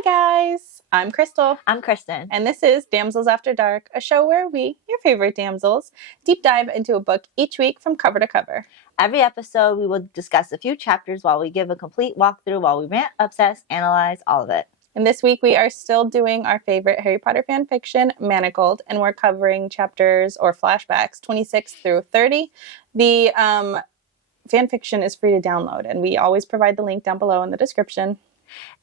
Hi guys, I'm Crystal. I'm Kristen. And this is Damsels After Dark, a show where we, your favorite damsels, deep dive into a book each week from cover to cover. Every episode, we will discuss a few chapters while we give a complete walkthrough, while we rant, obsess, analyze, all of it. And this week we are still doing our favorite Harry Potter fan fiction, Manacled, and we're covering chapters or flashbacks 26 through 30. The fan fiction is free to download, and we always provide the link down below in the description.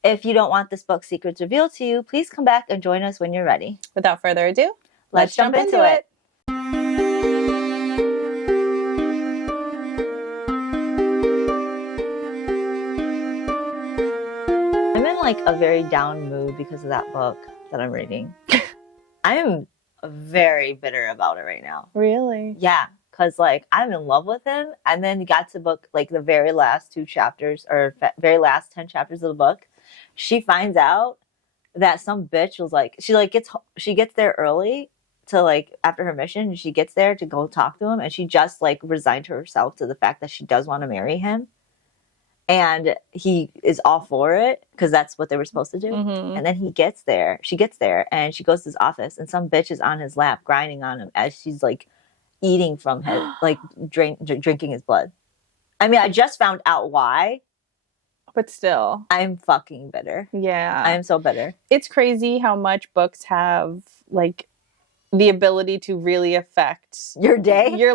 If you don't want this book's secrets revealed to you, please come back and join us when you're ready. Without further ado, let's jump into it. I'm in like a very down mood because of that book that I'm reading. I am very bitter about it right now. Really? Yeah. Because, like, I'm in love with him, and then got to book, like, the very last 2 chapters, or very last 10 chapters of the book. She finds out that some bitch was, like, she gets there early to, like, after her mission, and she gets there to go talk to him, and she just, like, resigned herself to the fact that she does want to marry him. And he is all for it, because that's what they were supposed to do. Mm-hmm. And then she gets there, and she goes to his office, and some bitch is on his lap, grinding on him, as she's, like, eating from him, like drinking his blood. I mean, I just found out why, but still, I'm fucking bitter. Yeah, I'm so bitter. It's crazy how much books have like the ability to really affect your day, your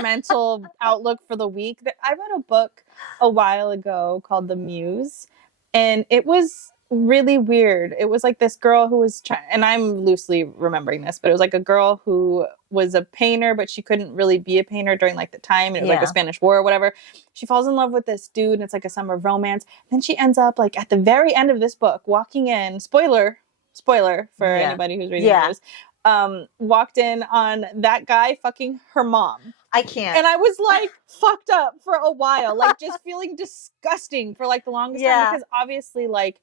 mental outlook for the week. I read a book a while ago called The Muse, and it was really weird. It was like this girl who was and I'm loosely remembering this, but it was like a girl who was a painter, but she couldn't really be a painter during like the time, and it was like the Spanish War or whatever. She falls in love with this dude, and it's like a summer romance. Then she ends up like at the very end of this book walking in, spoiler for anybody who's reading news, walked in on that guy fucking her mom. I can't. And I was like fucked up for a while, like just feeling disgusting for like the longest time, because obviously like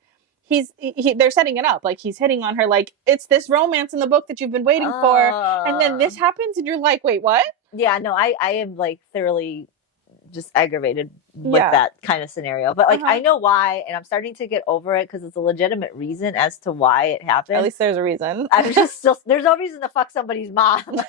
they're setting it up like he's hitting on her, like it's this romance in the book that you've been waiting for, and then this happens and you're like, wait, what? Yeah, no, I am like thoroughly just aggravated with that kind of scenario, but like I know why, and I'm starting to get over it because it's a legitimate reason as to why it happened. At least there's a reason. I'm just still, there's no reason to fuck somebody's mom. No,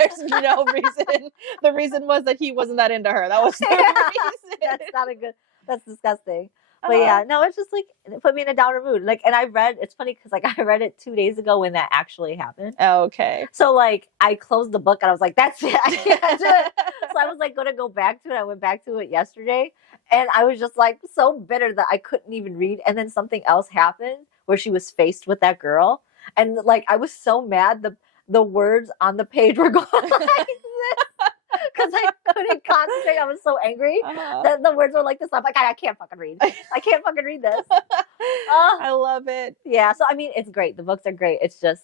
there's no reason. The reason was that he wasn't that into her. That was the reason. That's not a good, that's disgusting. But yeah, no, it's just like, it put me in a downer mood. Like, and it's funny because like I read it 2 days ago when that actually happened. Oh, okay. So like I closed the book and I was like, that's it. I can't do it. So I was like going to go back to it. I went back to it yesterday, and I was just like so bitter that I couldn't even read. And then something else happened where she was faced with that girl. And like, I was so mad. The words on the page were going like this. Because I couldn't concentrate. I was so angry that the words were like this. I'm like, I can't fucking read. I can't fucking read this. I love it. Yeah. So, I mean, it's great. The books are great. It's just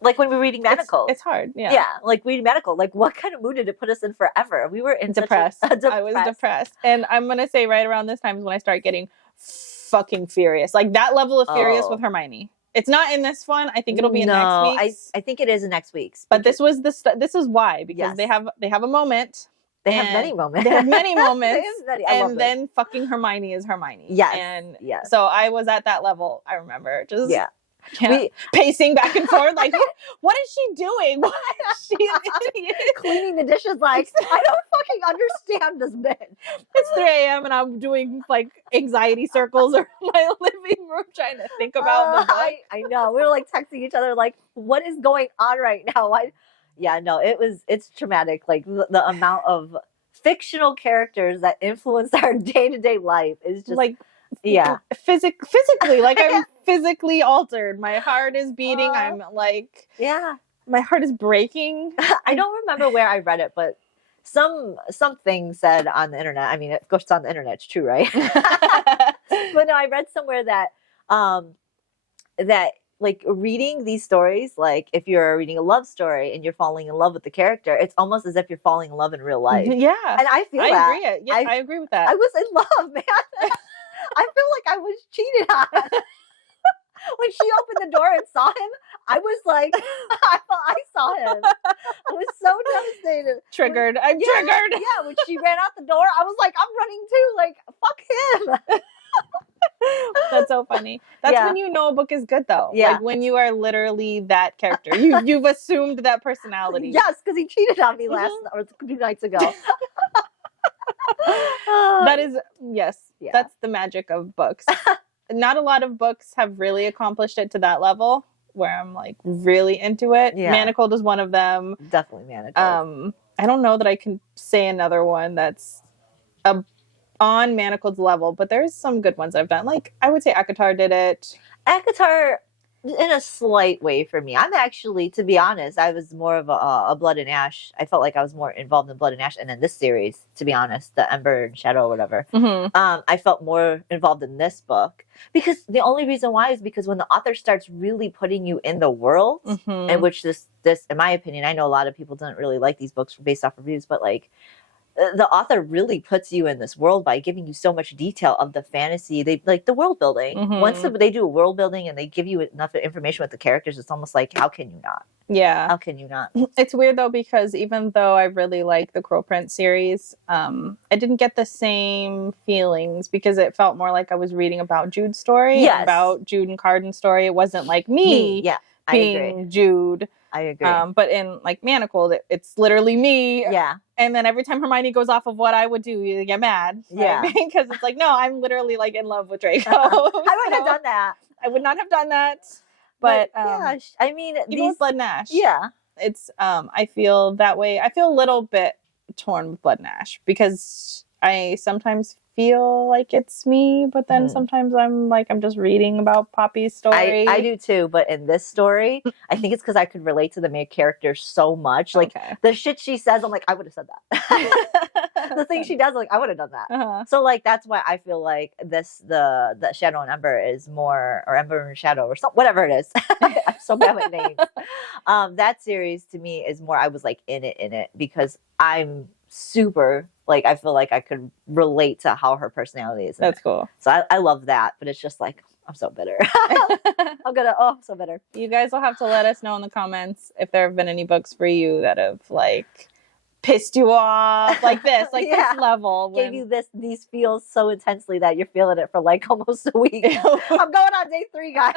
like when we were reading Manacled. It's hard. Yeah. Yeah. Like reading Manacled. Like, what kind of mood did it put us in forever? We were in depressed. I was depressed. And I'm going to say right around this time is when I start getting fucking furious. Like that level of furious with Hermione. It's not in this one. I think it'll be in next week's. I think it is in next week's. But this was this is why, because they have a moment. They have many moments. They have many moments. And then fucking Hermione is Hermione. Yes. And so I was at that level. I remember just pacing back and forth. Like, what is she doing? Why is she an idiot? Cleaning the dishes. Like, I don't fucking understand this bitch. It's 3 a.m. and I'm doing like anxiety circles around my living room trying to think about the book. I know. We were like texting each other like, what is going on right now? It's traumatic. Like the amount of fictional characters that influence our day-to-day life is just like physically like I'm physically altered. My heart is beating. I'm like, my heart is breaking. I don't remember where I read it, but something said on the internet. I mean, of course, it's on the internet. It's true, right? But no, I read somewhere that that like reading these stories, like if you're reading a love story and you're falling in love with the character, it's almost as if you're falling in love in real life. Yeah, and I feel that. Agree. Yeah, I agree with that. I was in love, man. I feel like I was cheated on. When she opened the door and saw him, I was like, I thought I saw him. I was so devastated. Triggered. I'm triggered. Yeah, when she ran out the door, I was like, I'm running too. Like, fuck him. That's so funny. That's when you know a book is good, though. Yeah. Like when you are literally that character. You've assumed that personality. Yes, because he cheated on me last or 2 nights ago. That is, yes, Yeah. that's the magic of books. Not a lot of books have really accomplished it to that level where I'm like really into it. Yeah. Manacled is one of them. Definitely Manacled. I don't know that I can say another one that's on Manacled's level, but there's some good ones I've done. Like I would say Akatar did it. Akatar, in a slight way for me. I'm actually, to be honest, I was more of a Blood and Ash. I felt like I was more involved in Blood and Ash, and then this series, to be honest, the Ember and Shadow or whatever. Mm-hmm. I felt more involved in this book because the only reason why is because when the author starts really putting you in the world, Mm-hmm. in which this, in my opinion, I know a lot of people don't really like these books based off reviews, but like the author really puts you in this world by giving you so much detail of the fantasy. They like the world building. Mm-hmm. Once they do a world building and they give you enough information with the characters, it's almost like, how can you not? Yeah. How can you not? It's weird though, because even though I really like the Crow Prince series, I didn't get the same feelings because it felt more like I was reading about Jude's story. Yes. About Jude and Carden's story. It wasn't like me Yeah, I being agree. Jude. I agree. But in like Manacled, it's literally me. Yeah. And then every time Hermione goes off of what I would do, you get mad. Yeah. Because it's like, no, I'm literally like in love with Draco. I wouldn't have done that. I would not have done that. But yeah, I mean, even with Blood and Ash. Yeah. It's I feel that way. I feel a little bit torn with Blood and Ash because I sometimes feel like it's me, but then sometimes I'm like I'm just reading about Poppy's story. I do too, but in this story, I think it's because I could relate to the main character so much. Like the shit she says, I'm like, I would have said that. The thing she does, like, I would have done that. Uh-huh. So like that's why I feel like the Shadow and Ember is more, or Ember and Shadow or something, whatever it is. I'm so bad with names. That series to me is more, I was like in it because I'm super, like, I feel like I could relate to how her personality is. That's cool. So I love that, but it's just like, I'm so bitter. I'm so bitter. You guys will have to let us know in the comments if there have been any books for you that have like pissed you off like this, like this level. Gave you these feels so intensely that you're feeling it for like almost a week. I'm going on day 3, guys.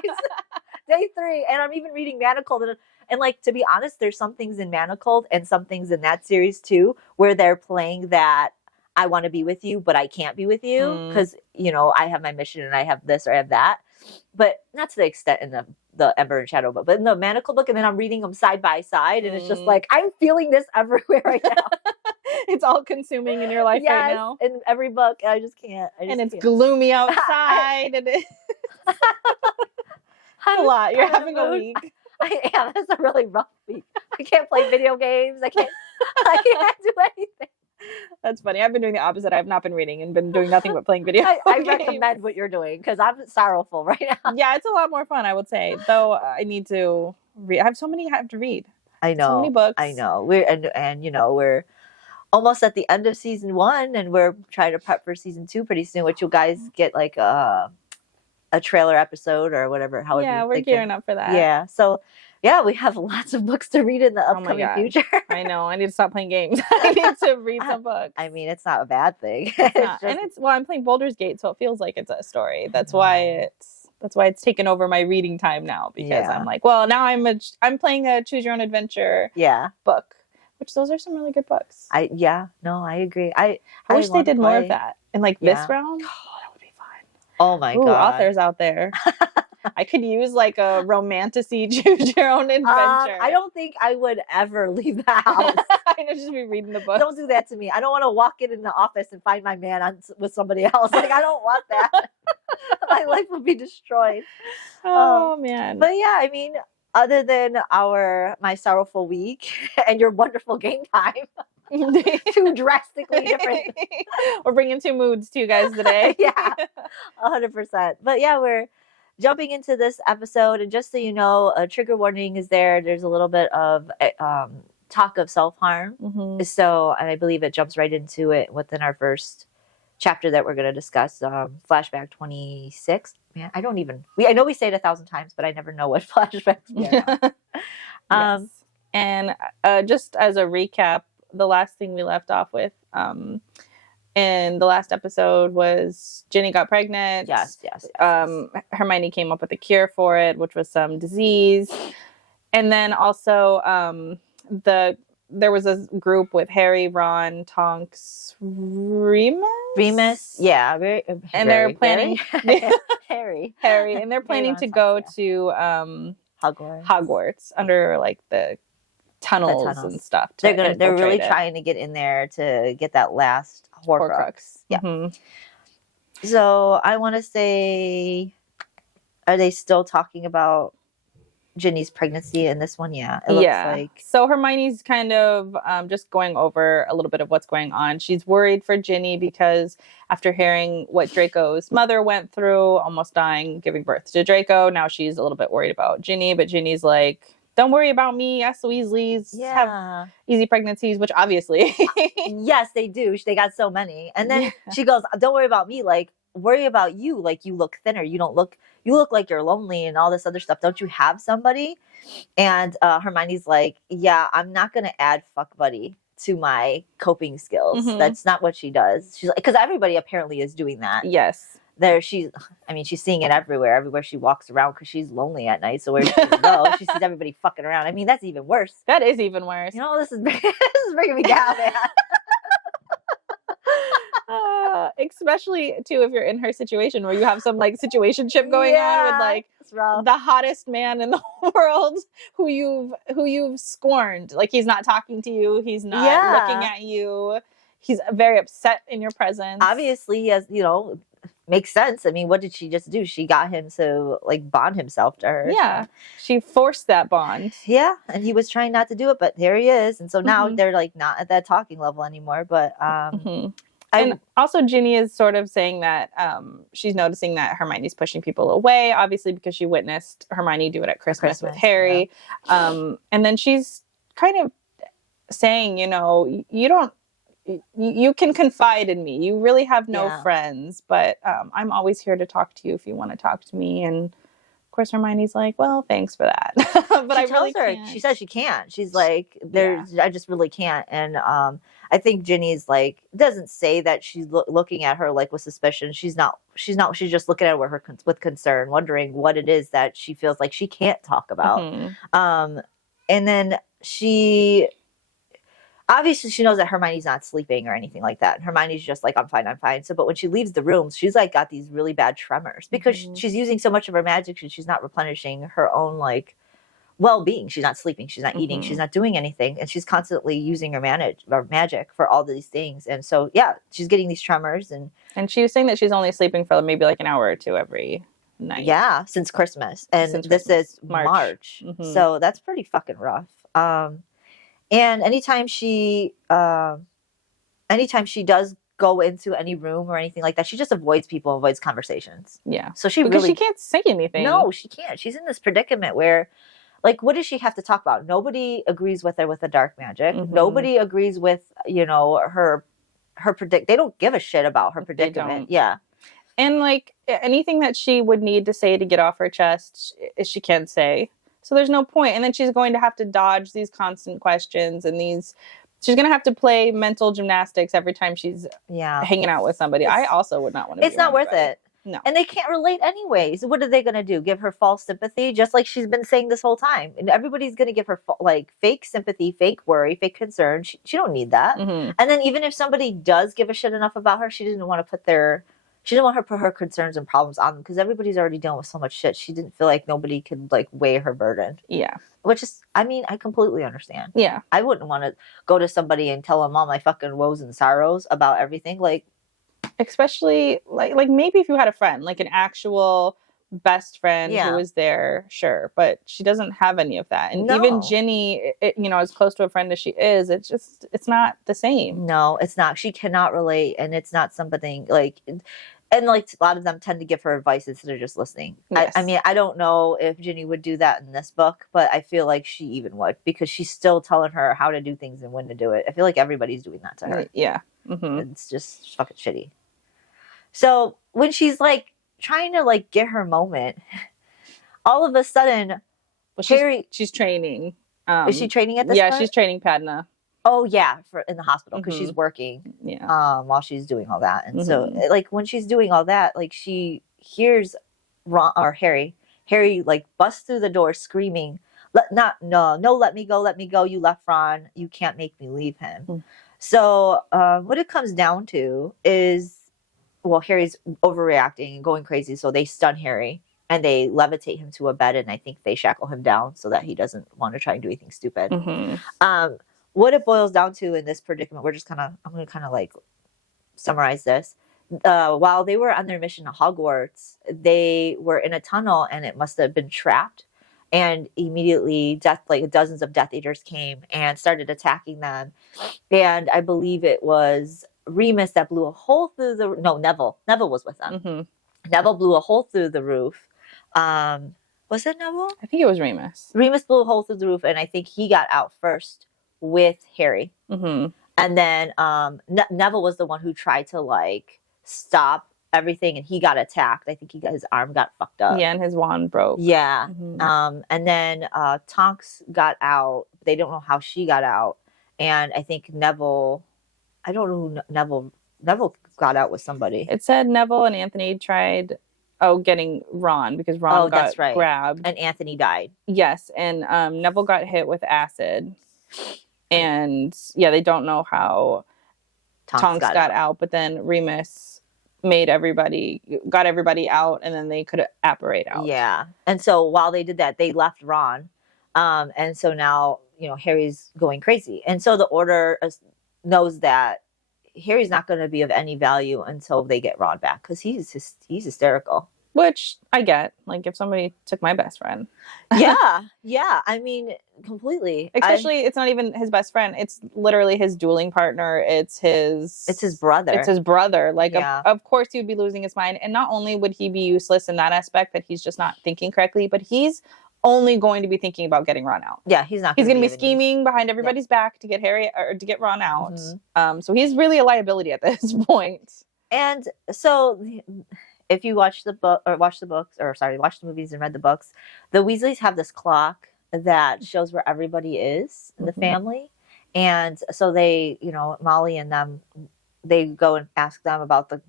Day 3, and I'm even reading Manacled, and like, to be honest, there's some things in Manacled and some things in that series too where they're playing that I want to be with you, but I can't be with you because you know I have my mission and I have this or I have that, but not to the extent in the Ember and Shadow book, but in the Manacled book, and then I'm reading them side by side, and it's just like I'm feeling this everywhere right now. It's all consuming in your life right now. In every book, I just can't. And it's gloomy outside, and it's a lot. You're having a week. I am. It's a really rough week. I can't play video games. I can't do anything. That's funny. I've been doing the opposite. I've not been reading and been doing nothing but playing video games. I recommend what you're doing because I'm sorrowful right now. Yeah, it's a lot more fun, I would say. Though I need to read. I have so many I have to read. I know. So many books. I know. And you know, we're almost at the end of season 1, and we're trying to prep for season 2 pretty soon, which you guys get like a trailer episode or whatever. Yeah, we're gearing up for that. Yeah. So yeah, we have lots of books to read in the upcoming future. I know. I need to stop playing games. I need to read some books. I mean, it's not a bad thing. I'm playing Baldur's Gate, so it feels like it's a story. That's why it's taken over my reading time now, because I'm like, well, now I'm playing a choose your own adventure book, which those are some really good books. I agree. I wish they did more of that in like this round. Oh, that would be fun. Oh my god. Authors out there. I could use like a romantasy choose your own adventure. I don't think I would ever leave the house. I know, just be reading the book. Don't do that to me. I don't want to walk in the office and find my man with somebody else. Like, I don't want that. My life would be destroyed. Oh man. But yeah, I mean, other than my sorrowful week and your wonderful game time, 2 drastically different. We're bringing 2 moods to you guys today. Yeah, 100%. But yeah, we're jumping into this episode, and just so you know, a trigger warning is there. There's a little bit of talk of self-harm. Mm-hmm. So, and I believe it jumps right into it within our first chapter that we're going to discuss, flashback 26. Man, I know we say it 1,000 times, but I never know what flashbacks are. Yes. And just as a recap, the last thing we left off with And the last episode was Ginny got pregnant. Yes. Hermione came up with a cure for it, which was some disease. And then also there was a group with Harry, Ron, Tonks, Remus. Yeah, And they're planning Harry, and they're planning to go to Hogwarts under like the tunnels and stuff. They're really trying to get in there to get that last Horcrux. Yeah. Mm-hmm. So I want to say, are they still talking about Ginny's pregnancy in this one? Yeah, it looks like. So Hermione's kind of just going over a little bit of what's going on. She's worried for Ginny because after hearing what Draco's mother went through, almost dying, giving birth to Draco, now she's a little bit worried about Ginny. But Ginny's like, don't worry about me. Us Weasleys have easy pregnancies, which obviously. Yes, they do. They got so many. And then she goes, don't worry about me. Like, worry about you. Like, you look thinner. You look like you're lonely and all this other stuff. Don't you have somebody? And Hermione's like, yeah, I'm not going to add fuck buddy to my coping skills. Mm-hmm. That's not what she does. She's like, because everybody apparently is doing that. Yes. She's seeing it everywhere she walks around because she's lonely at night. So where she go, she sees everybody fucking around. I mean, that's even worse. That is even worse. You know, this is bringing me down, man. Especially too if you're in her situation where you have some like situationship going on with like the hottest man in the world who you've scorned. Like, he's not talking to you, he's not looking at you, he's very upset in your presence. Obviously he has, makes sense. I mean, what did she just do? She got him to like bond himself to her. Yeah. So. She forced that bond. Yeah. And he was trying not to do it, but there he is. And so now they're like not at that talking level anymore. But and also Ginny is sort of saying that she's noticing that Hermione's pushing people away, obviously because she witnessed Hermione do it at Christmas with Harry. Yeah. And then she's kind of saying, you can confide in me. You really have no friends, but I'm always here to talk to you if you want to talk to me. And of course, Hermione's like, well, thanks for that. But I really can't. She says she can't. She's like, I just really can't. And I think Ginny's like, doesn't say that she's looking at her like with suspicion. She's not. She's just looking at her with concern, wondering what it is that she feels like she can't talk about. Mm-hmm. And then obviously she knows that Hermione's not sleeping or anything like that. Hermione's just like, I'm fine. So, but when she leaves the room, she's like got these really bad tremors because she's using so much of her magic and she's not replenishing her own like well-being. She's not sleeping. She's not eating. She's not doing anything. And she's constantly using her magic for all these things. And so, she's getting these tremors. And she was saying that she's only sleeping for maybe like an hour or two every night. Yeah, since Christmas. And this is March. Mm-hmm. So that's pretty fucking rough. And anytime she does go into any room or anything like that, she just avoids people, avoids conversations. Yeah. So she can't say anything. No, she can't. She's in this predicament where, like, what does she have to talk about? Nobody agrees with her with the dark magic. Mm-hmm. Nobody agrees with, her they don't give a shit about her predicament. Yeah. And like anything that she would need to say to get off her chest, she can't say. So there's no point. And then she's going to have to dodge these constant questions and she's going to have to play mental gymnastics every time she's hanging out with somebody. I also would not want to. It's not worth it. No. And they can't relate anyways. What are they going to do? Give her false sympathy? Just like she's been saying this whole time. And everybody's going to give her like fake sympathy, fake worry, fake concern. She don't need that. Mm-hmm. And then even if somebody does give a shit enough about her, she didn't want to put her concerns and problems on them because everybody's already dealing with so much shit. She didn't feel like nobody could like weigh her burden. Yeah. Which is, I completely understand. Yeah. I wouldn't want to go to somebody and tell them all my fucking woes and sorrows about everything. Like, especially like maybe if you had a friend, like an actual best friend who was there, sure. But she doesn't have any of that. And even Ginny, as close to a friend as she is, it's not the same. No, it's not. She cannot relate. And it's not something like... And like a lot of them tend to give her advice instead of just listening. Yes. I don't know if Ginny would do that in this book, but I feel like she even would because she's still telling her how to do things and when to do it. I feel like everybody's doing that to her. Yeah. Mm-hmm. It's just fucking shitty. So when she's like trying to like get her moment, all of a sudden, she's training. Is she training at this point? She's training Padma. Oh yeah, in the hospital because she's working. Yeah. While she's doing all that, and so like when she's doing all that, like she hears Ron or Harry. Harry like busts through the door screaming, let me go. You left Ron. You can't make me leave him. So what it comes down to is, well, Harry's overreacting and going crazy, so they stun Harry and they levitate him to a bed, and I think they shackle him down so that he doesn't want to try and do anything stupid. What it boils down to in this predicament, I'm going to kind of like summarize this. While they were on their mission to Hogwarts, they were in a tunnel and it must have been trapped. And immediately dozens of Death Eaters came and started attacking them. And I believe it was Remus that blew a hole through Neville. Neville was with them. Neville blew a hole through the roof. Was it Neville? I think it was Remus. Remus blew a hole through the roof, and I think he got out first with Harry. And then Neville was the one who tried to like stop everything, and he got attacked. I think his arm got fucked up. Yeah, and his wand broke. Yeah. And then Tonks got out. They don't know how she got out. And I think Neville, I don't know who Neville got out with somebody. It said Neville and Anthony tried getting Ron because Ron got grabbed. And Anthony died. Yes, and Neville got hit with acid. And yeah, they don't know how Tonks got out, but then Remus got everybody out, and then they could apparate out. Yeah. And so while they did that, they left Ron. And so now, Harry's going crazy. And so the Order knows that Harry's not going to be of any value until they get Ron back, because he's hysterical. Which I get. Like, if somebody took my best friend. Yeah. I mean, completely. Especially, it's not even his best friend. It's literally his dueling partner. It's his brother. It's his brother. Like, of course he would be losing his mind. And not only would he be useless in that aspect, that he's just not thinking correctly, but he's only going to be thinking about getting Ron out. Yeah, he's not. He's going to be scheming behind everybody's back to get Harry or to get Ron out. So he's really a liability at this point. And so, if you watch the movies and read the books, the Weasleys have this clock that shows where everybody is in the family, and so they, Molly and them, they go and ask them about the,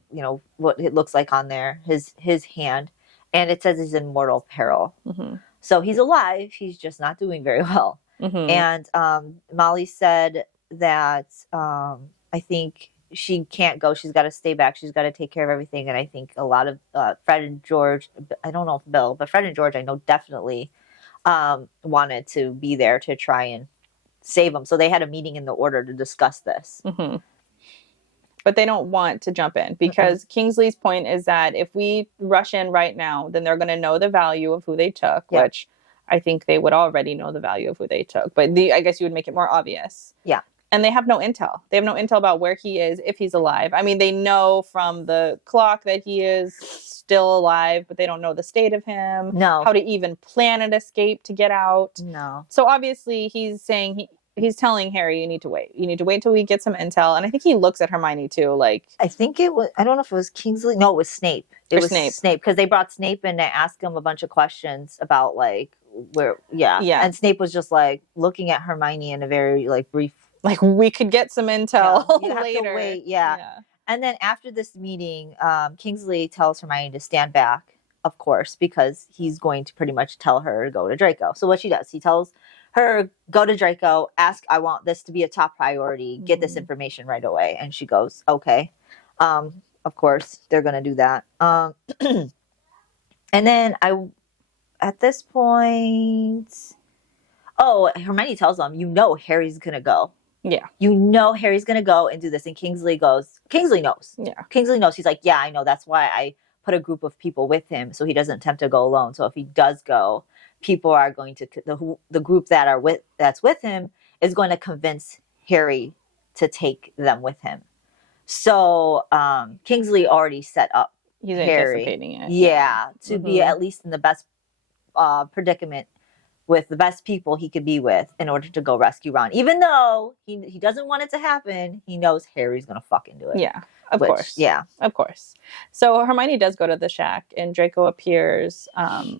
what it looks like on there, his hand, and it says he's in mortal peril. So he's alive. He's just not doing very well. And Molly said that I think she can't go. She's got to stay back. She's got to take care of everything. And I think a lot of Fred and George, I don't know if Bill, but Fred and George, I know definitely wanted to be there to try and save them. So they had a meeting in the Order to discuss this. But they don't want to jump in because Kingsley's point is that if we rush in right now, then they're going to know the value of who they took, which I think they would already know the value of who they took. But I guess you would make it more obvious. Yeah. And they have no intel. They have no intel about where he is, if he's alive. I mean, they know from the clock that he is still alive, but they don't know the state of him. No. How to even plan an escape to get out. No. So obviously he's saying he's telling Harry, you need to wait. You need to wait till we get some intel. And I think he looks at Hermione too. Like, I think it was, I don't know if it was Kingsley. No, it was Snape. It was Snape. Because they brought Snape in to ask him a bunch of questions about like where, yeah. And Snape was just like looking at Hermione in a very like brief, like, we could get some intel you have later. To wait, And then after this meeting, Kingsley tells Hermione to stand back, of course, because he's going to pretty much tell her to go to Draco. So what she does, he tells her, go to Draco, ask, I want this to be a top priority, get this information right away. And she goes, okay. Of course, they're going to do that. And then at this point, Hermione tells him, Harry's going to go. Yeah. Harry's going to go and do this. And Kingsley knows. Yeah. Kingsley knows. He's like, yeah, I know. That's why I put a group of people with him so he doesn't attempt to go alone. So if he does go, people are going to, the group that's with him is going to convince Harry to take them with him. So Kingsley already set up Harry. Anticipating it. Yeah. To be at least in the best predicament with the best people he could be with in order to go rescue Ron. Even though he doesn't want it to happen, he knows Harry's going to fucking do it. Yeah, of course. Yeah. Of course. So Hermione does go to the shack, and Draco appears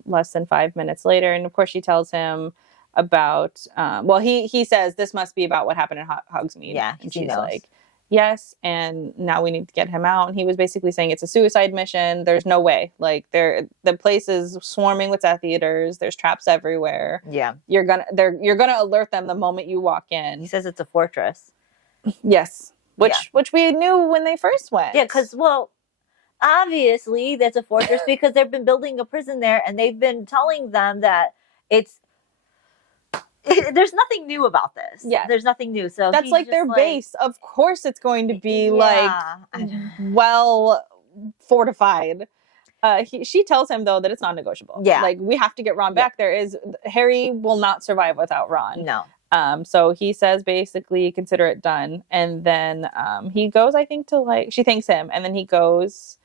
less than 5 minutes later. And of course she tells him, about well, he says this must be about what happened in Hogsmeade. Yeah, and he she's knows. like, yes, and now we need to get him out. And he was basically saying it's a suicide mission. There's no way. Like the place is swarming with Death Eaters. There's traps everywhere. Yeah. You're gonna alert them the moment you walk in. He says it's a fortress. Yes. Which we knew when they first went. Yeah, because, well, obviously that's a fortress because they've been building a prison there and they've been telling them that there's nothing new about this. Yeah. There's nothing new. So that's like their base. Of course it's going to be well fortified. She tells him though that it's non-negotiable. Yeah. Like we have to get Ron back. Harry will not survive without Ron. No. So he says basically consider it done. And then he goes, I think, to she thanks him, and then he goes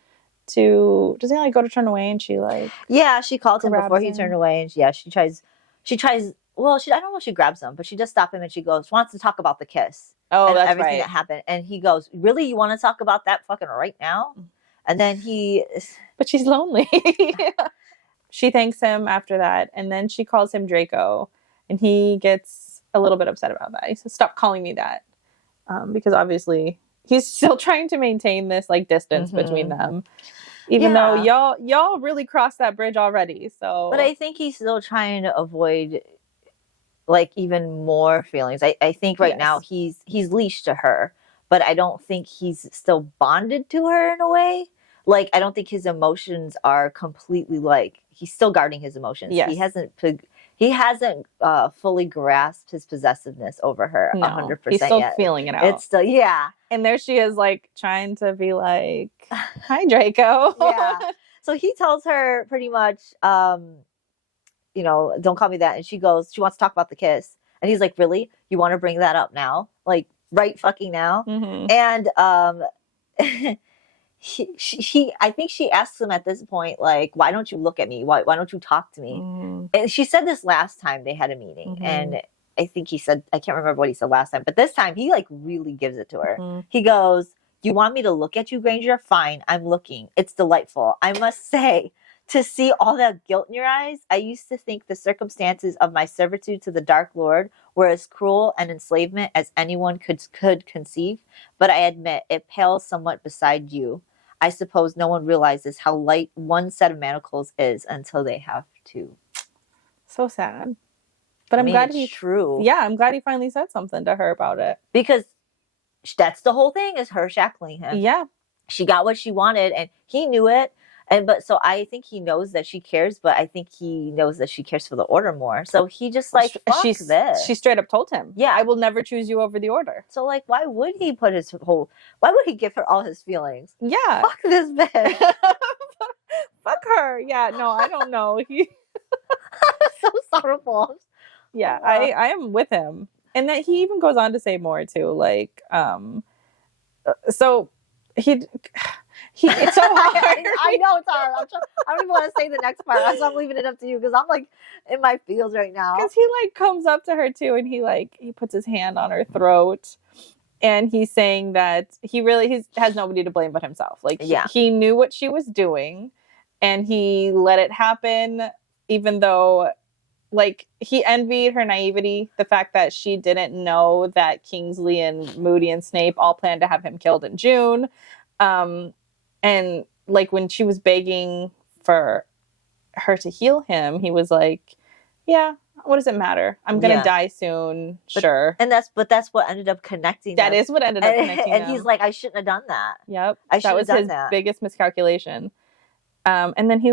to does he go to turn away, and she she called him before he turned away, and she tries well, I don't know if she grabs him, but she just stops him and she wants to talk about the kiss. Oh, and that's everything that happened. And he goes, really, you want to talk about that fucking right now? And then but she's lonely. She thanks him after that, and then she calls him Draco, and he gets a little bit upset about that. He says, stop calling me that. Because obviously he's still trying to maintain this distance between them. Even though y'all really crossed that bridge already. So but I think he's still trying to avoid even more feelings. I think right now he's leashed to her, but I don't think he's still bonded to her in a way. I don't think his emotions are completely he's still guarding his emotions. Yes. He hasn't fully grasped his possessiveness over her 100% he's still yet. feeling it out. It's still, and there she is trying to be hi Draco. So he tells her pretty much don't call me that. And she wants to talk about the kiss. And he's like, really? You want to bring that up now? Right fucking now? Mm-hmm. And I think she asks him at this point, why don't you look at me? Why don't you talk to me? Mm-hmm. And she said this last time they had a meeting. Mm-hmm. And I think he said, I can't remember what he said last time, but this time he really gives it to her. Mm-hmm. He goes, you want me to look at you, Granger? Fine, I'm looking. It's delightful. I must say, to see all that guilt in your eyes, I used to think the circumstances of my servitude to the Dark Lord were as cruel an enslavement as anyone could conceive, but I admit it pales somewhat beside you. I suppose no one realizes how light one set of manacles is until they have two. So sad. But I'm glad he's true. Yeah, I'm glad he finally said something to her about it. Because that's the whole thing, is her shackling him. Yeah. She got what she wanted and he knew it. So I think he knows that she cares, but I think he knows that she cares for the order more. So he just fuck this. She straight up told him, yeah, I will never choose you over the order. So why would he why would he give her all his feelings? Yeah. Fuck this bitch. Fuck her. Yeah, no, I don't know. So sorrowful. Yeah, I am with him. And that he even goes on to say more too, so it's so hard. I know it's hard. I don't even want to say the next part. So I'm leaving it up to you because I'm in my feels right now. Because he comes up to her too, and he puts his hand on her throat, and he's saying that he has nobody to blame but himself. He knew what she was doing, and he let it happen, even though he envied her naivety, the fact that she didn't know that Kingsley and Moody and Snape all planned to have him killed in June. And when she was begging for her to heal him, he was like, yeah, what does it matter? I'm going to die soon. Sure. That's what ended up connecting them. That is what ended up connecting them. And he's like, I shouldn't have done that. Yep. That was his biggest miscalculation. And then he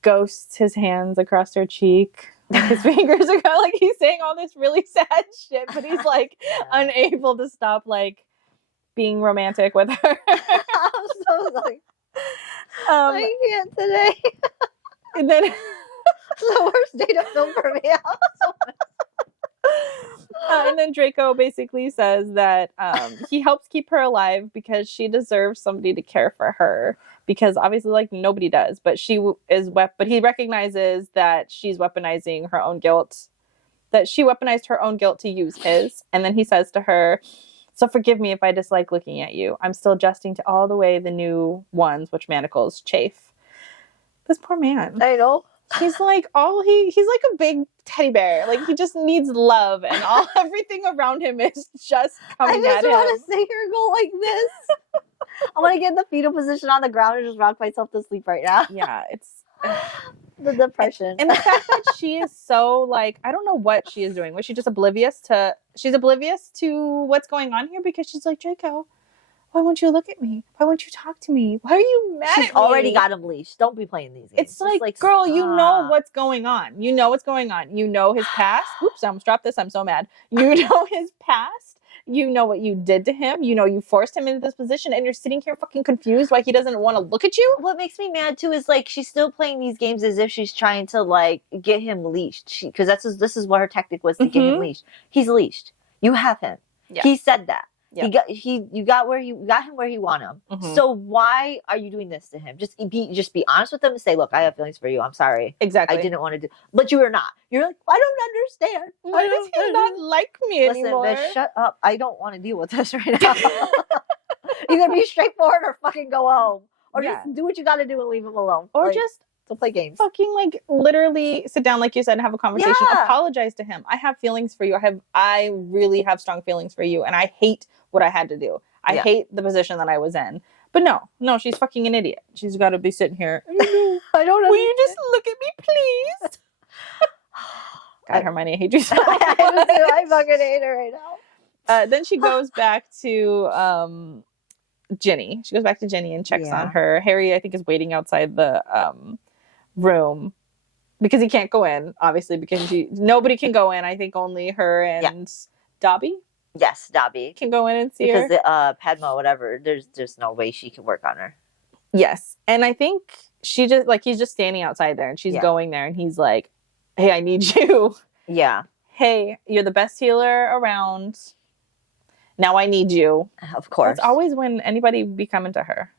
ghosts his hands across her cheek. His fingers are he's saying all this really sad shit, but he's unable to stop being romantic with her. I'm so I can't today. And then it's the worst day to film for me. And then Draco basically says that he helps keep her alive because she deserves somebody to care for her. Because obviously, nobody does, but but he recognizes that she's weaponizing her own guilt. That she weaponized her own guilt to use his. And then he says to her, so forgive me if I dislike looking at you. I'm still adjusting to all the way the new ones, which manacles, chafe. This poor man. I know. he's like he's like a big teddy bear. Like he just needs love, and everything around him is just coming at him. I just want to see her go like this. I want to get in the fetal position on the ground and just rock myself to sleep right now. Yeah, it's the depression. And the fact that she is so like, I don't know what she is doing. Was she just oblivious to what's going on here? Because she's like, Draco, why won't you look at me? Why won't you talk to me? Why are you mad at me? She's already got him leashed. Don't be playing these games. It's like, girl, you know what's going on. You know what's going on. You know his past. Oops, I almost dropped this. I'm so mad. You know his past. You know what you did to him. You know you forced him into this position, and you're sitting here fucking confused why he doesn't want to look at you. What makes me mad too is like she's still playing these games as if she's trying to like get him leashed. Because this is what her tactic was to get him leashed. He's leashed. You have him. Yeah. He said that. Yeah. You got him where he wanted him. So why are you doing this to him? Just be honest with him and say, look, I have feelings for you. I'm sorry. Exactly. I didn't want to do, but you are not. You're like, I don't understand. Why does he not like me anymore? Listen, bitch, shut up. I don't want to deal with this right now. Either be straightforward or fucking go home, or just do what you got to do and leave him alone, or like, just to play games. Fucking like literally sit down, like you said, and have a conversation. Apologize to him. I have feelings for you. I really have strong feelings for you, and I hate what I had to do. I hate the position that I was in. But no, she's fucking an idiot. She's got to be sitting here. I don't know. Will you just look at me, please? God, Hermione, I hate you so much. I fucking hate her right now. Then she goes back to Ginny. She goes back to Ginny and checks on her. Harry, I think, is waiting outside the room because he can't go in, obviously, because nobody can go in. I think only her and Dobby. Yes, Dobby can go in and see her. Because Padma, whatever, there's no way she can work on her. Yes. And I think she just, like, he's just standing outside there and she's going there and he's like, hey, I need you. Yeah. Hey, you're the best healer around. Now I need you. Of course. That's always when anybody be coming to her.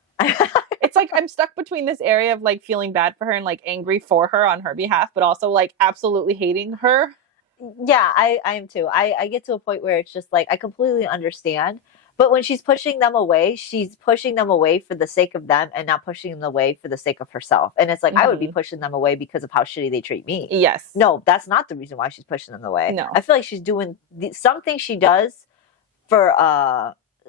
It's like I'm stuck between this area of like feeling bad for her and like angry for her on her behalf, but also like absolutely hating her. Yeah, I am too. I get to a point where it's just like I completely understand. But when she's pushing them away, she's pushing them away for the sake of them and not pushing them away for the sake of herself. And it's like, I would be pushing them away because of how shitty they treat me. Yes. No, that's not the reason why she's pushing them away. No. I feel like she's doing something she does for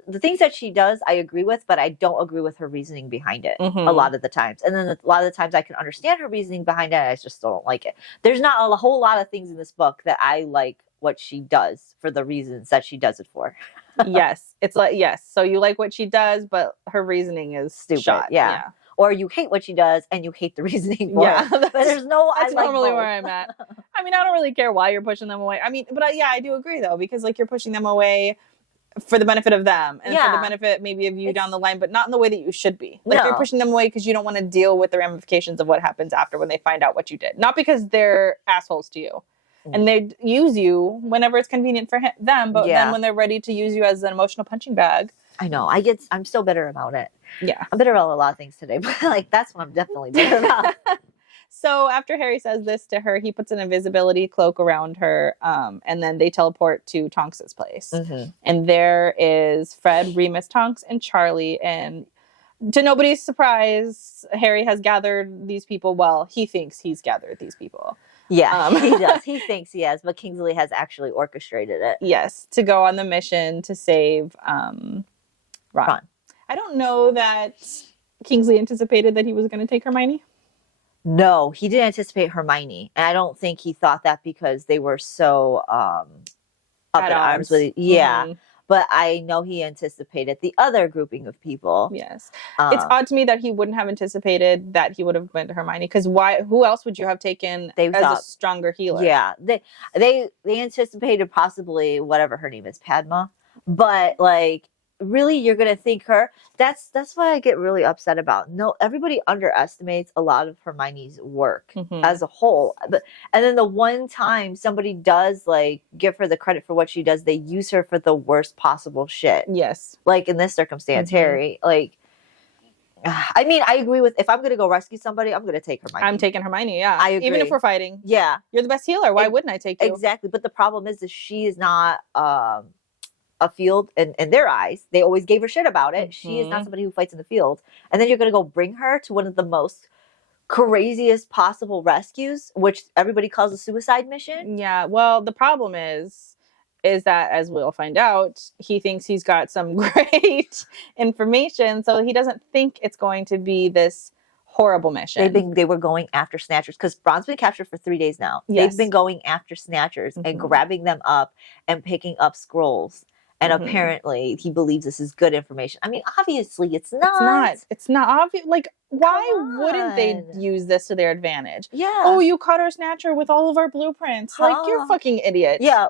the things that she does, I agree with, but I don't agree with her reasoning behind it a lot of the times. And then a lot of the times I can understand her reasoning behind it. I just don't like it. There's not a whole lot of things in this book that I like what she does for the reasons that she does it for. Yes. It's like, yes. So you like what she does, but her reasoning is stupid. Shot. Yeah. Or you hate what she does and you hate the reasoning for it. But there's no, that's normally where I'm at. I mean, I don't really care why you're pushing them away. I mean, but I do agree though, because like you're pushing them away for the benefit of them and for the benefit maybe of you down the line, but not in the way that you should be. Like you're pushing them away because you don't want to deal with the ramifications of what happens after when they find out what you did. Not because they're assholes to you. And they use you whenever it's convenient for them, but then when they're ready to use you as an emotional punching bag. I know. I'm still bitter about it. Yeah. I'm bitter about a lot of things today, but like that's what I'm definitely bitter about. So after Harry says this to her, he puts an invisibility cloak around her, and then they teleport to Tonks's place. And there is Fred, Remus, Tonks, and Charlie. And to nobody's surprise, Harry has gathered these people. Well, he thinks he's gathered these people. Yeah, he does. He thinks he has, but Kingsley has actually orchestrated it. Yes, to go on the mission to save Ron. I don't know that Kingsley anticipated that he was going to take Hermione. No, he didn't anticipate Hermione. And I don't think he thought that because they were so up in arms with yeah. But I know he anticipated the other grouping of people. Yes. It's odd to me that he wouldn't have anticipated that he would have went to Hermione. Because who else would you have taken as a stronger healer? Yeah. They anticipated possibly whatever her name is, Padma. But like really you're gonna think her that's what I get really upset about. No, everybody underestimates a lot of Hermione's work as a whole, and then the one time somebody does like give her the credit for what she does, they use her for the worst possible shit. Yes, like in this circumstance, Harry, like I mean, I agree with if I'm gonna go rescue somebody, I'm gonna take Hermione. I'm taking Hermione. Yeah, I agree. Even if we're fighting. Yeah, you're the best healer. Why wouldn't I take you? Exactly, but the problem is that she is not a field in their eyes. They always gave her shit about it. She is not somebody who fights in the field. And then you're going to go bring her to one of the most craziest possible rescues, which everybody calls a suicide mission. Yeah. Well, the problem is that, as we'll find out, he thinks he's got some great information, so he doesn't think it's going to be this horrible mission. They were going after snatchers because Ron's been captured for 3 days now. Yes. They've been going after snatchers and grabbing them up and picking up scrolls. And apparently he believes this is good information. I mean, obviously it's not. It's not obvious. Like, why wouldn't they use this to their advantage? Yeah. Oh, you caught our snatcher with all of our blueprints. Like, you're a fucking idiot. Yeah.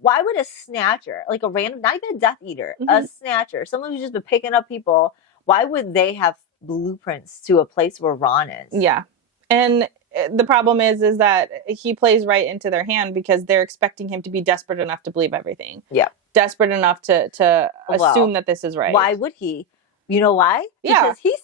Why would a snatcher, like a random, not even a Death Eater, a snatcher, someone who's just been picking up people, why would they have blueprints to a place where Ron is? Yeah. And the problem is that he plays right into their hand because they're expecting him to be desperate enough to believe everything. Yeah. Desperate enough to assume that this is right. Why would he? You know why? Yeah. Because he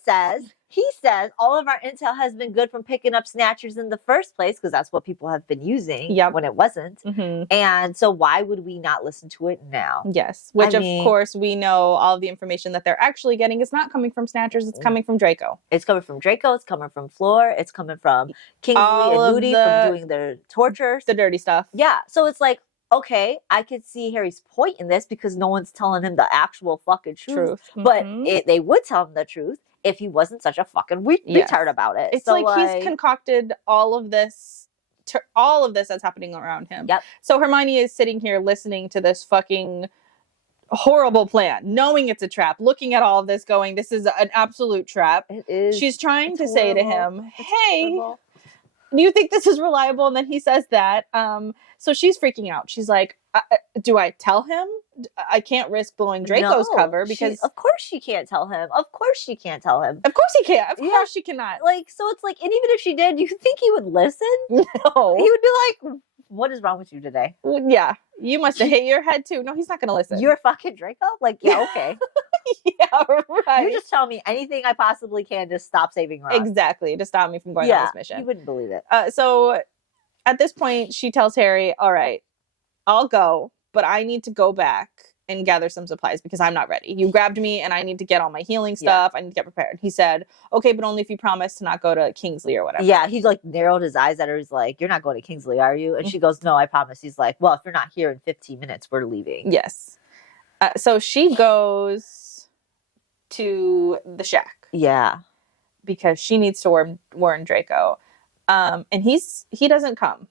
says all of our intel has been good from picking up snatchers in the first place, because that's what people have been using when it wasn't. And so why would we not listen to it now? Yes. Which, of course, we know all of the information that they're actually getting is not coming from snatchers. It's coming from Draco. It's coming from Draco. It's coming from Floor. It's coming from Kingsley and Moody from doing their tortures. The dirty stuff. Yeah. So it's like, okay, I could see Harry's point in this because no one's telling him the actual fucking truth. But they would tell him the truth if he wasn't such a fucking retard about it. It's so like he's concocted all of this that's happening around him. Yep. So Hermione is sitting here listening to this fucking horrible plan, knowing it's a trap, looking at all of this going, this is an absolute trap. It is. She's trying to say to him, hey, do you think this is reliable? And then he says that. So she's freaking out. She's like, do I tell him? I can't risk blowing Draco's cover because... Of course she can't tell him. Of course she can't tell him. Of course he can't. Of course she cannot. Like, so it's like, and even if she did, you think he would listen? No. He would be like, what is wrong with you today? Yeah. You must have hit your head too. No, he's not going to listen. You're fucking Draco? Like, yeah, okay. Yeah, right. You just tell me anything I possibly can to stop saving Ron. Exactly. To stop me from going on this mission. You wouldn't believe it. So at this point, she tells Harry, all right, I'll go, but I need to go back and gather some supplies because I'm not ready. You grabbed me and I need to get all my healing stuff. I need to get prepared. He said, okay, but only if you promise to not go to Kingsley or whatever. Yeah, he's like narrowed his eyes at her. He's like, you're not going to Kingsley, are you? And she goes, no, I promise. He's like, well, if you're not here in 15 minutes, we're leaving. Yes. So she goes to the shack. Yeah. Because she needs to warn Draco. And he doesn't come.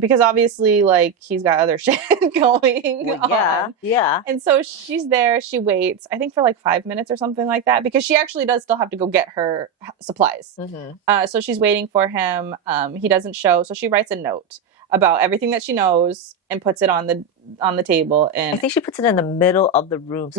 Because obviously, like, he's got other shit going on. Yeah. And so she's there. She waits, I think, for like 5 minutes or something like that. Because she actually does still have to go get her supplies. So she's waiting for him. He doesn't show. So she writes a note about everything that she knows and puts it on the table. And I think she puts it in the middle of the room.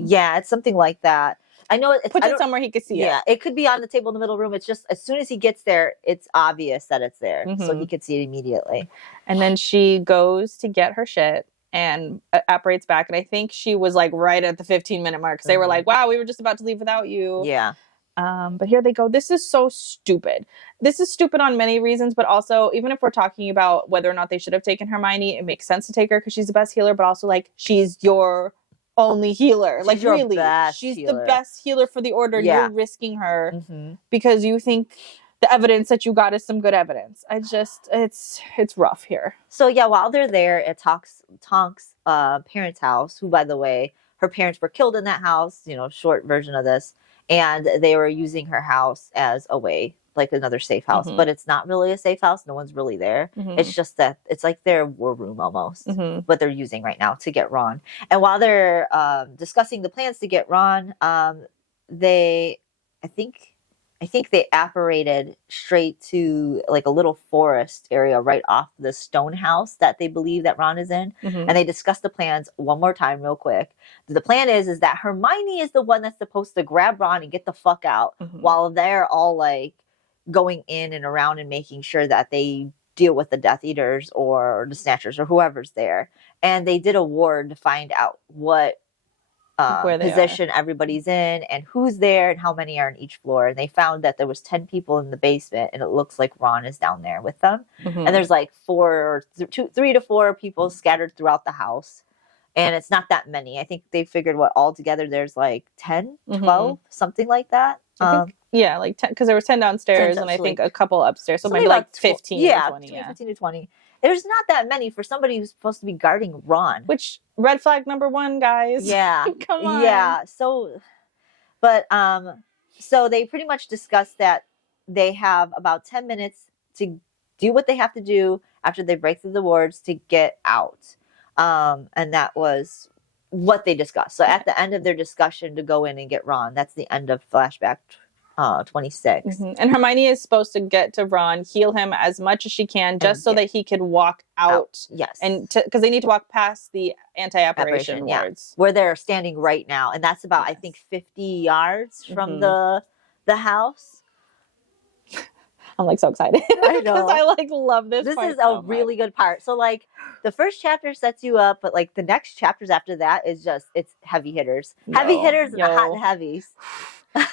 Yeah, it's something like that. I know puts it somewhere he could see it. Yeah, it could be on the table in the middle room. It's just as soon as he gets there, it's obvious that it's there. So he could see it immediately. And then she goes to get her shit and apparates back. And I think she was like right at the 15-minute mark. Because they were like, wow, we were just about to leave without you. Yeah. But here they go. This is so stupid. This is stupid on many reasons, but also, even if we're talking about whether or not they should have taken Hermione, it makes sense to take her because she's the best healer, but also, like, she's your only healer. Like, really, she's the best healer for the Order. Yeah. You're risking her because you think the evidence that you got is some good evidence. It's rough here. So yeah, while they're there at Tonk's parents' house, who, by the way, her parents were killed in that house, short version of this, and they were using her house as a way, like another safe house, but it's not really a safe house. No one's really there. It's just that it's like their war room almost, what they're using right now to get Ron. And while they're discussing the plans to get Ron, I think they apparated straight to like a little forest area right off the stone house that they believe that Ron is in. And they discussed the plans one more time real quick. The plan is that Hermione is the one that's supposed to grab Ron and get the fuck out while they're all like going in and around and making sure that they deal with the Death Eaters or the Snatchers or whoever's there. And they did a ward to find out what position everybody's in and who's there and how many are in each floor. And they found that there was 10 people in the basement and it looks like Ron is down there with them. And there's like 3 to 4 people scattered throughout the house. And it's not that many. I think they figured altogether there's like 10, 12, something like that. I think, yeah, like 10, because there was 10 downstairs and I think a couple upstairs. So maybe like 15 or 20. Yeah, 15 to 20. There's not that many for somebody who's supposed to be guarding Ron. Which, red flag number 1, guys. Yeah. Come on. Yeah. So, but, so they pretty much discussed that they have about 10 minutes to do what they have to do after they break through the wards to get out. And that was what they discussed. So at the end of their discussion to go in and get Ron, that's the end of flashback 26. Mm-hmm. And Hermione is supposed to get to Ron, heal him as much as she can, just so that he could walk out. Yes. And because they need to walk past the anti-apparition wards. Where they're standing right now. And that's about, I think, 50 yards from the house. I'm like so excited. I know. Because I like love this. This part is so a really good part. So like the first chapter sets you up, but like the next chapters after that is just, it's heavy hitters. Heavy hitters and the hot and heavies.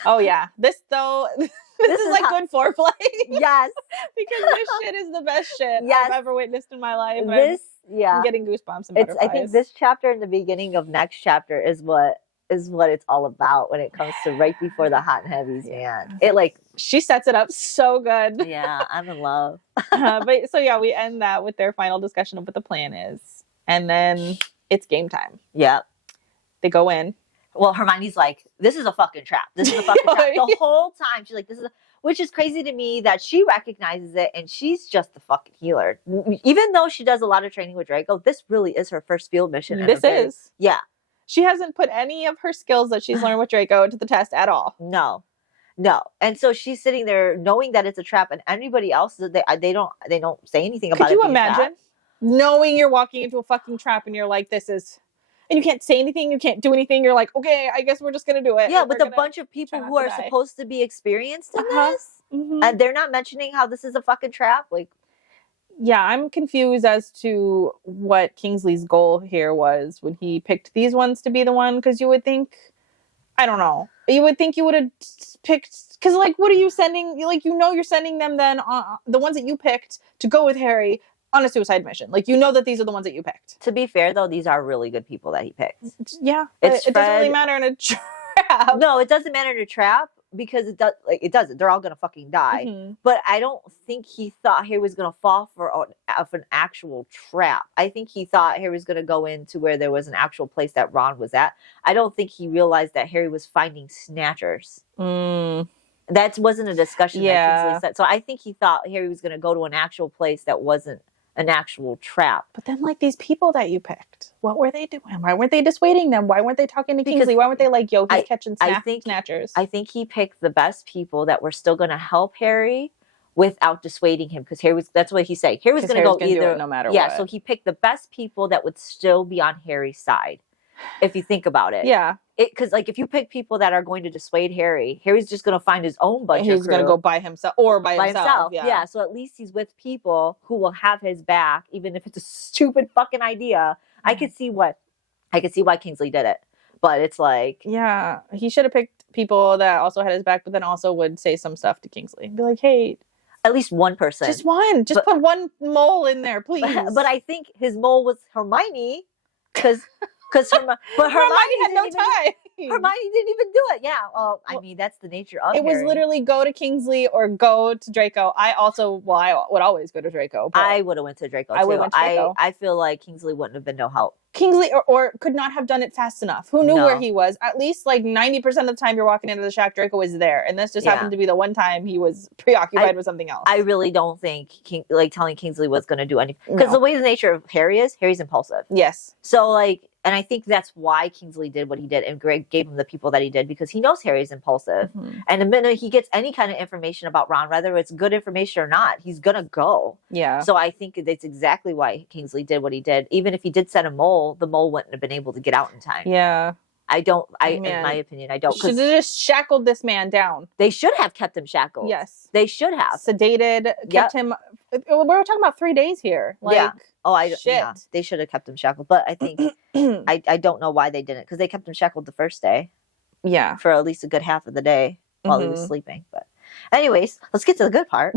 Oh yeah. This though, this is like good foreplay. Yes. Because this shit is the best shit I've ever witnessed in my life. I'm getting goosebumps and butterflies. I think this chapter and the beginning of next chapter is what it's all about when it comes to right before the hot and heavies, man. It like she sets it up so good. Yeah, I'm in love. But so yeah, we end that with their final discussion of what the plan is, and then it's game time. Yep. They go in. Well, Hermione's like, "This is a fucking trap. This is a fucking trap." The whole time she's like, "This is," which is crazy to me that she recognizes it, and she's just the fucking healer. Even though she does a lot of training with Draco, this really is her first field mission. Yeah. She hasn't put any of her skills that she's learned with Draco to the test at all. No. And so she's sitting there knowing that it's a trap, and anybody else, they don't say anything about it. Could you imagine knowing you're walking into a fucking trap and you're like, this is, and you can't say anything, you can't do anything. You're like, okay, I guess we're just going to do it. Yeah, with a bunch of people who are supposed to be experienced in this, and they're not mentioning how this is a fucking trap. Like, yeah, I'm confused as to what Kingsley's goal here was when he picked these ones to be the one, because you would think, I don't know, you would think you would have picked, because like, what are you sending? Like, you're sending them then, the ones that you picked to go with Harry on a suicide mission. Like, you know that these are the ones that you picked. To be fair, though, these are really good people that he picked. Yeah, it doesn't really matter in a trap. No, it doesn't matter in a trap. Because it doesn't. They're all gonna fucking die. But I don't think he thought Harry was gonna fall for an actual trap. I think he thought Harry was gonna go into where there was an actual place that Ron was at. I don't think he realized that Harry was finding snatchers. That wasn't a discussion that Kingsley said. So I think he thought Harry was gonna go to an actual place that wasn't an actual trap. But then, like, these people that you picked, what were they doing? Why weren't they dissuading them? Why weren't they talking to Kingsley? Why weren't they like, yo, he's catching snatchers? I think he picked the best people that were still going to help Harry without dissuading him, because that's what he said. Harry was going to go either, no matter what. Yeah, so he picked the best people that would still be on Harry's side, if you think about it. Yeah. Because like, if you pick people that are going to dissuade Harry, Harry's just going to find his own bunch of crew. He's going to go by himself or by himself. Yeah. So at least he's with people who will have his back, even if it's a stupid fucking idea. I could see why Kingsley did it, but it's like, yeah, he should have picked people that also had his back, but then also would say some stuff to Kingsley. Be like, hey, at least one person, just one, put one mole in there, please. But I think his mole was Hermione, because Hermione had no time. Hermione didn't even do it. Yeah. Well, I mean, that's the nature of it. It was literally go to Kingsley or go to Draco. I would always go to Draco. I would have went to Draco too. I feel like Kingsley wouldn't have been no help. Kingsley or could not have done it fast enough. Who knew where he was? At least like 90% of the time you're walking into the shack, Draco was there. And this just happened to be the one time he was preoccupied with something else. I really don't think telling Kingsley was going to do anything. Because the way the nature of Harry is, Harry's impulsive. Yes. So like, and I think that's why Kingsley did what he did, and Greg gave him the people that he did, because he knows Harry's impulsive. And the minute he gets any kind of information about Ron, whether it's good information or not, he's going to go. Yeah. So I think that's exactly why Kingsley did what he did. Even if he did set a mole, the mole wouldn't have been able to get out in time. Yeah. In my opinion, I don't. Should have just shackled this man down. They should have kept him shackled. Yes. They should have. Sedated, kept him. We were talking about 3 days here. Like, yeah. Oh, they should have kept him shackled. But I think, I don't know why they didn't, because they kept him shackled the first day. Yeah. For at least a good half of the day while he was sleeping. But anyways, let's get to the good part.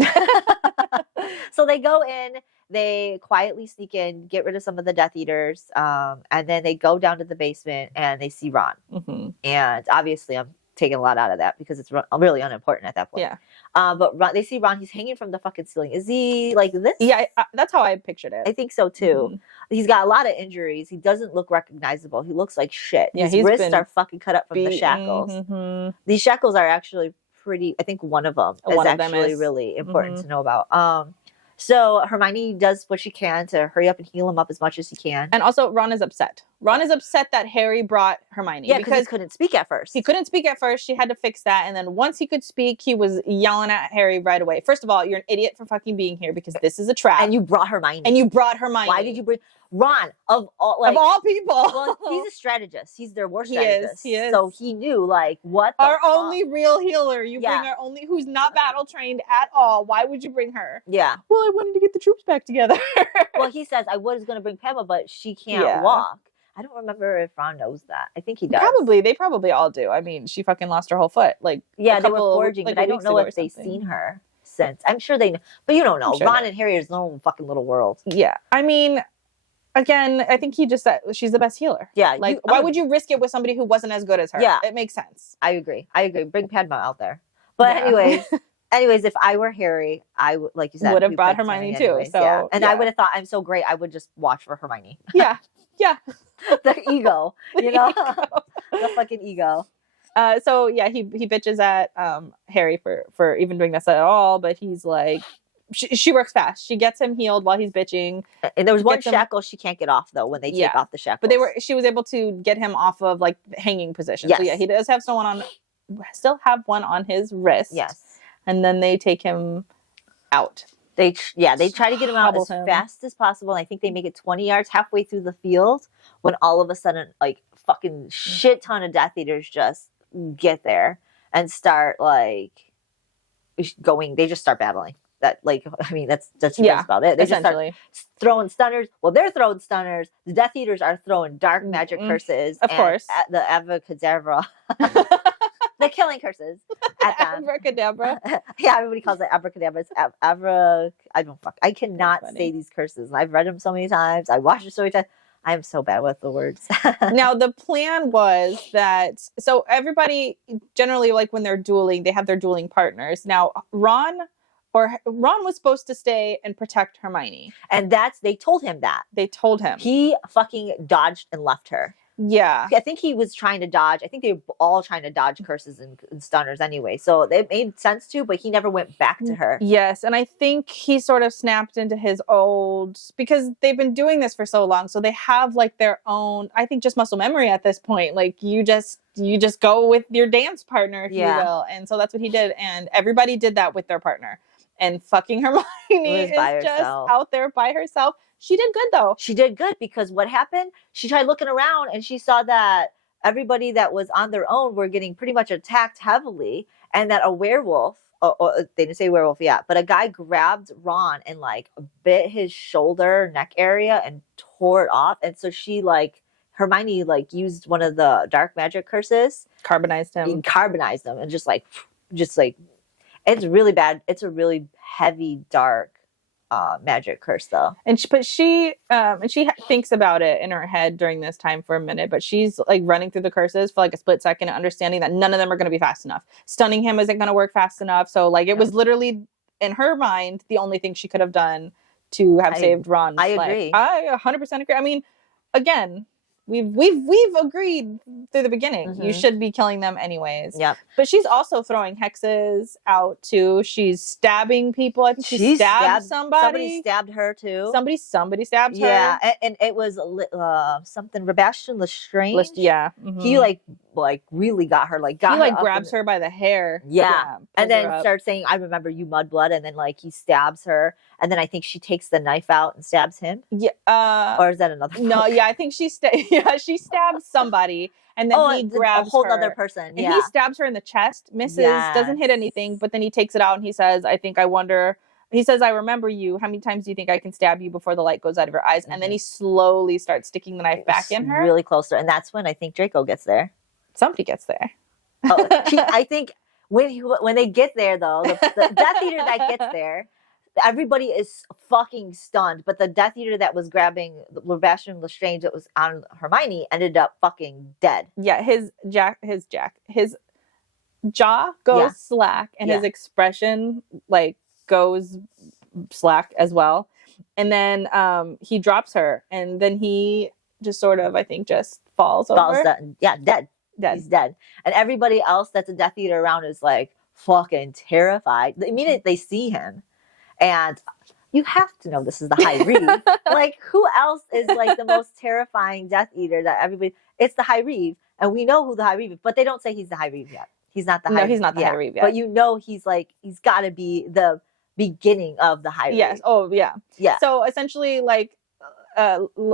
So they go in, they quietly sneak in, get rid of some of the Death Eaters, and then they go down to the basement and they see Ron. And obviously I'm taken a lot out of that because it's really unimportant at that point. Yeah. But Ron, they see Ron, he's hanging from the fucking ceiling. Is he like this? Yeah, that's how I pictured it. I think so too. He's got a lot of injuries. He doesn't look recognizable. He looks like shit. Yeah, his wrists are fucking cut up from the shackles. These shackles are actually pretty. I think one of them is actually really important to know about. So Hermione does what she can to hurry up and heal him up as much as he can. And also, Ron is upset. Ron is upset that Harry brought Hermione. Yeah, because he couldn't speak at first. He couldn't speak at first. She had to fix that. And then once he could speak, he was yelling at Harry right away. First of all, you're an idiot for fucking being here because this is a trap. And you brought Hermione. Why did you bring Ron of all people? Well, he's a strategist. He's their worst strategist. He is. So he knew what our only real healer. You bring our only who's not battle trained at all. Why would you bring her? Yeah. Well, I wanted to get the troops back together. Well, he says I was going to bring Pema, but she can't walk. I don't remember if Ron knows that. I think he does. They probably all do. I mean, she fucking lost her whole foot. They were forging, but I don't know if they've seen her since. I'm sure they know, but you don't know. Sure Ron and Harry are their own fucking little world. Yeah, I mean, again, I think he just said she's the best healer. Yeah, why would you risk it with somebody who wasn't as good as her? Yeah, it makes sense. I agree. Bring Padma out there. But anyways, if I were Harry, I would, like you said, would have brought Hermione too. Anyways, so I would have thought I'm so great. I would just watch for Hermione. Yeah. The ego, the fucking ego. So he bitches at Harry for even doing this at all, but he's like, she works fast. She gets him healed while he's bitching. And there was one shackle she can't get off though when they take off the shackles. But she was able to get him off of like hanging position. Yes. So he does have still have one on his wrist. Yes. And then they take him out. They try to get him out as fast as possible. And I think they make it 20 yards halfway through the field when all of a sudden, like, fucking shit ton of Death Eaters just get there and start, like, going. They just start battling. That's just about it. They just start throwing stunners. Well, they're throwing stunners. The Death Eaters are throwing dark magic curses. Of course. The Avacadabra. The killing curses at them. Abracadabra. Yeah, everybody calls it abracadabra. It's I cannot say these curses. I've read them so many times. I watched it so many times. I am so bad with the words. Now, the plan was that, so everybody generally, like when they're dueling, they have their dueling partners. Now, Ron was supposed to stay and protect Hermione. And they told him that. They told him. He fucking dodged and left her. Yeah. I think he was trying to dodge. I think they were all trying to dodge curses and stunners anyway. So it made sense to, but he never went back to her. Yes. And I think he sort of snapped into his old, because they've been doing this for so long. So they have like their own, I think, just muscle memory at this point. Like you just go with your dance partner, if you will. And so that's what he did. And everybody did that with their partner. And fucking Hermione is just out there by herself. She did good, though. She did good because what happened? She tried looking around and she saw that everybody that was on their own were getting pretty much attacked heavily, and that a werewolf, they didn't say werewolf yet, but a guy grabbed Ron and like bit his shoulder, neck area and tore it off. And so Hermione used one of the dark magic curses. Carbonized him. Carbonized them and just like, it's really bad. It's a really heavy, dark magic curse though. And she thinks about it in her head during this time for a minute, but she's like running through the curses for like a split second and understanding that none of them are going to be fast enough. Stunning him isn't going to work fast enough. So like it was literally in her mind the only thing she could have done to have saved Ron's life. Agree. I 100% agree. I mean, again, we've agreed through the beginning. Mm-hmm. You should be killing them anyways. Yep. But she's also throwing hexes out too. She's stabbing people. I think she stabbed somebody. Somebody stabbed her too. Somebody stabbed her. Yeah, and it was something Sebastian Lestrange. Yeah. Mm-hmm. He really got her. He grabs her by the hair. Yeah. And then starts saying, "I remember you, Mudblood." And then he stabs her. And then I think she takes the knife out and stabs him. Yeah. Or is that another book? No, yeah, I think she stabs somebody, and then he grabs a whole her. other person. And he stabs her in the chest, misses, doesn't hit anything, but then he takes it out and he says, I remember you. How many times do you think I can stab you before the light goes out of your eyes? Mm-hmm. And then he slowly starts sticking the knife back in her. Really close to her. And that's when I think Draco gets there. Somebody gets there. I think when they get there, though, the Death Eater that gets there, everybody is fucking stunned, but the Death Eater that was grabbing Sebastian Lestrange that was on Hermione ended up fucking dead. Yeah, his jaw goes Yeah. slack and his Yeah. expression like goes slack as well. And then he drops her, and then he just sort of, I think, just falls over. Dead. Dead. He's dead. And everybody else that's a Death Eater around is like fucking terrified. The minute they see him, and you have to know this is the High Reeve. Like, who else is like the most terrifying Death Eater that everybody? It's the High Reeve, and we know who the High Reeve is, but they don't say he's the High Reeve yet. He's not the High. No, he's not the High Reeve yet. But you know, he's got to be the beginning of the High Reeve. Yes. Oh, yeah. Yeah. So essentially, like,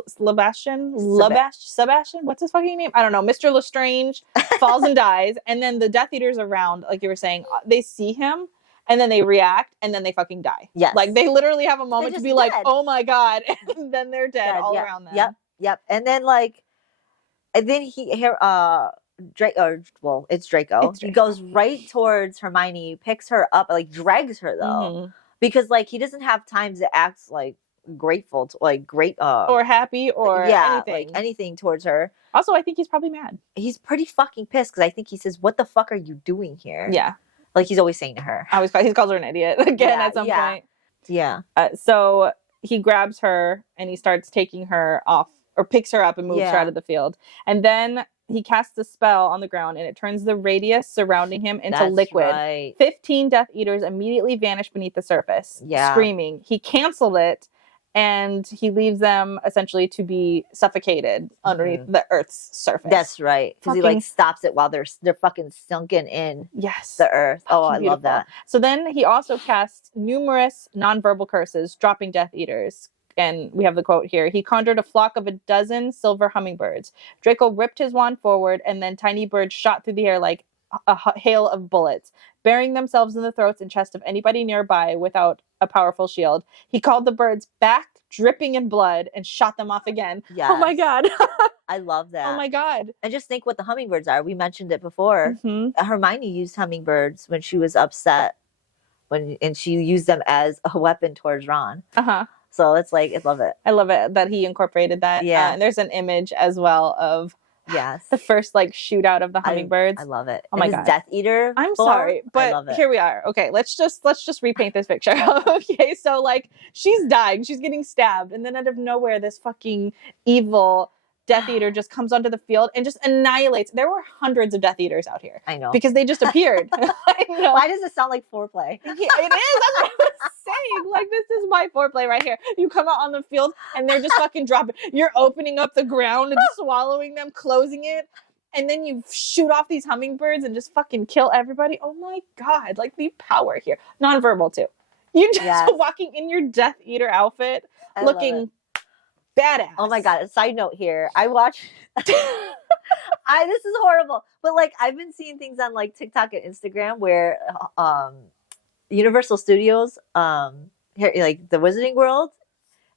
Sebastian, what's his fucking name? I don't know. Mr. Lestrange falls and dies, and then the Death Eaters around, like you were saying, they see him, and then they react, and then they fucking die. Yes. Like, they literally have a moment to be like, oh my god, and then they're dead all around them. Yep. And then it's Draco. He goes right towards Hermione, picks her up, like drags her though, because like he doesn't have time to act like grateful to like great or happy or anything. Like anything towards her. Also, I think he's probably mad. He's pretty fucking pissed because I think he says, "What the fuck are you doing here?" Yeah, like he's always saying to her. He's called her an idiot again at some point. Yeah. So he grabs her and he starts taking her off, or picks her up and moves her out of the field, and then he casts a spell on the ground, and it turns the radius surrounding him into liquid. Right. 15 Death Eaters immediately vanish beneath the surface, screaming. He canceled it, and he leaves them essentially to be suffocated underneath the Earth's surface. That's right. Because he like stops it while they're fucking sunken in the Earth. Oh, I love that. So then he also casts numerous nonverbal curses, dropping Death Eaters. And we have the quote here. He conjured a flock of 12 silver hummingbirds. Draco ripped his wand forward, and then tiny birds shot through the air like a hail of bullets, burying themselves in the throats and chest of anybody nearby without a powerful shield. He called the birds back, dripping in blood, and shot them off again. Yes. Oh my god. I love that. Oh my god. And just think what the hummingbirds are. We mentioned it before. Hermione used hummingbirds when she was upset, and she used them as a weapon towards Ron. So it's like, I love it. I love it that he incorporated that. Yeah. And there's an image as well of the first like shootout of the hummingbirds. I love it. Oh my god. Death Eater. I'm sorry, but here we are. Okay, let's just repaint this picture. Okay, so like she's dying, she's getting stabbed, and then out of nowhere, this fucking evil Death Eater just comes onto the field and just annihilates. There were hundreds of Death Eaters out here. I know. Because they just appeared. I know. Why does it sound like foreplay? It is. That's what I was saying. Like, this is my foreplay right here. You come out on the field and they're just fucking dropping. You're opening up the ground and swallowing them, closing it. And then you shoot off these hummingbirds and just fucking kill everybody. Oh my god. Like, the power here. Nonverbal, too. You just walking in your Death Eater outfit, looking badass. Oh my god. A side note here. I watch this is horrible. But like I've been seeing things on like TikTok and Instagram where Universal Studios, here like the Wizarding World,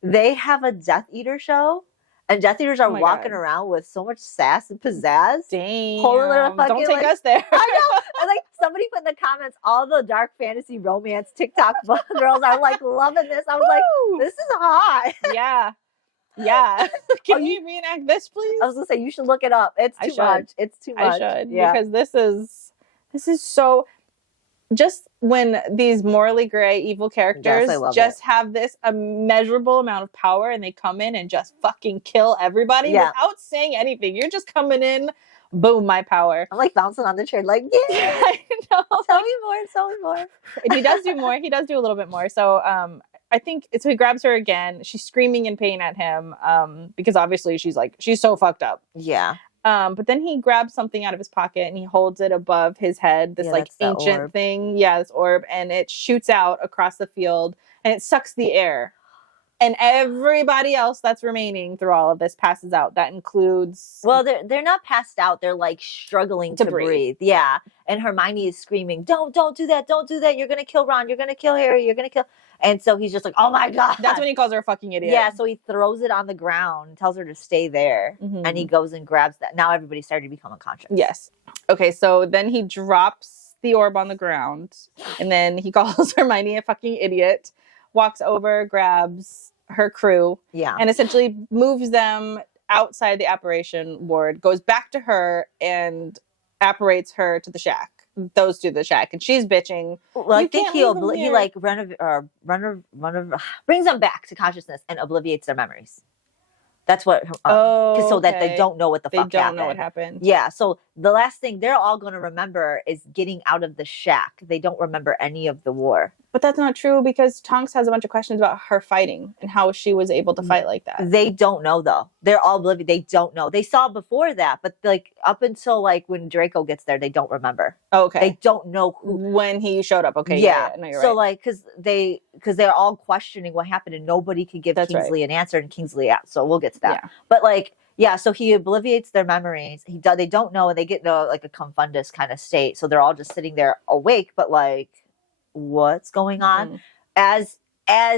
they have a Death Eater show. And Death Eaters are walking around with so much sass and pizzazz. Damn. Don't take us there. I know. And like somebody put in the comments, all the dark fantasy romance TikTok girls are like loving this. I was like, this is hot. Yeah. Yeah. Can you reenact this, please? I was gonna say you should look it up. It's too much. It's too much. I should. Yeah. Because this is so, just when these morally gray evil characters just have this immeasurable amount of power and they come in and just fucking kill everybody without saying anything. You're just coming in, boom, my power. I'm like bouncing on the chair like, yeah. I know. Tell me more. And he does do more. He does do a little bit more. So I think so he grabs her again. She's screaming in pain at him because obviously she's so fucked up. Yeah. But then he grabs something out of his pocket and he holds it above his head. This like ancient thing. Yeah, this orb. And it shoots out across the field and it sucks the air. And everybody else that's remaining through all of this passes out. That includes... Well, they're not passed out. They're like struggling to breathe. Yeah. And Hermione is screaming, don't do that. Don't do that. You're going to kill Ron. You're going to kill Harry. You're going to kill... And so he's just like, oh my god. That's when he calls her a fucking idiot. Yeah, so he throws it on the ground, tells her to stay there. And he goes and grabs that. Now everybody's starting to become unconscious. Yes. Okay, so then he drops the orb on the ground. And then he calls Hermione a fucking idiot. Walks over, grabs her crew. Yeah. And essentially moves them outside the apparition ward. Goes back to her and apparates her to the shack. those two to the shack, and she's bitching. Well, I "You think can't he leave him he here." like brings them back to consciousness and obliviates their memories. That's what. So that they don't know what the fuck happened. They don't know what happened. Yeah. So the last thing they're all going to remember is getting out of the shack. They don't remember any of the war. But that's not true, because Tonks has a bunch of questions about her fighting and how she was able to fight like that. They don't know, though. They're all oblivious. They don't know. They saw before that, but like up until like when Draco gets there, they don't remember. Okay. They don't know when he showed up. Okay. Yeah. No, you're so right. like because they're all questioning what happened, and nobody could give Kingsley an answer, and Kingsley out. So we'll get to that. Yeah. But like so he obliviates their memories. They don't know, and they get into like a confundus kind of state. So they're all just sitting there awake, but like, what's going on? As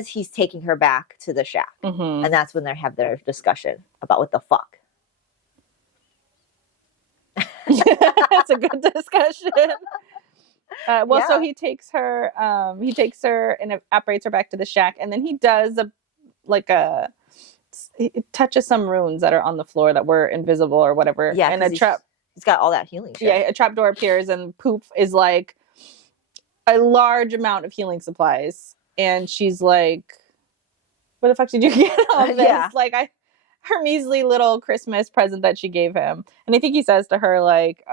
he's taking her back to the shack. And that's when they have their discussion about what the fuck. That's a good discussion. So he takes her and operates her back to the shack, and then he does he touches some runes that are on the floor that were invisible or whatever. Yeah, and he's got all that healing shit. Yeah, a trapdoor appears, and poop is like a large amount of healing supplies. And she's like, "Where the fuck did you get all this?" Yeah. Like, her measly little Christmas present that she gave him. And I think he says to her, like,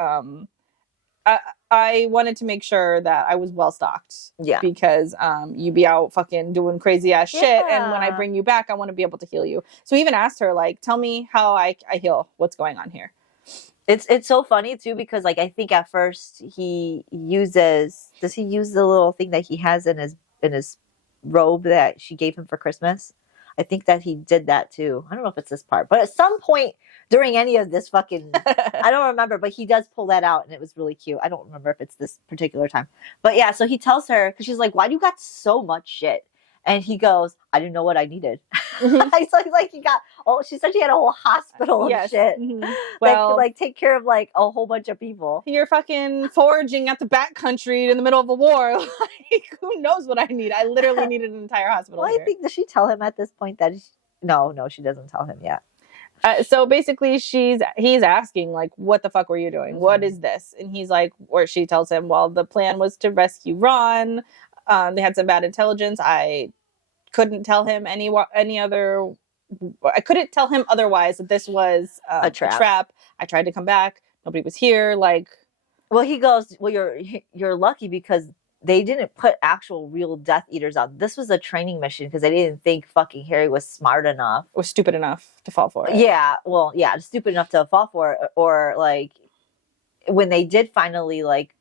I wanted to make sure that I was well stocked. Yeah. Because you be out fucking doing crazy ass shit. And when I bring you back, I want to be able to heal you. So he even asked her, like, "Tell me how I heal. What's going on here?" It's so funny too, because like I think at first does he use the little thing that he has in his robe that she gave him for Christmas? I think that he did that too. I don't know if it's this part, but at some point during any of this fucking I don't remember, but he does pull that out, and it was really cute. I don't remember if it's this particular time, but yeah. So he tells her, because she's like, "Why do you got so much shit?" And he goes, "I didn't know what I needed." So like he got. Oh, she said she had a whole hospital of shit. Well, that could like take care of like a whole bunch of people. You're fucking foraging at the backcountry in the middle of a war. Like, who knows what I need? I literally needed an entire hospital. Well, I think, does she tell him at this point that? No, she doesn't tell him yet. So basically, he's asking, like, "What the fuck were you doing? What is this?" And he's like, or she tells him, "Well, the plan was to rescue Ron. They had some bad intelligence. I couldn't tell him I couldn't tell him otherwise that this was a trap. I tried to come back. Nobody was here." Like, well, he goes, "Well, you're lucky, because they didn't put actual real Death Eaters out. This was a training mission, because they didn't think fucking Harry was smart enough or stupid enough to fall for it." Yeah, well, yeah, stupid enough to fall for it, or like when they did finally like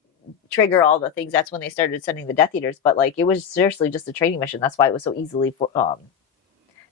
trigger all the things, that's when they started sending the Death Eaters. But like, it was seriously just a training mission. That's why it was so easily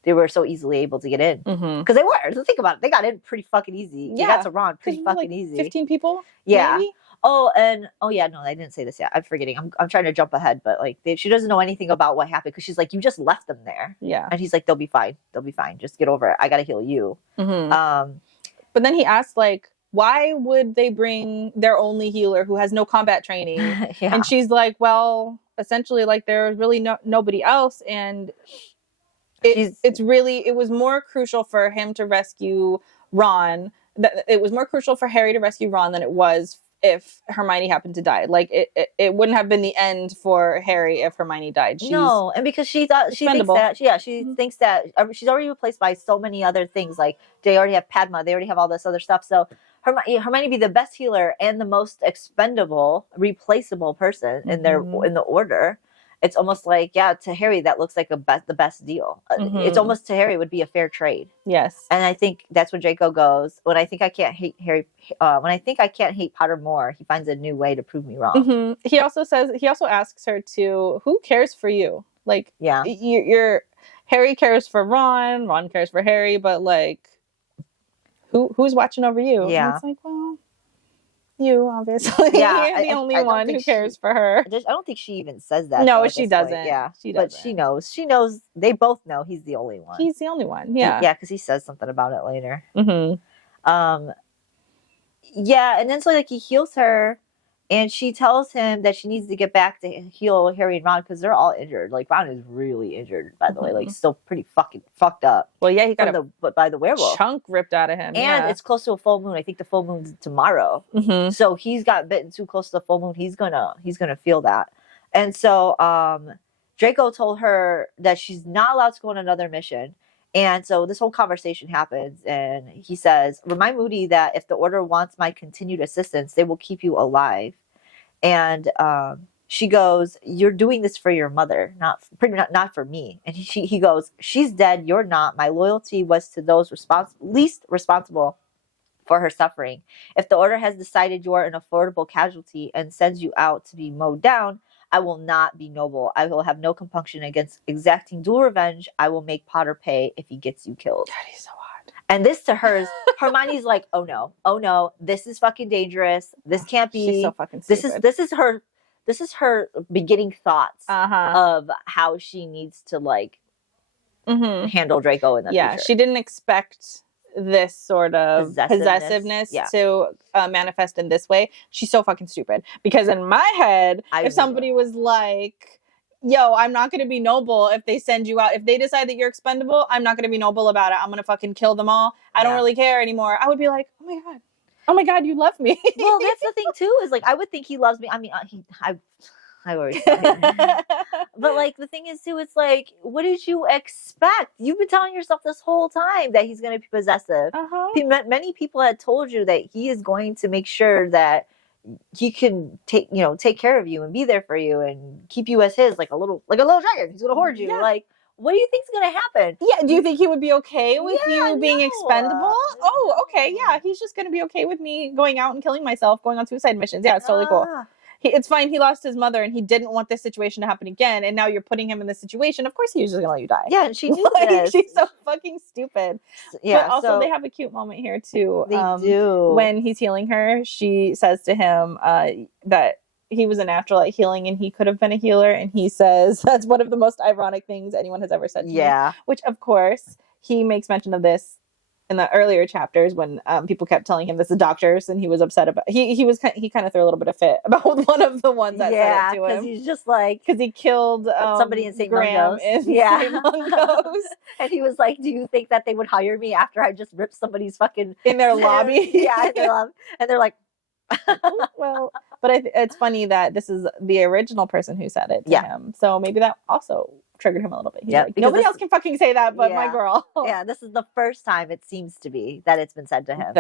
they were so easily able to get in, because they were. Think about it, they got in pretty fucking easy. Yeah, they got to Ron pretty fucking easy. 15 people. Yeah. Maybe? Yeah, no, I didn't say this yet. I'm forgetting. I'm trying to jump ahead, but like she doesn't know anything about what happened, because she's like, "You just left them there." Yeah, and he's like, "They'll be fine. They'll be fine. Just get over it. I gotta heal you." But then he asked, like, why would they bring their only healer who has no combat training? Yeah. And she's like, well, essentially, like, there's really nobody else, and it was more crucial for him to rescue Ron. It was more crucial for Harry to rescue Ron than it was if Hermione happened to die. Like, it wouldn't have been the end for Harry if Hermione died. No, and because she thinks that, thinks that she's already replaced by so many other things. Like, they already have Padma, they already have all this other stuff. So Hermione be the best healer and the most expendable, replaceable person in the order. It's almost like, to Harry, that looks like the best deal. It's almost, to Harry, would be a fair trade. Yes. And I think that's when Draco goes, when I think I can't hate Potter more, he finds a new way to prove me wrong. He also asks her to, who cares for you? Like, you're Harry cares for Ron cares for Harry, but like, who's watching over you? Yeah. And it's like, well, you, obviously. Yeah, you're the only one who cares for her. I don't think she even says that. No, she doesn't. Point. Yeah, she doesn't. But she knows. She knows. They both know he's the only one. He's the only one. Yeah. Yeah, because he says something about it later. Yeah, and then so like he heals her, And she tells him that she needs to get back to heal Harry and Ron because they're all injured. Like Ron is really injured, by the way, like still pretty fucking fucked up. Well, yeah, he got by the werewolf chunk ripped out of him, and it's close to a full moon. I think the full moon's tomorrow, so he's got bitten too close to the full moon. He's gonna feel that, and so Draco told her that she's not allowed to go on another mission. And so this whole conversation happens, and he says, "Remind Moody that if the Order wants my continued assistance, they will keep you alive." And she goes, "You're doing this for your mother, not for me." And he goes, "She's dead. You're not. My loyalty was to those least responsible for her suffering. If the Order has decided you are an affordable casualty and sends you out to be mowed down, I will not be noble. I will have no compunction against exacting dual revenge. I will make Potter pay if he gets you killed." God, he's so hot. And this to her, Hermione's like, oh no, this is fucking dangerous. This can't be. She's so fucking stupid. This is her beginning thoughts of how she needs to like handle Draco in the future. She didn't expect this sort of possessiveness to manifest in this way. She's so fucking stupid. Because in my head, if somebody was like, yo, I'm not going to be noble if they send you out. If they decide that you're expendable, I'm not going to be noble about it. I'm going to fucking kill them all. I don't really care anymore. I would be like, oh my God, you love me. Well, that's the thing too, is like, I would think he loves me. I mean, I already said it. But like the thing is too, it's like, what did you expect? You've been telling yourself this whole time that he's going to be possessive. Many people had told you that he is going to make sure that he can take care of you and be there for you and keep you as his, like a little dragon. He's going to hoard you. Like, what do you think's going to happen? Yeah, do you think he would be okay with you being expendable? Oh, okay, yeah. He's just going to be okay with me going out and killing myself, going on suicide missions. Yeah, it's totally cool. It's fine. He lost his mother and he didn't want this situation to happen again. And now you're putting him in this situation. Of course, he was just going to let you die. Yeah, and she knew this. She's so fucking stupid. Yeah. But also, they have a cute moment here, too. They do. When he's healing her, she says to him that he was a natural at healing and he could have been a healer. And he says, that's one of the most ironic things anyone has ever said to me. Which, of course, he makes mention of this in the earlier chapters when people kept telling him this is doctors, and he was upset about he kind of threw a little bit of fit about one of the ones that said it to him. Because he's just like, because he killed somebody in St. Graham Mungo's. St. Mungo's. And he was like, do you think that they would hire me after I just ripped somebody's fucking in their lobby? In their lobby. And they're like, well, but it's funny that this is the original person who said it to him, so maybe that also triggered him a little bit. He's like, nobody else can fucking say that but my girl. Yeah, this is the first time it seems to be that it's been said to him.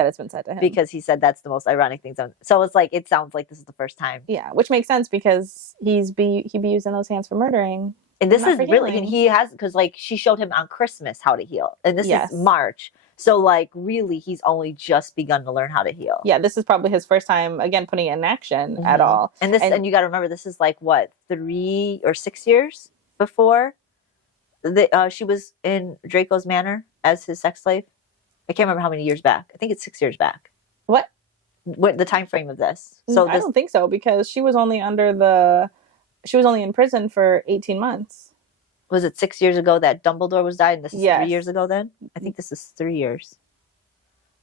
Because he said that's the most ironic thing. So it's like, it sounds like this is the first time. Yeah, which makes sense because he'd be using those hands for murdering. And this is really, and he has, because like she showed him on Christmas how to heal. And this is March. So like really he's only just begun to learn how to heal. Yeah, this is probably his first time again putting it in action at all. And and you got to remember, this is like what, 3 or 6 years before she was in Draco's manor as his sex slave. I can't remember how many years back. I think it's 6 years back. What the time frame of this? So I don't think so, because she was only in prison for 18 months. Was it 6 years ago that Dumbledore was died? And this is 3 years ago then? I think this is 3 years.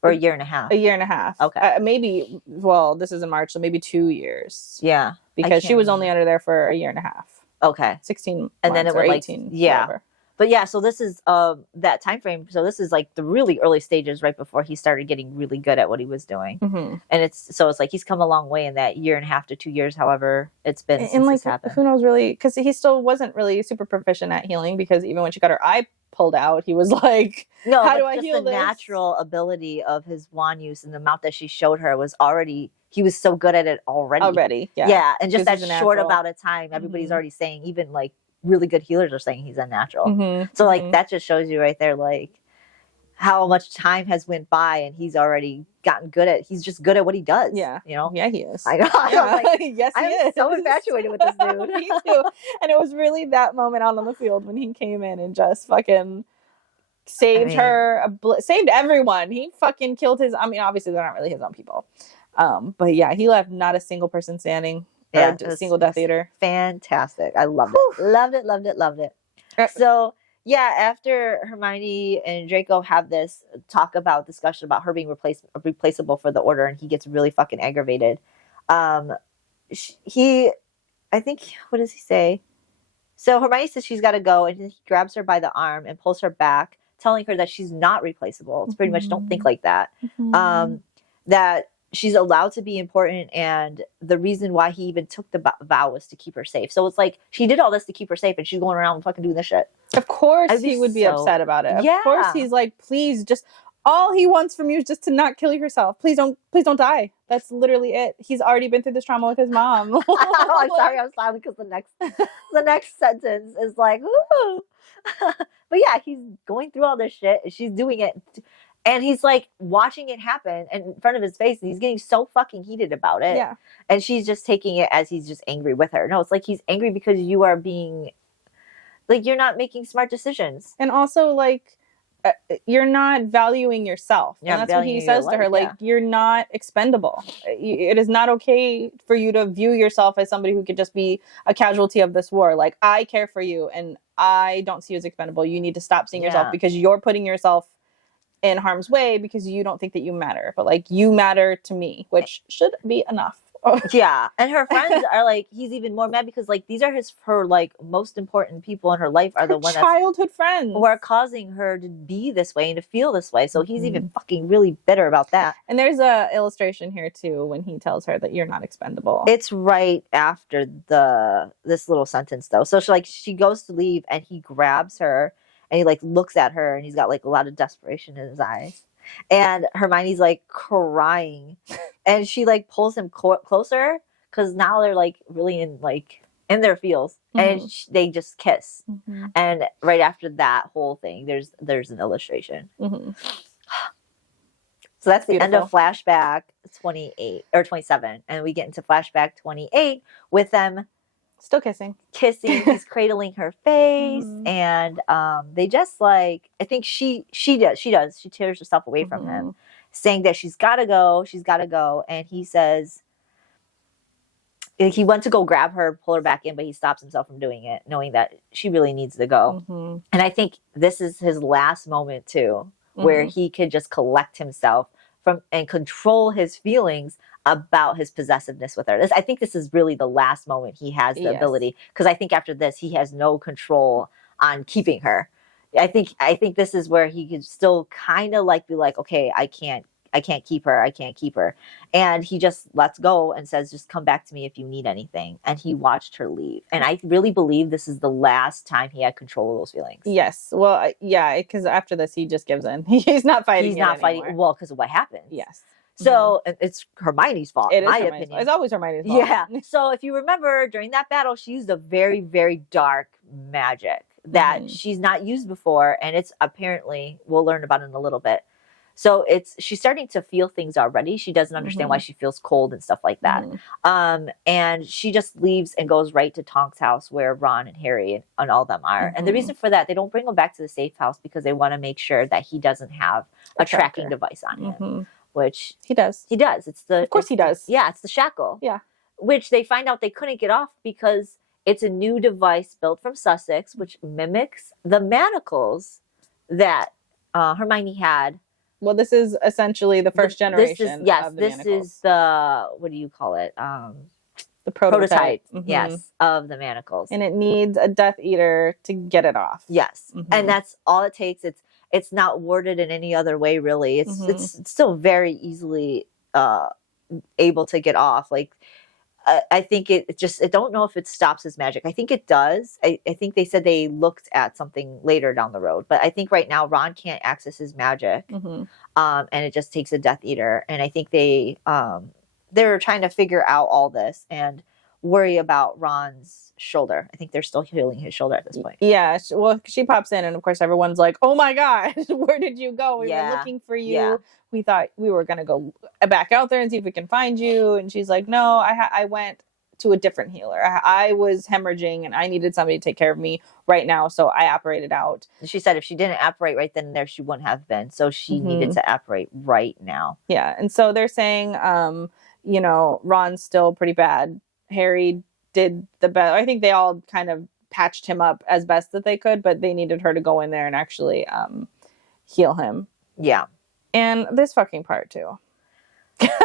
Or a year and a half. A year and a half. Okay. Maybe, well, this is in March, so maybe 2 years. Yeah. Because she was only under there for a year and a half. Okay. 16 and then it was 18. Like, yeah. Whatever. But yeah, so this is that time frame. So this is like the really early stages right before he started getting really good at what he was doing. Mm-hmm. And it's like he's come a long way in that year and a half to 2 years, however it's been since this happened. Who knows really, because he still wasn't really super proficient at healing, because even when she got her eye pulled out, he was like, no, how do I heal the this? Natural ability of his wand use and the amount that she showed her was already, he was so good at it already. Yeah, and just that short amount of time, everybody's already saying, even like really good healers are saying he's unnatural. So like that just shows you right there, like how much time has went by and he's already gotten good at, he's just good at what he does. Yeah. You know? Yeah, he is. I know. Yeah. I was like, yes, he I'm is. so infatuated with this dude. Me too. And it was really that moment out on the field when he came in and just fucking saved her, saved everyone. He fucking killed obviously they're not really his own people. But yeah, he left not a single person standing. Yeah, a single Death Eater. Fantastic. I loved it. Loved it. So yeah, after Hermione and Draco have this discussion about her being replaceable for the Order, and he gets really fucking aggravated. I think, what does he say? So Hermione says she's got to go, and he grabs her by the arm and pulls her back, telling her that she's not replaceable. It's pretty much, don't think like that. That she's allowed to be important, and the reason why he even took the vow was to keep her safe. So it's like she did all this to keep her safe, and she's going around fucking doing this shit. Of course he would be upset about it. Yeah. Of course he's like, please, just all he wants from you is just to not kill yourself. Please don't die. That's literally it. He's already been through this trauma with his mom. I'm sorry, I'm silent because the next sentence is like, ooh. But yeah, he's going through all this shit. She's doing it, and he's like watching it happen in front of his face, and he's getting so fucking heated about it. Yeah. And she's just taking it as he's just angry with her. No, it's like he's angry because you are being, like, you're not making smart decisions. And also, like, you're not valuing yourself. Yeah, and that's what he says to her. Like, you're not expendable. It is not okay for you to view yourself as somebody who could just be a casualty of this war. Like, I care for you, and I don't see you as expendable. You need to stop seeing yourself, because you're putting yourself in harm's way because you don't think that you matter. But, like, you matter to me, which should be enough. Yeah, and her friends are like, he's even more mad because, like, these are her like most important people in her life are the ones childhood friends who are causing her to be this way and to feel this way. So he's even fucking really bitter about that. And there's a illustration here too when he tells her that you're not expendable. It's right after this little sentence though. So she goes to leave, and he grabs her, and he like looks at her, and he's got like a lot of desperation in his eyes. And Hermione's like crying, and she like pulls him closer because now they're like really in their feels, and they just kiss. And right after that whole thing, there's an illustration. So that's the end of flashback 28 or 27, and we get into flashback 28 with them still kissing. He's cradling her face, and they just like, I think she tears herself away from him, saying that she's gotta go, and he says he went to go grab her, pull her back in, but he stops himself from doing it, knowing that she really needs to go. And I think this is his last moment too, where he could just collect himself and control his feelings about his possessiveness with her. I think this is really the last moment he has the ability, because I think after this he has no control on keeping her. I think this is where he could still kind of like be like, okay, I can't keep her, and he just lets go and says, just come back to me if you need anything. And he watched her leave, and I really believe this is the last time he had control of those feelings. Yes, well, yeah, because after this he just gives in. He's not fighting. Well, because of what happened. Yes. So it's Hermione's fault, in my opinion. It's always Hermione's fault. Yeah. So if you remember, during that battle, she used a very, very dark magic that she's not used before, and it's apparently, we'll learn about it in a little bit. So she's starting to feel things already. She doesn't understand why she feels cold and stuff like that. And she just leaves and goes right to Tonk's house, where Ron and Harry and all them are. And the reason for that, they don't bring him back to the safe house because they want to make sure that he doesn't have a tracking device on him. Which he does. Of course he does. Yeah, it's the shackle. Yeah. Which they find out they couldn't get off because it's a new device built from Sussex, which mimics the manacles that Hermione had. Well, this is essentially the first generation. This is the, what do you call it? The prototype. Yes, of the manacles. And it needs a Death Eater to get it off. Yes. And that's all it takes. It's not worded in any other way, really. It's still very easily able to get off. Like, I think I don't know if it stops his magic. I think it does. I think they said they looked at something later down the road. But I think right now Ron can't access his magic. And it just takes a Death Eater. And I think they're trying to figure out all this and worry about Ron's shoulder. I think they're still healing his shoulder at this point. Yeah. Well, she pops in, and of course everyone's like, oh my God, where did you go? We were looking for you. Yeah. We thought we were going to go back out there and see if we can find you. And she's like, no, I went to a different healer. I was hemorrhaging, and I needed somebody to take care of me right now. So I operated out. She said if she didn't operate right then and there, she wouldn't have been. So she needed to operate right now. Yeah. And so they're saying, Ron's still pretty bad. Harry did the best. I think they all kind of patched him up as best that they could, but they needed her to go in there and actually heal him. Yeah. And this fucking part too.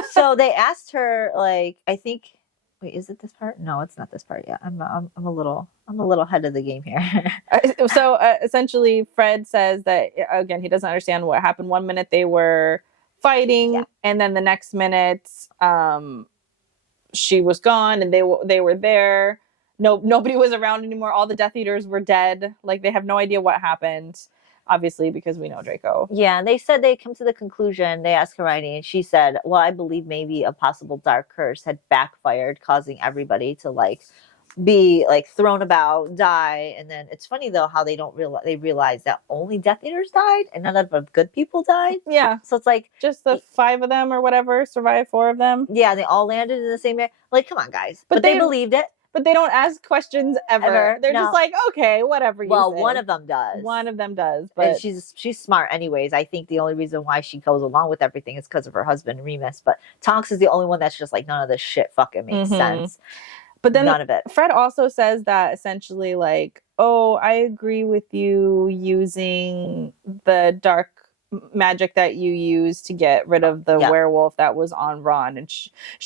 So they asked her, like, I think Wait, is it this part? No, it's not this part yet. I'm a little ahead of the game here. So essentially, Fred says that again he doesn't understand what happened. One minute they were fighting, and then the next minute, she was gone, and they were there. Nobody was around anymore. All the Death Eaters were dead. Like they have no idea what happened. Obviously, because we know Draco. Yeah, they said they come to the conclusion. They asked Hermione, and she said, "Well, I believe maybe a possible dark curse had backfired, causing everybody to like be like thrown about, die." And then it's funny though how they don't realize that only Death Eaters died and none of the good people died. Yeah, so it's like just the 5 of them or whatever survived. 4 of them. Yeah, they all landed in the same area. Like, come on, guys! But they believed it. But they don't ask questions ever. They're just like, okay, whatever you say. Well, one of them does. One of them does. But and she's smart anyways. I think the only reason why she goes along with everything is because of her husband, Remus. But Tonks is the only one that's just like, none of this shit fucking makes sense. But then none of it. Fred also says that essentially like, oh, I agree with you using the dark magic that you used to get rid of the werewolf that was on Ron. And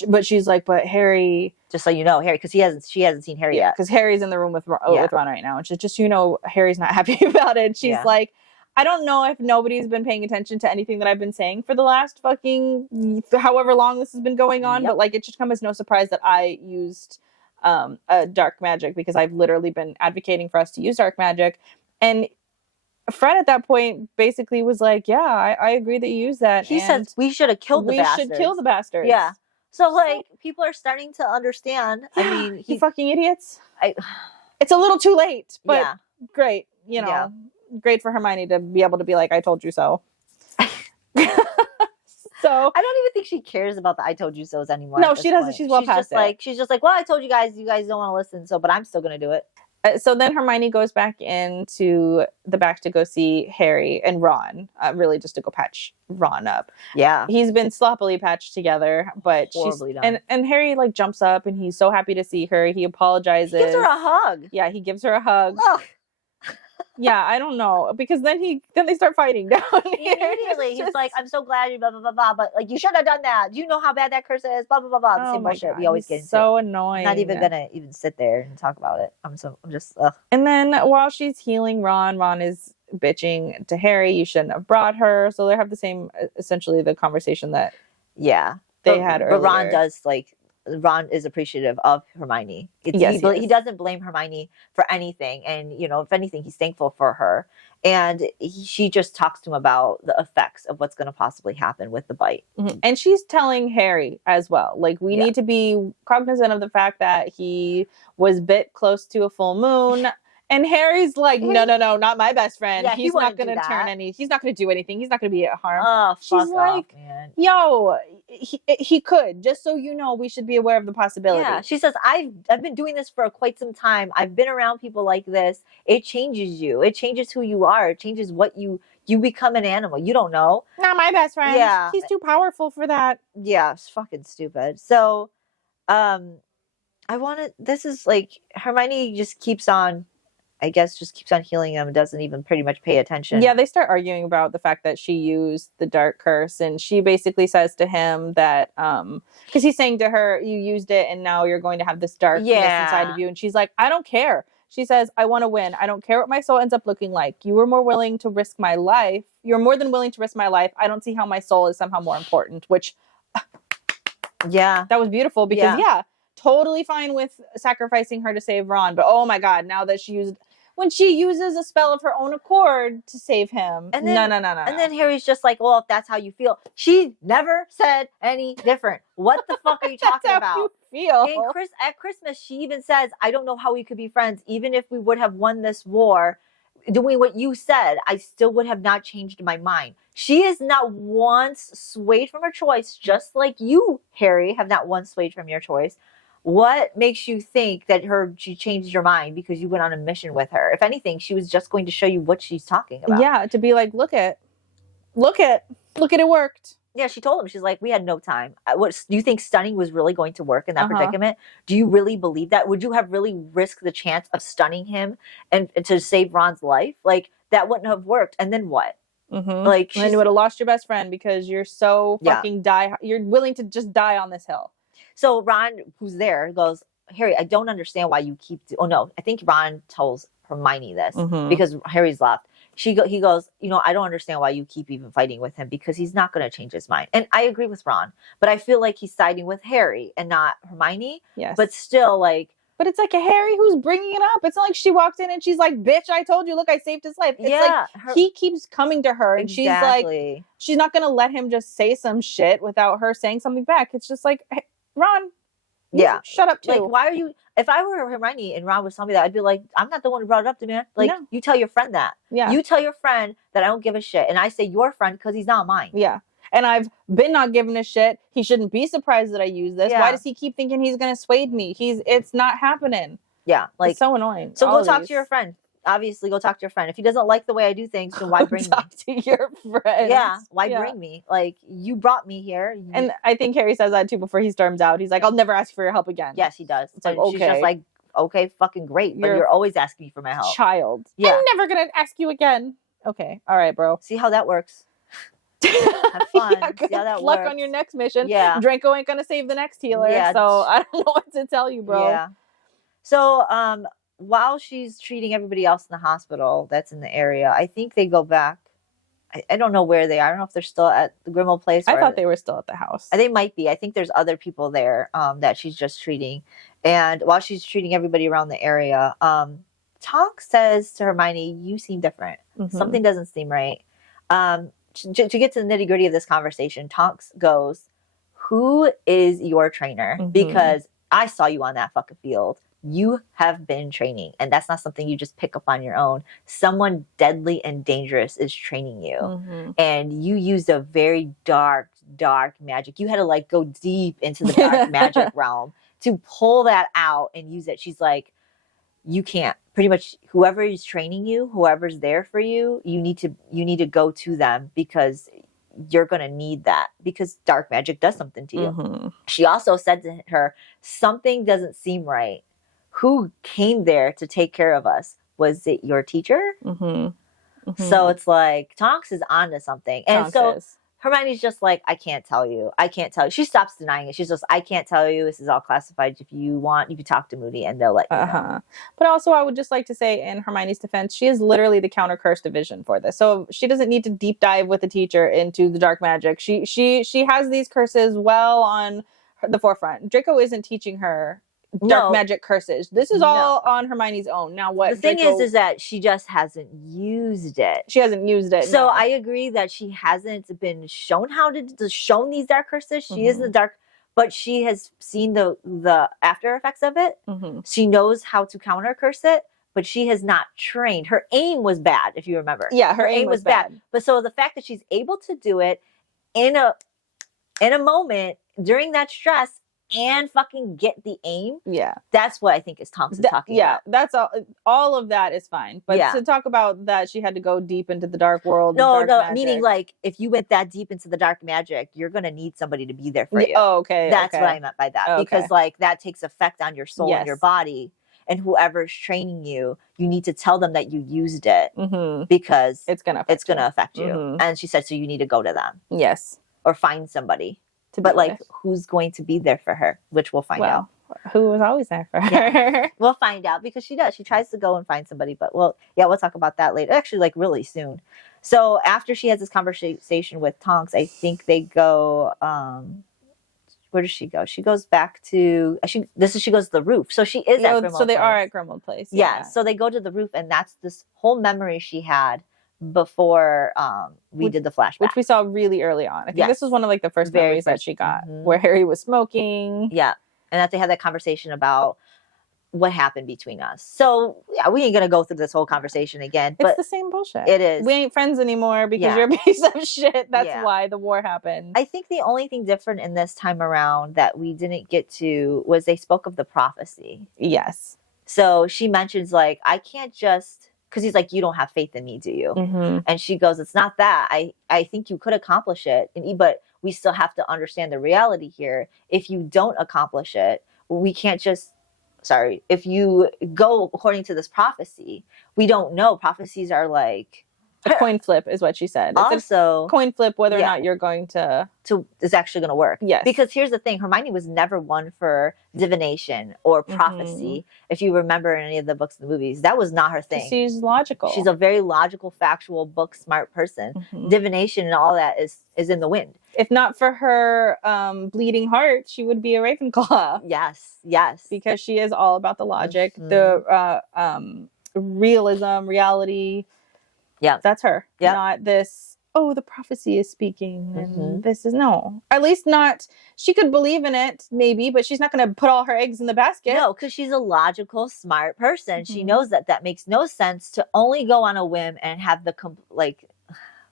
but she's like, but Harry... Just so you know, Harry, because she hasn't seen Harry yet. Because Harry's in the room with Ron right now. And she's just, you know, Harry's not happy about it. She's like, I don't know if nobody's been paying attention to anything that I've been saying for the last fucking however long this has been going on. But like, it should come as no surprise that I used a dark magic, because I've literally been advocating for us to use dark magic. And Fred at that point basically was like, yeah, I agree that you use that. He said we should have killed the bastards. We should kill the bastards. Yeah. So, like, people are starting to understand. I mean, you fucking idiots. It's a little too late, but great. You know, great for Hermione to be able to be like, I told you so. So I don't even think she cares about the "I told you so"s anymore. No, she doesn't. She's well past it. She's just like, well, I told you guys. You guys don't want to listen, so but I'm still gonna do it. So then Hermione goes back into the back to go see Harry and Ron, really just to go patch Ron up. Yeah, he's been sloppily patched together, but horribly done. And Harry like jumps up and he's so happy to see her. He apologizes. He gives her a hug. Yeah, he gives her a hug. Ugh. Yeah, I don't know, because then they start fighting down here. Immediately, he's like, "I'm so glad you blah blah blah blah," but like, you should have done that. Do you know how bad that curse is? Blah blah blah blah. The same bullshit we always get into. So annoying. I'm not even gonna sit there and talk about it. I'm just. Ugh. And then while she's healing Ron is bitching to Harry, "You shouldn't have brought her." So they have the same, essentially, the conversation that they had earlier. But Ron is appreciative of Hermione. He doesn't blame Hermione for anything, and you know, if anything, he's thankful for her. And she just talks to him about the effects of what's going to possibly happen with the bite. Mm-hmm. And she's telling Harry as well, like, we need to be cognizant of the fact that he was bit close to a full moon. And Harry's like, no, not my best friend. Yeah, he's not going to he's not going to do anything. He's not going to be at harm. Oh, she's like, man. Yo, he could. Just so you know, we should be aware of the possibility. Yeah, she says, I've been doing this for quite some time. I've been around people like this. It changes you. It changes who you are. It changes what you become an animal. You don't know. Not my best friend. Yeah. He's too powerful for that. Yeah, it's fucking stupid. So, this is like, Hermione just keeps on healing him and doesn't even pretty much pay attention. Yeah, they start arguing about the fact that she used the dark curse, and she basically says to him that because he's saying to her, you used it and now you're going to have this darkness inside of you, and she's like, I don't care. She says, I want to win. I don't care what my soul ends up looking like. You were more willing to risk my life. You're more than willing to risk my life. I don't see how my soul is somehow more important, which that was beautiful, because totally fine with sacrificing her to save Ron, but oh my god, now that when she uses a spell of her own accord to save him. And then, no. And then Harry's just like, well, if that's how you feel. She never said any different. What the fuck are you talking about? You feel. At Christmas, she even says, I don't know how we could be friends. Even if we would have won this war, doing what you said, I still would have not changed my mind. She is not once swayed from her choice, just like you, Harry, have not once swayed from your choice. What makes you think that she changed your mind because you went on a mission with her? If anything, she was just going to show you what she's talking about. Yeah, to be like, look at it worked. Yeah, she told him, she's like, we had no time. Do you think stunning was really going to work in that predicament? Do you really believe that? Would you have really risked the chance of stunning him and to save Ron's life? Like, that wouldn't have worked. And then what? Mm-hmm. Like, and then you would have lost your best friend because you're so fucking you're willing to just die on this hill. So Ron, who's there, goes, Harry, I don't understand why you keep. Oh no, I think Ron tells Hermione this because Harry's left. He goes, I don't understand why you keep even fighting with him because he's not going to change his mind. And I agree with Ron, but I feel like he's siding with Harry and not Hermione. Yes. But still, like. But it's like a Harry who's bringing it up. It's not like she walked in and she's like, bitch, I told you, look, I saved his life. It's like he keeps coming to her and she's like, she's not going to let him just say some shit without her saying something back. It's just like, hey, Ron, shut up too. Like, why are you, if I were Hermione and Ron was telling me that, I'd be like, I'm not the one who brought it up to me. Like, you tell your friend that. Yeah. You tell your friend that I don't give a shit. And I say your friend because he's not mine. Yeah. And I've been not giving a shit. He shouldn't be surprised that I use this. Yeah. Why does he keep thinking he's going to sway me? It's not happening. Yeah. Like, it's so annoying. So go talk to your friend. Obviously, go talk to your friend. If he doesn't like the way I do things, then why bring me? Talk to your friend. Yeah. Why bring me? Like, you brought me here. And I think Harry says that too before he storms out. He's like, I'll never ask for your help again. Yes, he does. It's like, okay. She's just like, okay, fucking great. But you're always asking me for my help. Child. Yeah. I'm never going to ask you again. Okay. All right, bro. See how that works. Have fun. Yeah, see how that luck works. On your next mission. Yeah. Draco ain't gonna save the next healer. Yeah. So I don't know what to tell you, bro. Yeah. So while she's treating everybody else in the hospital that's in the area, I think they go back. I don't know where they are. I don't know if they're still at the Grimmauld place. I thought they were still at the house. They might be. I think there's other people there that she's just treating. And while she's treating everybody around the area, Tonks says to Hermione, you seem different. Something doesn't seem right. To get to the nitty gritty of this conversation, Tonks goes, who is your trainer? Because I saw you on that fucking field. You have been training, and that's not something you just pick up on your own. Someone deadly and dangerous is training you. And you used a very dark magic. You had to like go deep into the dark magic realm to pull that out and use it. She's like, you can't. Pretty much whoever is training you, whoever's there for you, you need to go to them because you're going to need that because dark magic does something to you. She also said to her, something doesn't seem right. Who came there to take care of us? Was it your teacher? So it's like Tonks is onto something. And Hermione's just like, I can't tell you. She stops denying it. She's just, I can't tell you. This is all classified. If you want, you can talk to Moody and they'll let you know. But also, I would just like to say in Hermione's defense, she is literally the counter curse division for this. So she doesn't need to deep dive with the teacher into the dark magic. She has these curses well on the forefront. Draco isn't teaching her dark magic curses. This is all on Hermione's own. Now what the thing is that she just hasn't used it. She hasn't used it. So I agree that she hasn't been shown how to shown these dark curses. She is in the dark, but she has seen the after effects of it. She knows how to counter curse it, but she has not trained. Her aim was bad, if you remember. Yeah, her aim was bad. But so the fact that she's able to do it in a moment during that stress and fucking get the aim. Yeah. That's what I think is Tonks talking about. Yeah, that's all of that is fine. But to talk about that she had to go deep into the dark world. No, meaning like if you went that deep into the dark magic, you're gonna need somebody to be there for you. Oh, okay. That's what I meant by that. Because like that takes effect on your soul and your body. And whoever's training you, you need to tell them that you used it because it's gonna affect you. And she said, so you need to go to them. Yes. Or find somebody. But like, who's going to be there for her? Which we'll find out. Who was always there for her? Yeah. We'll find out because she does. She tries to go and find somebody. But we'll talk about that later. Actually, like really soon. So after she has this conversation with Tonks, I think they go. Where does she go? She goes back to. She goes to the roof. So she is at Grimmauld. So they are at Grimmauld Place. Yeah. So they go to the roof, and that's this whole memory she had before we did the flashback, which we saw really early on. I think this was one of like the first memories that she got, where Harry was smoking. Yeah, and that they had that conversation about what happened between us. So yeah, we ain't gonna go through this whole conversation again. But it's the same bullshit. It is. We ain't friends anymore because you're a piece of shit. That's why the war happened. I think the only thing different in this time around that we didn't get to was they spoke of the prophecy. Yes. So she mentions like, I can't just. Because he's like, you don't have faith in me, do you? And she goes, it's not that. I think you could accomplish it. But we still have to understand the reality here. If you don't accomplish it, we can't just, if you go according to this prophecy, we don't know. Prophecies are like A coin flip is what she said. It's Also, a coin flip whether or not you're going to is actually going to work. Yes. Because here's the thing, Hermione was never one for divination or prophecy. If you remember in any of the books and the movies, that was not her thing. She's logical. She's a very logical, factual, book smart person. Divination and all that is in the wind. If not for her bleeding heart, she would be a Ravenclaw. Yes. Because she is all about the logic, the realism, reality. Yeah. That's her. Yeah. Not this, the prophecy is speaking. And this is no. At least not, she could believe in it, maybe, but she's not going to put all her eggs in the basket. No, because she's a logical, smart person. She knows that makes no sense to only go on a whim and have the,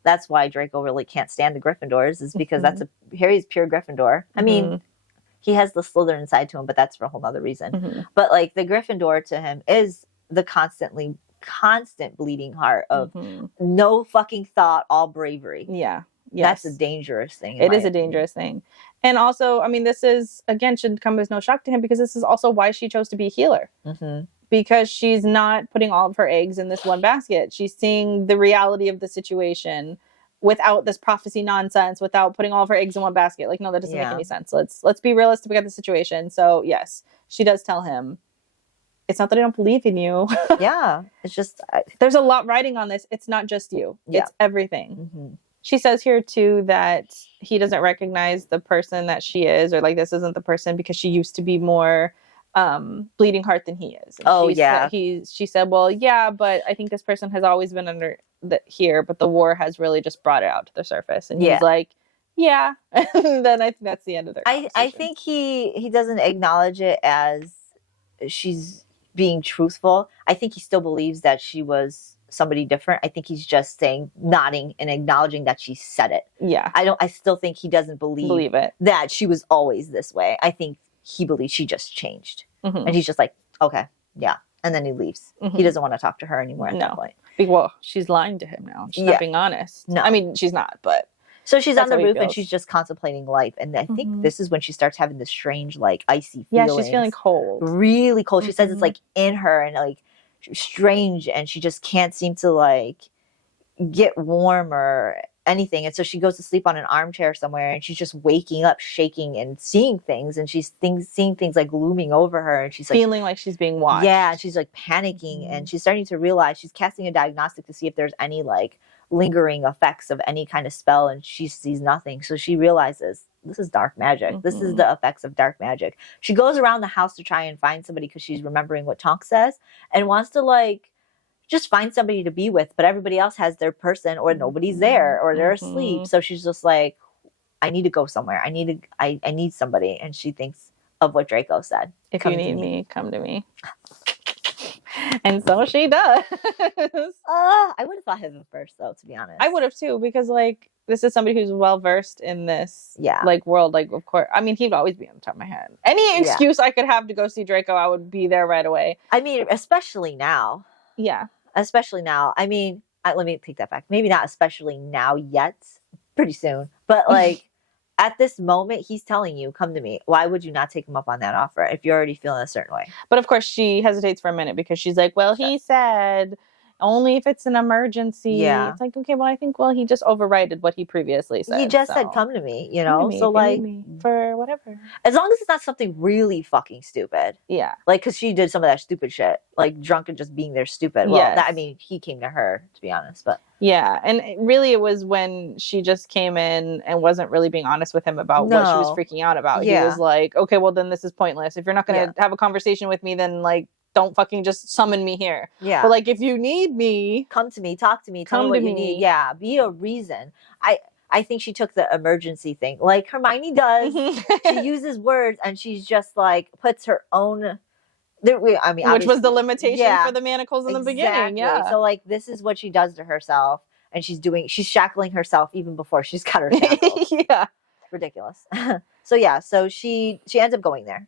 that's why Draco really can't stand the Gryffindors, is because Harry's pure Gryffindor. I mean, he has the Slytherin side to him, but that's for a whole other reason. But like the Gryffindor to him is the constant bleeding heart of no fucking thought, all bravery. Yeah. Yes. That's a dangerous thing. It is a dangerous thing. And also, I mean, this is, again, should come as no shock to him because this is also why she chose to be a healer. Because she's not putting all of her eggs in this one basket. She's seeing the reality of the situation without this prophecy nonsense, without putting all of her eggs in one basket. Like, no, that doesn't make any sense. Let's be realistic about the situation. So, yes, she does tell him, it's not that I don't believe in you. Yeah. It's just... there's a lot riding on this. It's not just you. Yeah. It's everything. She says here, too, that he doesn't recognize the person that she is, or like this isn't the person because she used to be more bleeding heart than he is. And she said, well, yeah, but I think this person has always been under here, but the war has really just brought it out to the surface. And he's like, yeah. And then I think that's the end of their conversation. I think he doesn't acknowledge it as she's being truthful. I think he still believes that she was somebody different. I think he's just nodding and acknowledging that she said it. Yeah. I still think he doesn't believe it, that she was always this way. I think he believes she just changed. And he's just like, okay, yeah. And then he leaves. He doesn't want to talk to her anymore at that point. Well, she's lying to him now. She's not being honest. No. I mean, she's not, but... So she's on the roof and she's just contemplating life. And I think this is when she starts having this strange, like, icy feelings. Yeah, she's feeling cold. Really cold. She says it's, like, in her and, like, strange. And she just can't seem to, like, get warm or anything. And so she goes to sleep on an armchair somewhere and she's just waking up, shaking and seeing things. And she's seeing things, like, looming over her. And she's, like... feeling like she's being watched. Yeah, and she's, like, panicking. And she's starting to realize she's casting a diagnostic to see if there's any, like... lingering effects of any kind of spell, and she sees nothing. So she realizes this is dark magic. This is the effects of dark magic. She goes around the house to try and find somebody because she's remembering what Tonks says and wants to, like, just find somebody to be with, but everybody else has their person or nobody's there or they're asleep. So she's just like, I need to go somewhere. I need somebody. And she thinks of what Draco said. If you need me, come to me. And so she does. I would have thought him first, though, to be honest. I would have, too, because, like, this is somebody who's well-versed in this, like, world. Like, of course, I mean, he'd always be on the top of my head. Any excuse I could have to go see Draco, I would be there right away. I mean, especially now. Yeah. Especially now. I mean, let me take that back. Maybe not especially now yet. Pretty soon. But, like... at this moment, he's telling you, come to me. Why would you not take him up on that offer if you're already feeling a certain way? But of course, she hesitates for a minute because she's like, well, he said only if it's an emergency. Yeah. It's like, okay, well, I think, well, he just overrided what he previously said. He just said, come to me, you know? So, like, for whatever. As long as it's not something really fucking stupid. Yeah. Like, because she did some of that stupid shit. Like, drunk and just being there stupid. Well, I mean, he came to her, to be honest, but... Yeah, and really it was when she just came in and wasn't really being honest with him about what she was freaking out about. Yeah. He was like, okay, well, then this is pointless. If you're not going to have a conversation with me, then, like, don't fucking just summon me here. Yeah. But, like, if you need me... come to me, talk to me, tell me what you need. Yeah, be a reason. I think she took the emergency thing. Like Hermione does. She uses words and she's just, like, puts her own... I mean, which was the limitation for the manacles in the beginning. Yeah. So, like, this is what she does to herself, and she's shackling herself even before she's got her shackles. Yeah. Ridiculous. So she ends up going there.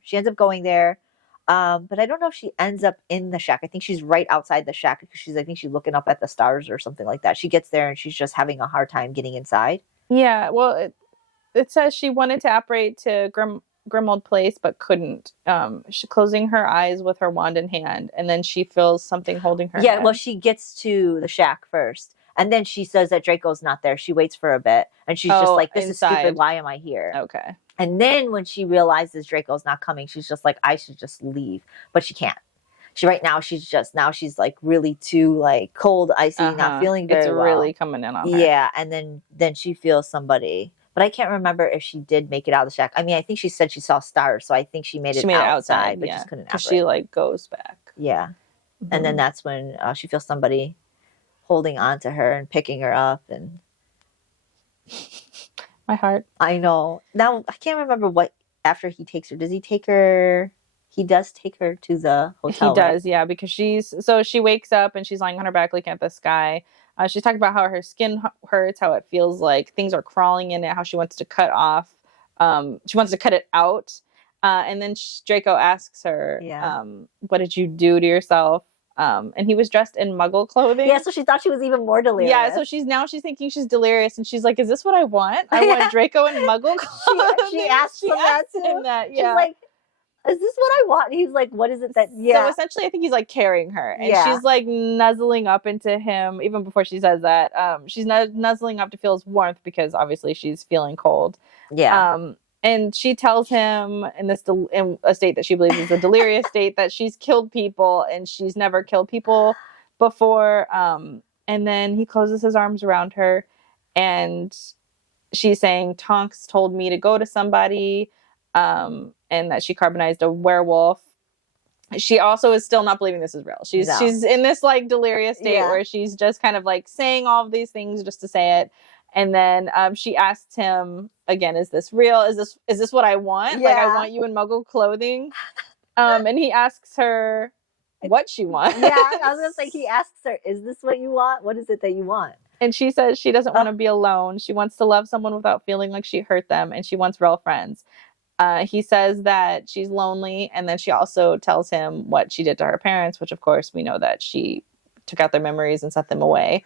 But I don't know if she ends up in the shack. I think she's right outside the shack because I think she's looking up at the stars or something like that. She gets there and she's just having a hard time getting inside. Yeah. Well, it says she wanted to apparate to Grimmauld Place, but couldn't. She's closing her eyes with her wand in hand, and then she feels something holding her head. Well, she gets to the shack first, And then she says that Draco's not there. She waits for a bit and she's just like, this is stupid. Why am I here? Okay. And then when she realizes Draco's not coming, she's just like, I should just leave. But she can't. She's like really too like cold, icy, not feeling very well. It's really coming in on her. Yeah. And then she feels somebody. But I can't remember if she did make it out of the shack. I mean, I think she said she saw stars, so I think she made it outside, but just couldn't. Because she like goes back. Yeah. Mm-hmm. And then that's when she feels somebody holding on to her and picking her up, and my heart. I know. Now I can't remember what after he takes her. Does he take her? He does take her to the hotel. He does, yeah, because she wakes up and she's lying on her back looking at the sky. She's talking about how her skin hurts, how it feels like things are crawling in it, how she wants to cut off. She wants to cut it out. And then Draco asks her, what did you do to yourself? And he was dressed in muggle clothing. Yeah, so she thought she was even more delirious. Yeah, so she's thinking she's delirious. And she's like, is this what I want? I want Draco in muggle clothing. She asked him that too. She's like, is this what I want? And he's like, what is it that, So essentially, I think he's like carrying her. And she's like nuzzling up into him. Even before she says that, she's nuzzling up to feel his warmth because obviously she's feeling cold. Yeah. And she tells him in a state that she believes is a delirious state that she's killed people and she's never killed people before. And then he closes his arms around her and she's saying, Tonks told me to go to somebody, and that she carbonized a werewolf. She also is still not believing this is real. She's in this like delirious state where she's just kind of like saying all of these things just to say it. And then she asks him again, is this real? Is this what I want? Like, I want you in muggle clothing. And he asks her what she wants. Yeah, I was gonna say, he asks her, is this what you want? What is it that you want? And she says she doesn't want to be alone. She wants to love someone without feeling like she hurt them, and she wants real friends. He says that she's lonely, and then she also tells him what she did to her parents, which of course we know that she took out their memories and set them away.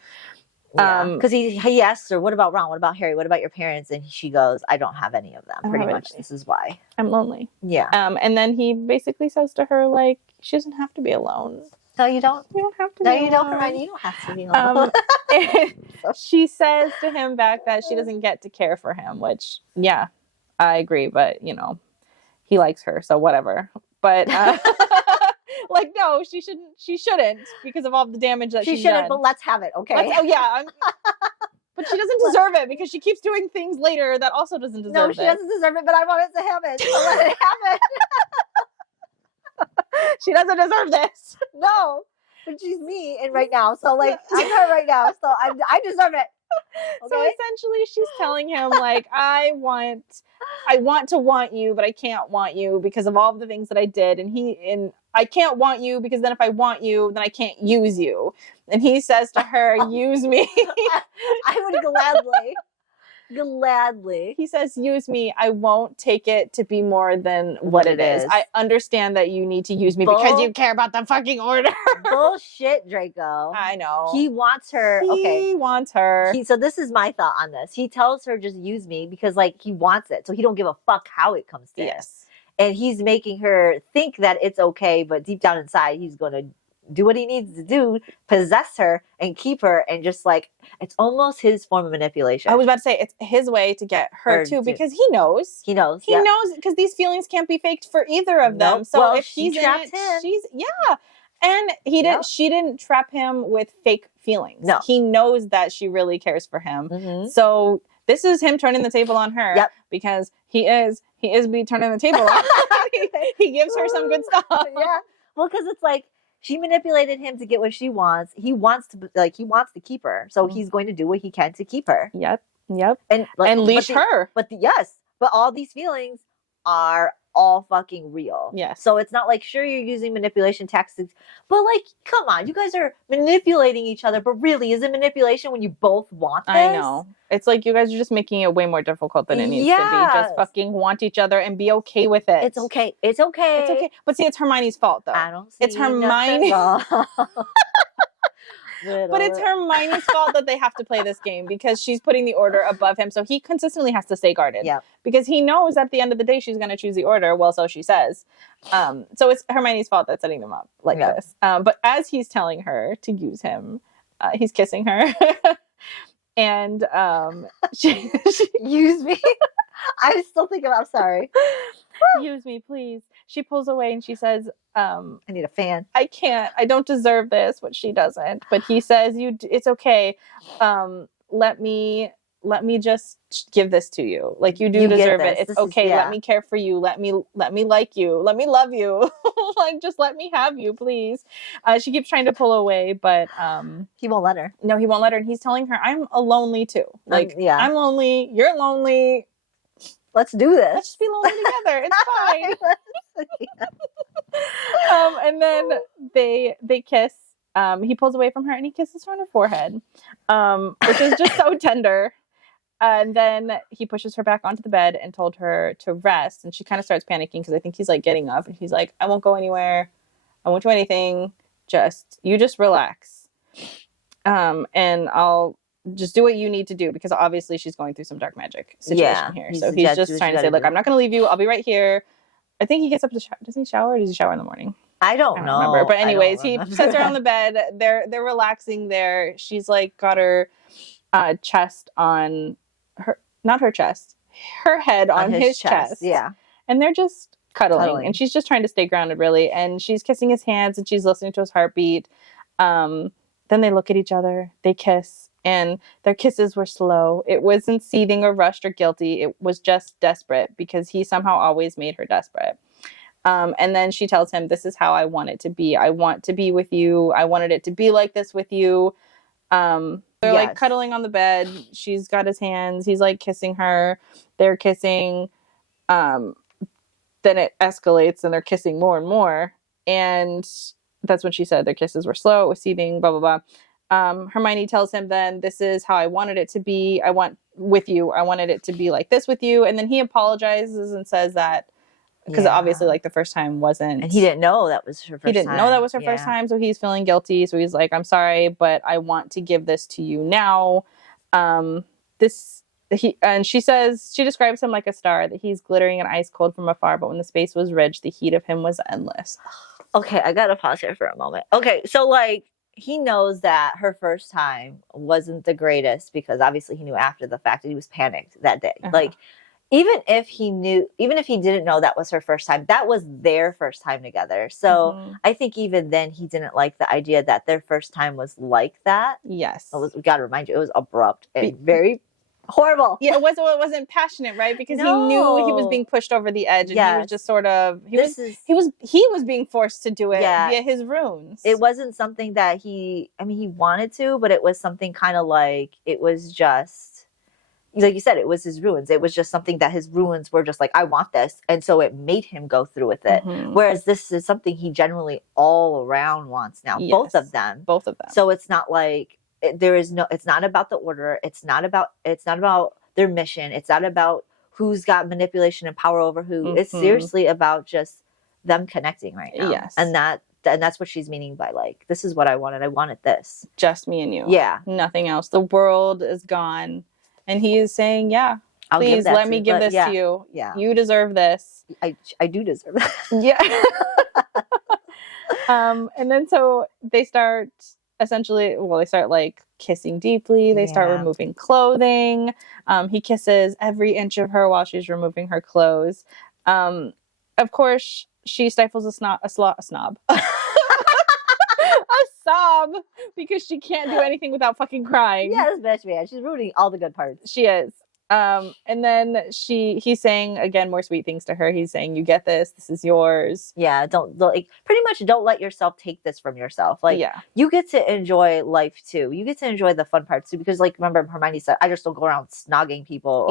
Because he asks her, what about Ron? What about Harry? What about your parents? And she goes, I don't have any of them. Pretty much, this is why. I'm lonely. Yeah. And then he basically says to her, like, she doesn't have to be alone. No, you don't. You don't have to be alone. No, you don't, Hermione. You don't have to be alone. She says to him back that she doesn't get to care for him, which, yeah, I agree. But, he likes her, so whatever. But, like, no, she shouldn't because of all the damage that she's done. But let's have it, okay? But she doesn't deserve it because she keeps doing things later that also doesn't deserve it. No, she doesn't deserve it, but I want it to happen. So let it happen. She doesn't deserve this. No, but she's me and right now. So like, I'm her right now. So I deserve it. Okay? So essentially she's telling him like, I want to want you, but I can't want you because of all of the things that I did. And I can't want you because then if I want you, then I can't use you. And he says to her, use me. I would gladly. He says, use me. I won't take it to be more than what it is. I understand that you need to use me because you care about the fucking order. Bullshit, Draco. I know. He wants her. He wants her. So this is my thought on this. He tells her just use me because like he wants it. So he don't give a fuck how it comes to him. Yes. And he's making her think that it's okay, but deep down inside, he's going to do what he needs to do, possess her and keep her, and just like, it's almost his form of manipulation. I was about to say, it's his way to get her too, because he knows. He knows because these feelings can't be faked for either of them. So if he's in it, and she didn't trap him with fake feelings. No. He knows that she really cares for him. Mm-hmm. So this is him turning the table on her. Yep. Because he is turning the table on her. He gives her some good stuff. Yeah. Well, because it's like, she manipulated him to get what she wants. He wants to keep her. So he's going to do what he can to keep her. Yep. And leash her. But all these feelings are all fucking real. Yes. So it's not like, sure, you're using manipulation tactics, but like, come on, you guys are manipulating each other, but really, is it manipulation when you both want this? I know. It's like you guys are just making it way more difficult than it needs to be. Just fucking want each other and be okay with it. It's okay. It's okay. But see, it's Hermione's fault, though. I don't see it's Hermione. But it's Hermione's fault that they have to play this game because she's putting the order above him. So he consistently has to stay guarded. Yeah. Because he knows at the end of the day she's going to choose the order. Well, so she says. So it's Hermione's fault that's setting them up like this. But as he's telling her to use him, He's kissing her. And she Use me. I still think about. I'm sorry. use me, please. She pulls away and she says, I need a fan. I can't. I don't deserve this, which she doesn't. But he says, it's okay. Let me just give this to you. Like, you do You get deserve it. this. It's This is- okay. yeah. Let me care for you. Let me like you. Let me love you. Like, just let me have you, please. She keeps trying to pull away, but He won't let her. no, he won't let her. And he's telling her, I'm lonely too. Like, yeah. I'm lonely. You're lonely. Let's do this. Let's just be lonely together. It's fine. And then they kiss. He pulls away from her and he kisses her on her forehead, which is just so tender. And then he pushes her back onto the bed and told her to rest. And she kind of starts panicking because I think he's like getting up and he's like, I won't go anywhere. I won't do anything. You just relax. And I'll just do what you need to do, because obviously she's going through some dark magic situation here. So he's just trying to say, look, I'm not going to leave you. I'll be right here. I think he gets up to shower. Does he shower or does he shower in the morning? I don't know. Remember. But anyways, he sets her on the bed. They're relaxing there. She's like got her chest on her, not her chest, her head on his chest. Yeah. And they're just cuddling. And she's just trying to stay grounded, really. And she's kissing his hands and she's listening to his heartbeat. Then they look at each other. They kiss. And their kisses were slow. It wasn't seething or rushed or guilty. It was just desperate, because he somehow always made her desperate. And then she tells him, this is how I want it to be. I want to be with you. I wanted it to be like this with you. They're like cuddling on the bed. She's got his hands. He's like kissing her. They're kissing. Then it escalates and they're kissing more and more. And that's when she said their kisses were slow. It was seething, blah, blah, blah. Hermione tells him then, this is how I wanted it to be. I wanted it to be like this with you. And then he apologizes and says that, because obviously, like, the first time wasn't. And he didn't know that was her first time. He didn't know that was her first time. So he's feeling guilty. So he's like, I'm sorry, but I want to give this to you now. And she says, she describes him like a star, that he's glittering and ice cold from afar. But when the space was rich, the heat of him was endless. Okay, I got to pause here for a moment. Okay, so like, he knows that her first time wasn't the greatest, because obviously he knew after the fact that he was panicked that day. Like, even if he didn't know that was her first time, that was their first time together. So I think even then he didn't like the idea that their first time was like that. Yes. We got to remind you, it was abrupt and very horrible. Yeah, it wasn't passionate, right? Because he knew he was being pushed over the edge, and he was just sort of he was being forced to do it via his runes. It wasn't something that he wanted to, but it was something kind of like, it was just, like you said, it was his runes. It was just something that his runes were just like, I want this, and so it made him go through with it. Whereas this is something he generally all around wants now. Yes. Both of them. So it's not like, it's not about the order. It's not about their mission. It's not about who's got manipulation and power over who. It's seriously about just them connecting right now. Yes. And that's what she's meaning by, like, this is what I wanted. I wanted this. Just me and you. Yeah. Nothing else. The world is gone. And he is saying, yeah, please let me give this to you. Yeah. You deserve this. I do deserve it. Yeah. And then so they start like kissing deeply. They start removing clothing. He kisses every inch of her while she's removing her clothes. Of course, she stifles a sob, because she can't do anything without fucking crying. Yeah, this bitch, man. She's ruining all the good parts. She is. And then he's saying again more sweet things to her. He's saying, you get this. This is yours. Yeah. Don't like, pretty much don't let yourself take this from yourself. Like, you get to enjoy life too. You get to enjoy the fun parts too. Because, like, remember Hermione said, I just don't go around snogging people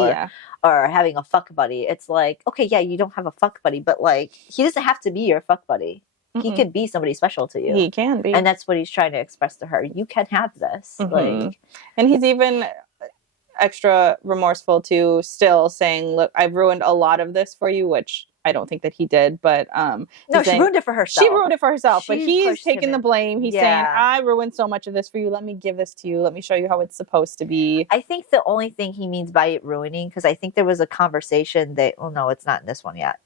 or having a fuck buddy. It's like, okay, yeah, you don't have a fuck buddy, but like, he doesn't have to be your fuck buddy. He could be somebody special to you. He can be. And that's what he's trying to express to her. You can have this. Like, and he's even extra remorseful too, still saying, look, I've ruined a lot of this for you, which I don't think that he did, but she ruined it for herself. She ruined it for herself, but he's taking the blame. He's saying, I ruined so much of this for you. Let me give this to you. Let me show you how it's supposed to be. I think the only thing he means by it ruining, because I think there was a conversation that, oh no, it's not in this one yet,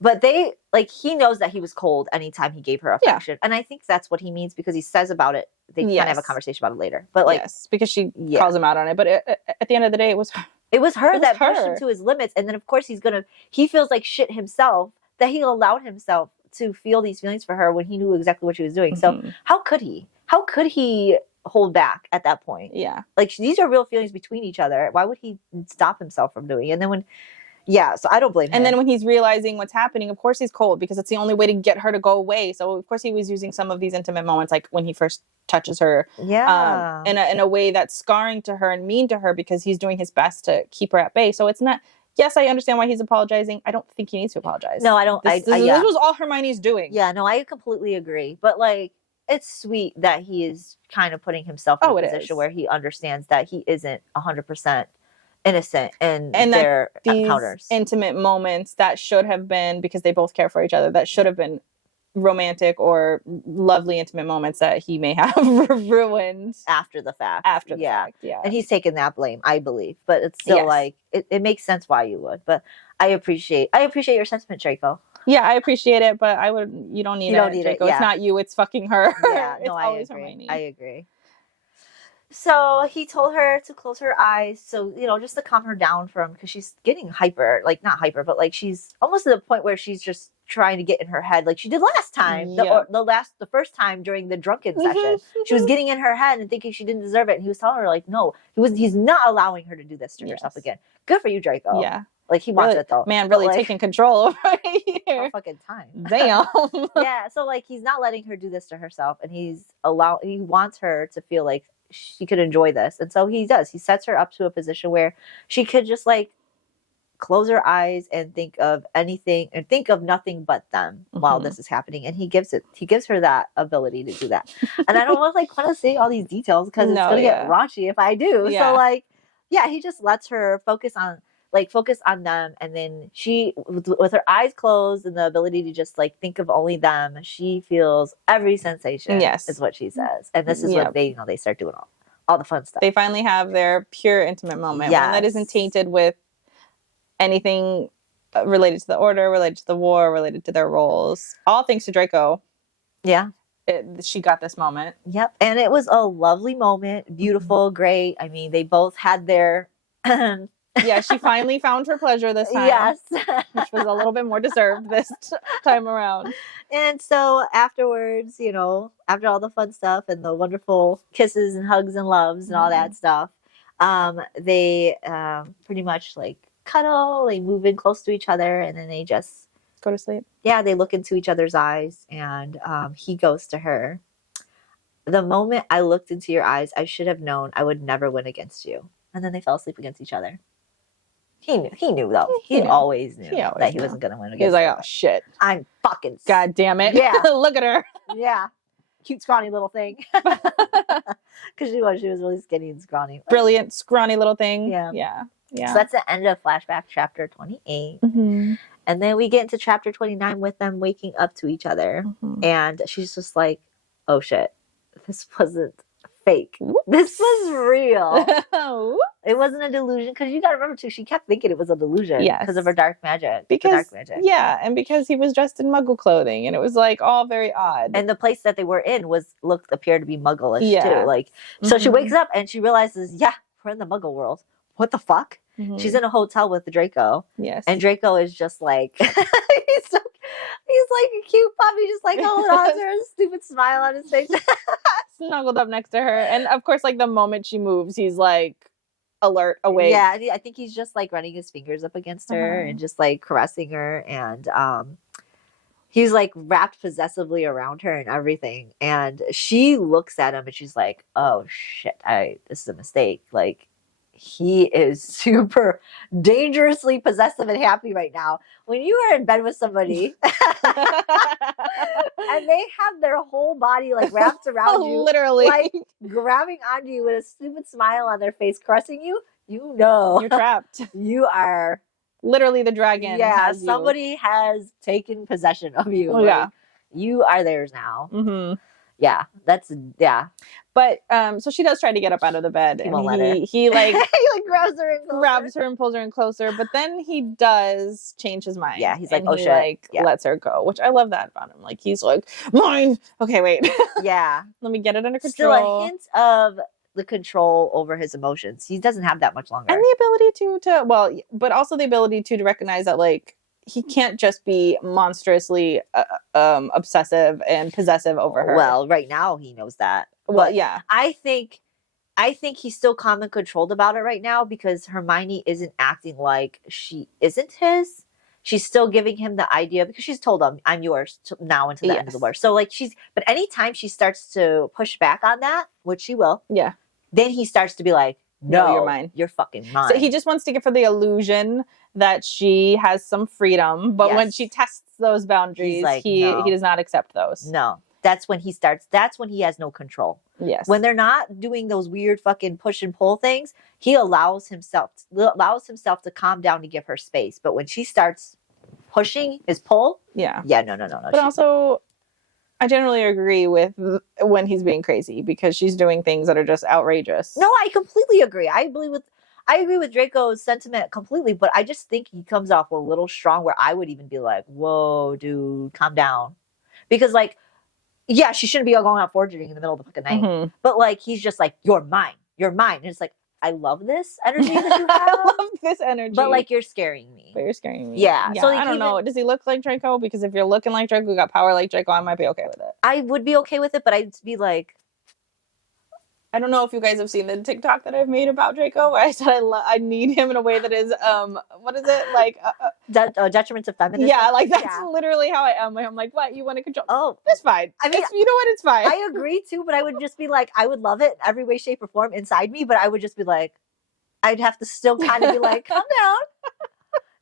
But they, like, he knows that he was cold anytime he gave her affection. And I think that's what he means because he says about it. They kind of have a conversation about it later. But, like, yes, because she calls him out on it. But at the end of the day, it was her that pushed him to his limits. And then, of course, he feels like shit himself that he allowed himself to feel these feelings for her when he knew exactly what she was doing. So how could he? How could he hold back at that point? Yeah. Like, these are real feelings between each other. Why would he stop himself from doing it? And then so I don't blame him. And then when he's realizing what's happening, of course he's cold because it's the only way to get her to go away. So of course he was using some of these intimate moments, like when he first touches her, in a way that's scarring to her and mean to her because he's doing his best to keep her at bay. So it's not. Yes, I understand why he's apologizing. I don't think he needs to apologize. No, I don't. This was all Hermione's doing. Yeah, no, I completely agree. But, like, it's sweet that he is kind of putting himself in a position where he understands that he isn't 100% innocent in their encounters. Intimate moments that should have been, because they both care for each other, that should have been romantic or lovely intimate moments that he may have ruined after the fact. Yeah. And he's taken that blame, I believe. But it's still like it makes sense why you would. But I appreciate your sentiment, Draco. Yeah, I appreciate it, but you don't need it, Draco. It's not you, it's fucking her. Yeah, it's always Hermione. I agree. So he told her to close her eyes, so, just to calm her down because she's getting hyper, like not hyper, but like she's almost to the point where she's just trying to get in her head, like she did last time, the first time during the drunken session. She was getting in her head and thinking she didn't deserve it, and he was telling her, like, no, he's not allowing her to do this to herself again. Good for you, Draco. Yeah. Like, he wants it, though. Man, really taking control over here. All fucking time. Damn. Yeah, so, like, he's not letting her do this to herself, and he wants her to feel like she could enjoy this. And so he does. He sets her up to a position where she could just, like, close her eyes and think of anything, and think of nothing but them while this is happening. And he gives her that ability to do that. And I don't want to say all these details because it's going to get raunchy if I do. Yeah. So, like, he just lets her focus on them, and then she, with her eyes closed and the ability to just, like, think of only them, she feels every sensation. Yes, is what she says. And this is what they start doing all the fun stuff. They finally have their pure intimate moment, one that isn't tainted with anything related to the Order, related to the war, related to their roles. All thanks to Draco. Yeah. She got this moment. Yep. And it was a lovely moment. Beautiful, great. I mean, they both had their yeah, she finally found her pleasure this time. Yes. Which was a little bit more deserved this time around. And so afterwards, after all the fun stuff and the wonderful kisses and hugs and loves and all that stuff, they pretty much, like, cuddle, they move in close to each other, and then they just go to sleep. Yeah, they look into each other's eyes, and he goes to her, "The moment I looked into your eyes, I should have known I would never win against you." And then they fell asleep against each other. He knew though. He always knew that he wasn't going to win against her. He was like, oh, shit. I'm fucking... God damn it. Yeah. Look at her. Yeah. Cute, scrawny little thing. Because she was really skinny and scrawny. Brilliant, scrawny little thing. Yeah. So that's the end of Flashback chapter 28. And then we get into chapter 29 with them waking up to each other. And she's just like, oh, shit. This wasn't fake. This was real. It wasn't a delusion, because you got to remember too, she kept thinking it was a delusion because of her dark magic. Yeah, and because he was dressed in Muggle clothing, and it was like all very odd. And the place that they were in appeared to be Muggle-ish too. Like, so she wakes up and she realizes, we're in the Muggle world. What the fuck? She's in a hotel with Draco. Yes, and Draco is just like he's like a cute puppy, just like holding on to her, stupid smile on his face. Snuggled up next to her, and of course, like, the moment she moves, he's like alert, awake. Yeah, I think he's just like running his fingers up against her and just like caressing her, and he's like wrapped possessively around her and everything. And she looks at him and she's like, "Oh shit, this is a mistake." Like, he is super dangerously possessive and happy right now. When you are in bed with somebody and they have their whole body, like, wrapped around you, literally, like grabbing onto you with a stupid smile on their face, caressing you, you're trapped. You are literally the dragon. Yeah, somebody has taken possession of you. Oh, yeah. You are theirs now. Yeah, But so she does try to get up out of the bed, He and won't let her. he like he like grabs her and grabs her and pulls her in closer. But then he does change his mind. Yeah, he's like, and "Oh he, shit!" like Yeah. lets her go, which I love that about him. Like he's like, mine. Okay, wait. Yeah. Let me get it under Still control. a hint of the control over his emotions. He doesn't have that much longer. And the ability to well, but also the ability to recognize that like he can't just be monstrously obsessive and possessive over her. Well, right now he knows that. Well, But yeah. I think he's still calm and controlled about it right now because Hermione isn't acting like she isn't his. She's still giving him the idea because she's told him, "I'm yours now until the end of the world." So like but anytime she starts to push back on that, which she will, Yeah. then he starts to be like, "No, you're mine. You're fucking mine." So he just wants to give her the illusion that she has some freedom, but when she tests those boundaries, like, he does not accept those. No. That's when he has no control. Yes. When they're not doing those weird fucking push and pull things, he allows himself to calm down to give her space. But when she starts pushing his pull, no. But also, I generally agree with when he's being crazy because she's doing things that are just outrageous. No, I completely agree. I agree with Draco's sentiment completely, but I just think he comes off a little strong where I would even be like, "Whoa, dude, calm down." Because like, yeah, she shouldn't be going out foraging in the middle of the fucking night. Mm-hmm. But like, he's just like, "You're mine. You're mine." And it's like, I love this energy that you have. I love this energy. But like, you're scaring me. Yeah. So like, I don't know. Does he look like Draco? Because if you're looking like Draco, got power like Draco, I might be okay with it. I would be okay with it, but I'd be like, I don't know if you guys have seen the TikTok that I've made about Draco, where I said I need him in a way that is what is it like detriment to feminism. Yeah, like that's literally how I am. I'm like, what, you want to control? Oh, it's fine. I mean, you know what? It's fine. I agree too, but I would just be like, I would love it in every way, shape, or form inside me, but I would just be like, I'd have to still kind of be like, calm down,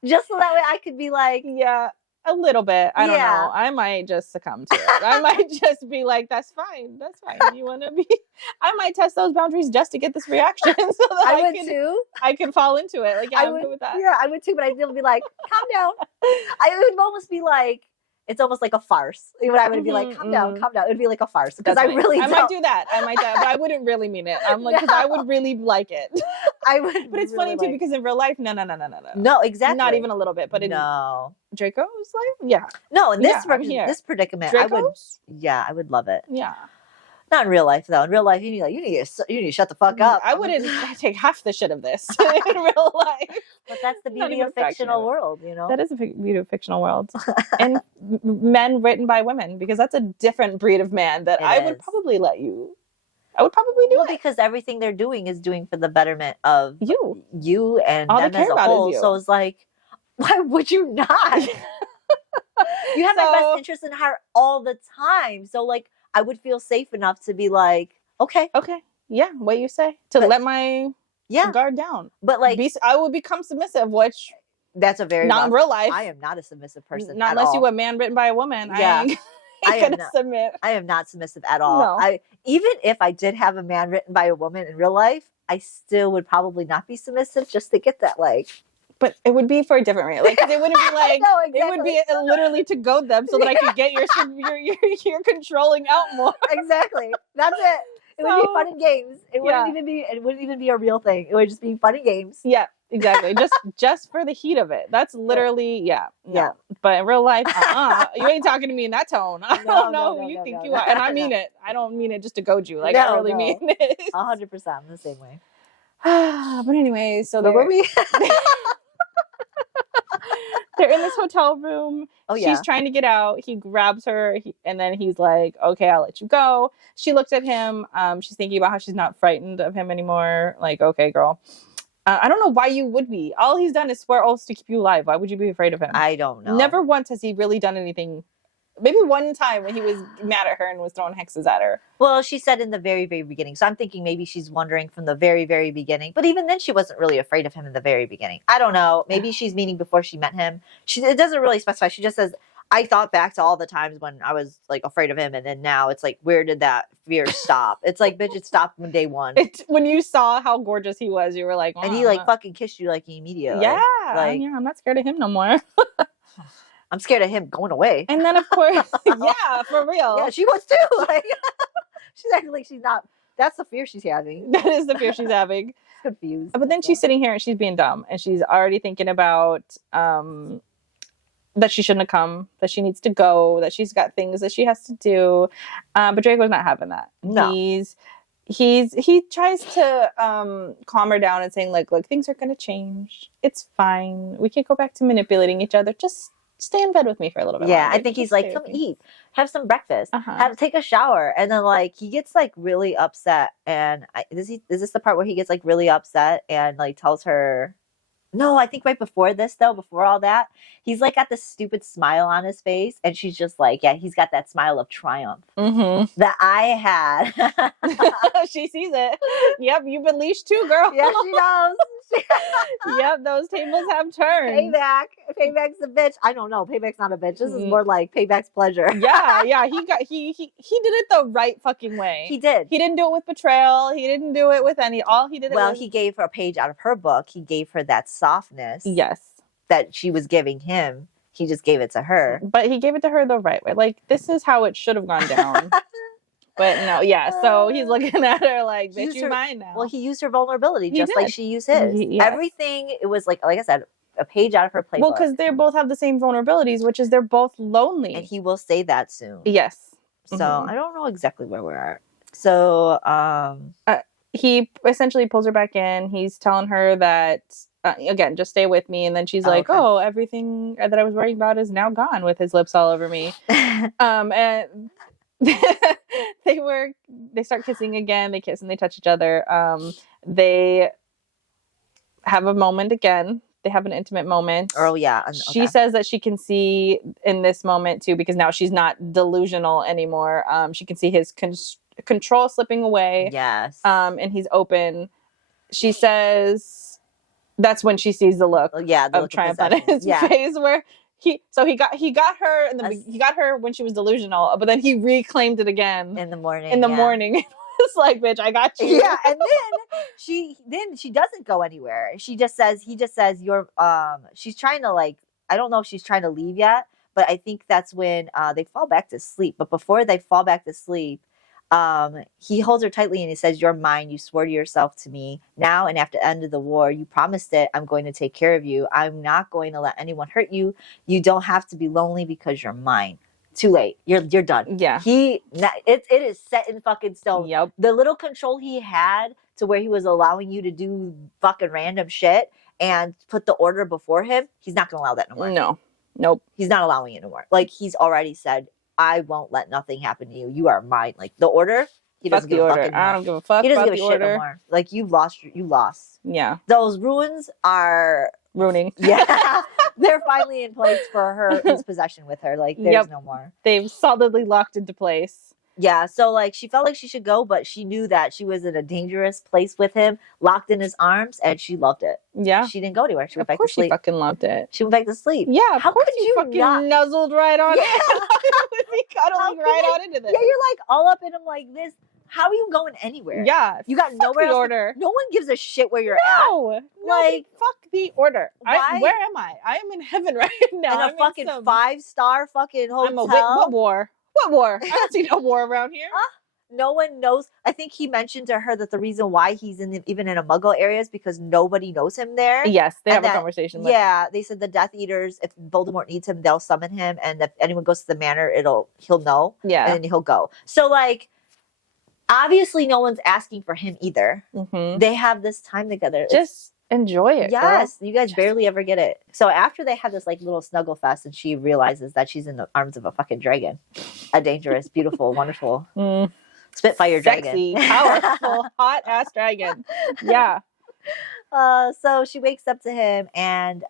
just so that way I could be like, yeah. A little bit. I don't know. I might just succumb to it. I might just be like, that's fine. That's fine. You want to be... I might test those boundaries just to get this reaction so that I would too. I can fall into it. Like, yeah, I'm good with that. Yeah, I would too, but I'd still be like, calm down. It would almost be like, it's almost like a farce. When I would be like, calm down, calm down. It would be like a farce. Because I really I might do that. But I wouldn't really mean it. I'm like, because I would really like it. I would. But it's funny too, because in real life, no. No, exactly. Not even a little bit. But in Draco's life, yeah. No, in this predicament, Draco's? I would love it. Yeah. Not in real life though. In real life, you need to shut the fuck up. I wouldn't take half the shit of this in real life. But that's the beauty of fictional world, you know. That is the beauty of fictional world, and men written by women, because that's a different breed of man that I would probably let you. I would probably do it because everything they're doing is doing for the betterment of you and all them they care as a about whole. is you. So it's like, why would you not? You have my best interest in heart all the time. So like, I would feel safe enough to be like, okay, yeah, what you say, to let my guard down. But like, I would become submissive, which that's a very not in real life. I am not a submissive person. Not unless you a man written by a woman. Yeah. I am not submit. I am not submissive at all. No. Even if I did have a man written by a woman in real life, I still would probably not be submissive just to get that like. But it would be for a different reason. Like, it wouldn't be like, no, exactly. It would be literally to goad them so that I could get your controlling out more. Exactly. That's it. It would be fun and games. It wouldn't even be a real thing. It would just be fun and games. Yeah, exactly. just for the heat of it. That's literally, yeah. But in real life, you ain't talking to me in that tone. I don't know who you think you are. And I mean it. I don't mean it just to goad you. Like, I really mean it. 100%. I'm the same way. But anyway, so were we? They're in this hotel room. Oh, yeah. She's trying to get out. He grabs her, and then he's like, okay, I'll let you go. She looks at him. She's thinking about how she's not frightened of him anymore. Like, okay, girl. I don't know why you would be. All he's done is swear oaths to keep you alive. Why would you be afraid of him? I don't know. Never once has he really done anything. Maybe one time when he was mad at her and was throwing hexes at her. Well, she said in the very, very beginning. So I'm thinking maybe she's wondering from the very, very beginning. But even then, she wasn't really afraid of him in the very beginning. I don't know. Maybe she's meaning before she met him. It doesn't really specify. She just says, I thought back to all the times when I was like afraid of him. And then now it's like, where did that fear stop? It's like, bitch, it stopped on day one. When you saw how gorgeous he was, you were like, and he like fucking kissed you like immediately. Yeah. Like, yeah, I'm not scared of him no more. I'm scared of him going away. And then, of course, yeah, for real. Yeah, she was too. Like, she's acting like she's not That's the fear she's having. That is the fear she's having. Confused. But then she's sitting here and she's being dumb and she's already thinking about that she shouldn't have come, that she needs to go, that she's got things that she has to do. But Draco's not having that. No. He tries to calm her down and saying, like, look, things are going to change. It's fine. We can go back to manipulating each other. Just stay in bed with me for a little bit. Yeah, longer. I think he's like, come eat, have some breakfast, Uh-huh. take a shower. And then like he gets like really upset. And is this the part where he gets like really upset and like tells her, no, I think right before this though, before all that, he's like got this stupid smile on his face. And she's just like, yeah, he's got that smile of triumph that I had. She sees it. Yep, you've been leashed too, girl. Yeah, she knows. Yep, those tables have turned. Payback's a bitch. I don't know. Payback's not a bitch. This is more like payback's pleasure. Yeah. He did it the right fucking way. He did. He didn't do it with betrayal. He didn't do it with all he did. He gave her a page out of her book. He gave her that softness. Yes. That she was giving him. He just gave it to her. But he gave it to her the right way. Like, this is how it should have gone down. But no, yeah. So he's looking at her like, bitch, you're mine now. Well, he used her vulnerability just like she used his. Yes. Everything, it was like I said, a page out of her playbook. Well, because they both have the same vulnerabilities, which is they're both lonely. And he will say that soon. Yes. So I don't know exactly where we're at. So he essentially pulls her back in. He's telling her that, again, just stay with me. And then she's like, oh, everything that I was worrying about is now gone, with his lips all over me. And they start kissing again. They kiss and they touch each other. They have a moment again. They have an intimate moment. Oh, yeah. She says that she can see in this moment, too, because now she's not delusional anymore. She can see his control slipping away. Yes. And he's open. She says that's when she sees the look of triumph on his face, where he got her he got her when she was delusional, but then he reclaimed it again in the morning. It's like, bitch, I got you. Yeah, and then she doesn't go anywhere. He just says you're she's trying to, like, I don't know if she's trying to leave yet, but I think that's when they fall back to sleep. But before they fall back to sleep, he holds her tightly and he says, you're mine. You swore to yourself to me. Now and after the end of the war, you promised it. I'm going to take care of you. I'm not going to let anyone hurt you. You don't have to be lonely because you're mine. Too late. You're done. Yeah. It is set in fucking stone. Yep. The little control he had to where he was allowing you to do fucking random shit and put the order before him, he's not going to allow that no more. No. Nope. He's not allowing it no more. Like, he's already said, I won't let nothing happen to you. You are mine. Like, the order, he doesn't give a fuck anymore. I don't give a fuck. He doesn't about give a the shit order. no more. Like, you lost. Yeah. Those ruins are ruining. Yeah. They're finally in place for his possession with her. Like, there's no more. They've solidly locked into place. Yeah, so like she felt like she should go, but she knew that she was in a dangerous place with him, locked in his arms, and she loved it. Yeah. She didn't go anywhere. She went back to sleep. She fucking loved it. She went back to sleep. Yeah, how could you fucking not nuzzled right on it? He cuddling right on into this. Yeah, you're like all up in him like this. How are you going anywhere? Yeah, you got nowhere else. Order. No one gives a shit where you're at. Like, fuck the order. Where am I? I am in heaven right now. In a fucking 5-star fucking hotel. What war? What war? I don't see no war around here. No one knows. I think he mentioned to her that the reason why he's even in a Muggle area is because nobody knows him there. Yes, they have a conversation. Yeah, they said the Death Eaters, if Voldemort needs him, they'll summon him, and if anyone goes to the manor, he'll know. Yeah, and then he'll go. So like, obviously, no one's asking for him either. Mm-hmm. They have this time together. Just enjoy it. Yes, girl. You guys barely ever get it. So after they have this like little snuggle fest, and she realizes that she's in the arms of a fucking dragon, a dangerous, beautiful, wonderful. Spitfire sexy, dragon. Powerful, hot ass dragon. Yeah. So she wakes up to him and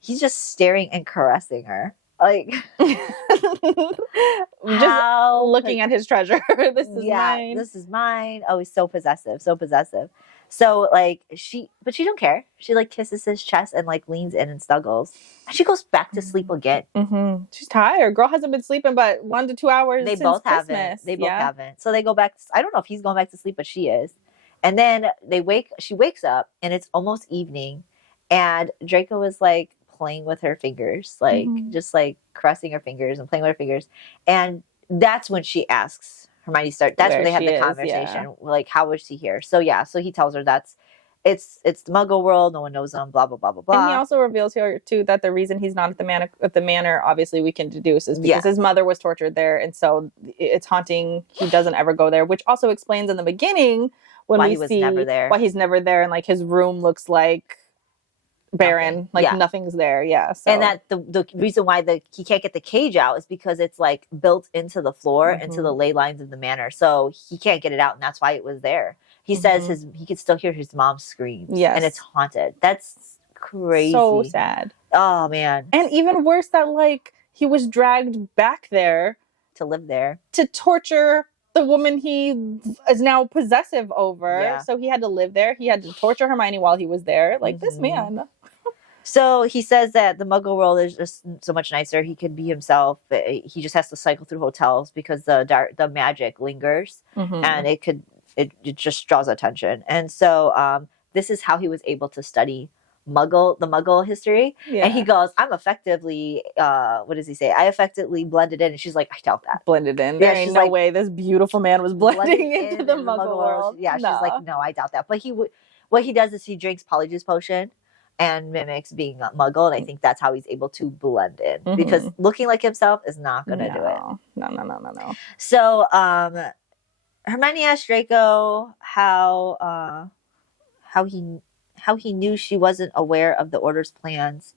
he's just staring and caressing her. Like just looking at his treasure. This is mine. This is mine. Oh, he's so possessive. So possessive. So like she don't care. She like kisses his chest and like leans in and snuggles. And she goes back to sleep again. Mm-hmm. She's tired. Girl hasn't been sleeping but 1 to 2 hours. They since both Christmas. haven't. They both haven't. So they go back. I don't know if he's going back to sleep, but she is. And then she wakes up and it's almost evening, and Draco is like playing with her fingers, like just like caressing her fingers and playing with her fingers. And that's when she asks Hermione starts. That's Where when they have she the is, conversation. yeah. Like, how was she here? So yeah, so he tells her it's the Muggle world. No one knows them. Blah blah blah blah blah. And he also reveals here too that the reason he's not at the manor, obviously we can deduce, is because Yeah. his mother was tortured there, and so it's haunting. He doesn't ever go there, which also explains in the beginning when Why we he was see never there. why he's never there, and like his room looks like barren, Nothing. like Yeah. nothing's there. Yeah, so. And that the reason why he can't get the cage out is because it's like built into the floor, into the ley lines of the manor, so he can't get it out, and that's why it was there. He says he could still hear his mom's screams, and it's haunted. That's crazy. So sad. Oh man. And even worse that like he was dragged back there to live there to torture the woman he is now possessive over. Yeah. So he had to live there. He had to torture Hermione while he was there. Like this man. So he says that the Muggle world is just so much nicer. He can be himself. He just has to cycle through hotels because the magic lingers, and it just draws attention. And so this is how he was able to study the Muggle history. Yeah. And he goes, I'm effectively, what does he say? I effectively blended in. And she's like, I doubt that. Blended in. Yeah, There ain't she's no like, way this beautiful man was blending into the Muggle world. Yeah, she's like, no, I doubt that. But what he does is he drinks Polyjuice Potion and mimics being a Muggle, and I think that's how he's able to blend in, because looking like himself is not going to do it. No. So Hermione asked Draco how he knew she wasn't aware of the Order's plans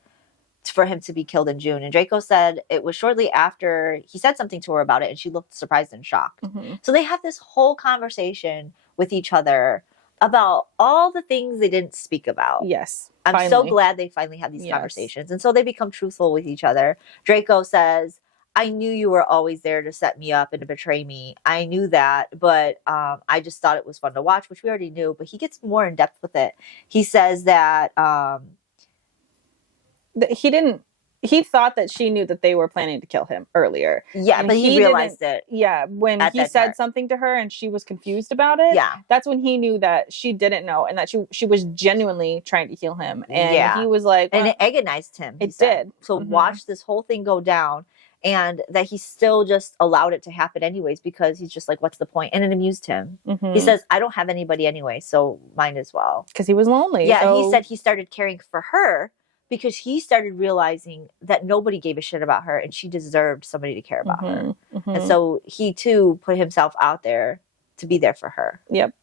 for him to be killed in June, and Draco said it was shortly after he said something to her about it, and she looked surprised and shocked. So they have this whole conversation with each other about all the things they didn't speak about. Yes. I'm so glad they finally had these conversations. And so they become truthful with each other. Draco says, I knew you were always there to set me up and to betray me. I knew that, but I just thought it was fun to watch, which we already knew. But he gets more in depth with it. He says that he thought that she knew that they were planning to kill him earlier. Yeah, but he realized it. Yeah, when he said something to her and she was confused about it. Yeah. That's when he knew that she didn't know and that she was genuinely trying to heal him. And he was like... and it agonized him. It did. So watch this whole thing go down, and that he still just allowed it to happen anyways, because he's just like, what's the point? And it amused him. He says, I don't have anybody anyway, so might as well. Because he was lonely. Yeah, so... he said he started caring for her because he started realizing that nobody gave a shit about her and she deserved somebody to care about her. And so he too put himself out there to be there for her. Yep.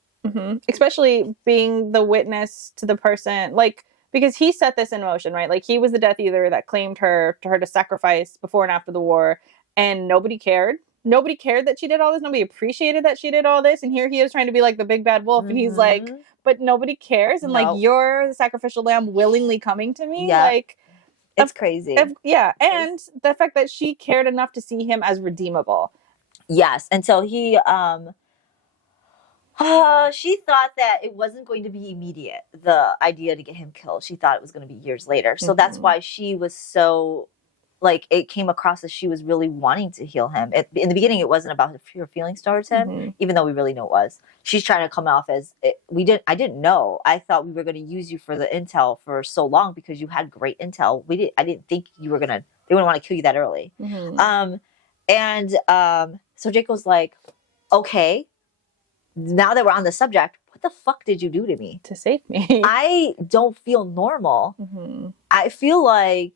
Especially being the witness to the person, like, because he set this in motion, right? Like, he was the Death Eater that claimed her to sacrifice before and after the war, and nobody cared. Nobody cared that she did all this. Nobody appreciated that she did all this. And here he is trying to be like the big bad wolf. And he's like, but nobody cares. And like, you're the sacrificial lamb willingly coming to me. Yeah. Like, it's crazy. Yeah. And the fact that she cared enough to see him as redeemable. Yes. And so he, she thought that it wasn't going to be immediate, the idea to get him killed. She thought it was going to be years later. So that's why she was so... like, it came across as she was really wanting to heal him. In the beginning, it wasn't about her feelings towards him, even though we really know it was. She's trying to come off as, I didn't know. I thought we were going to use you for the intel for so long because you had great intel. I didn't think they wouldn't want to kill you that early. So Draco's like, okay, now that we're on the subject, what the fuck did you do to me? To save me. I don't feel normal. I feel like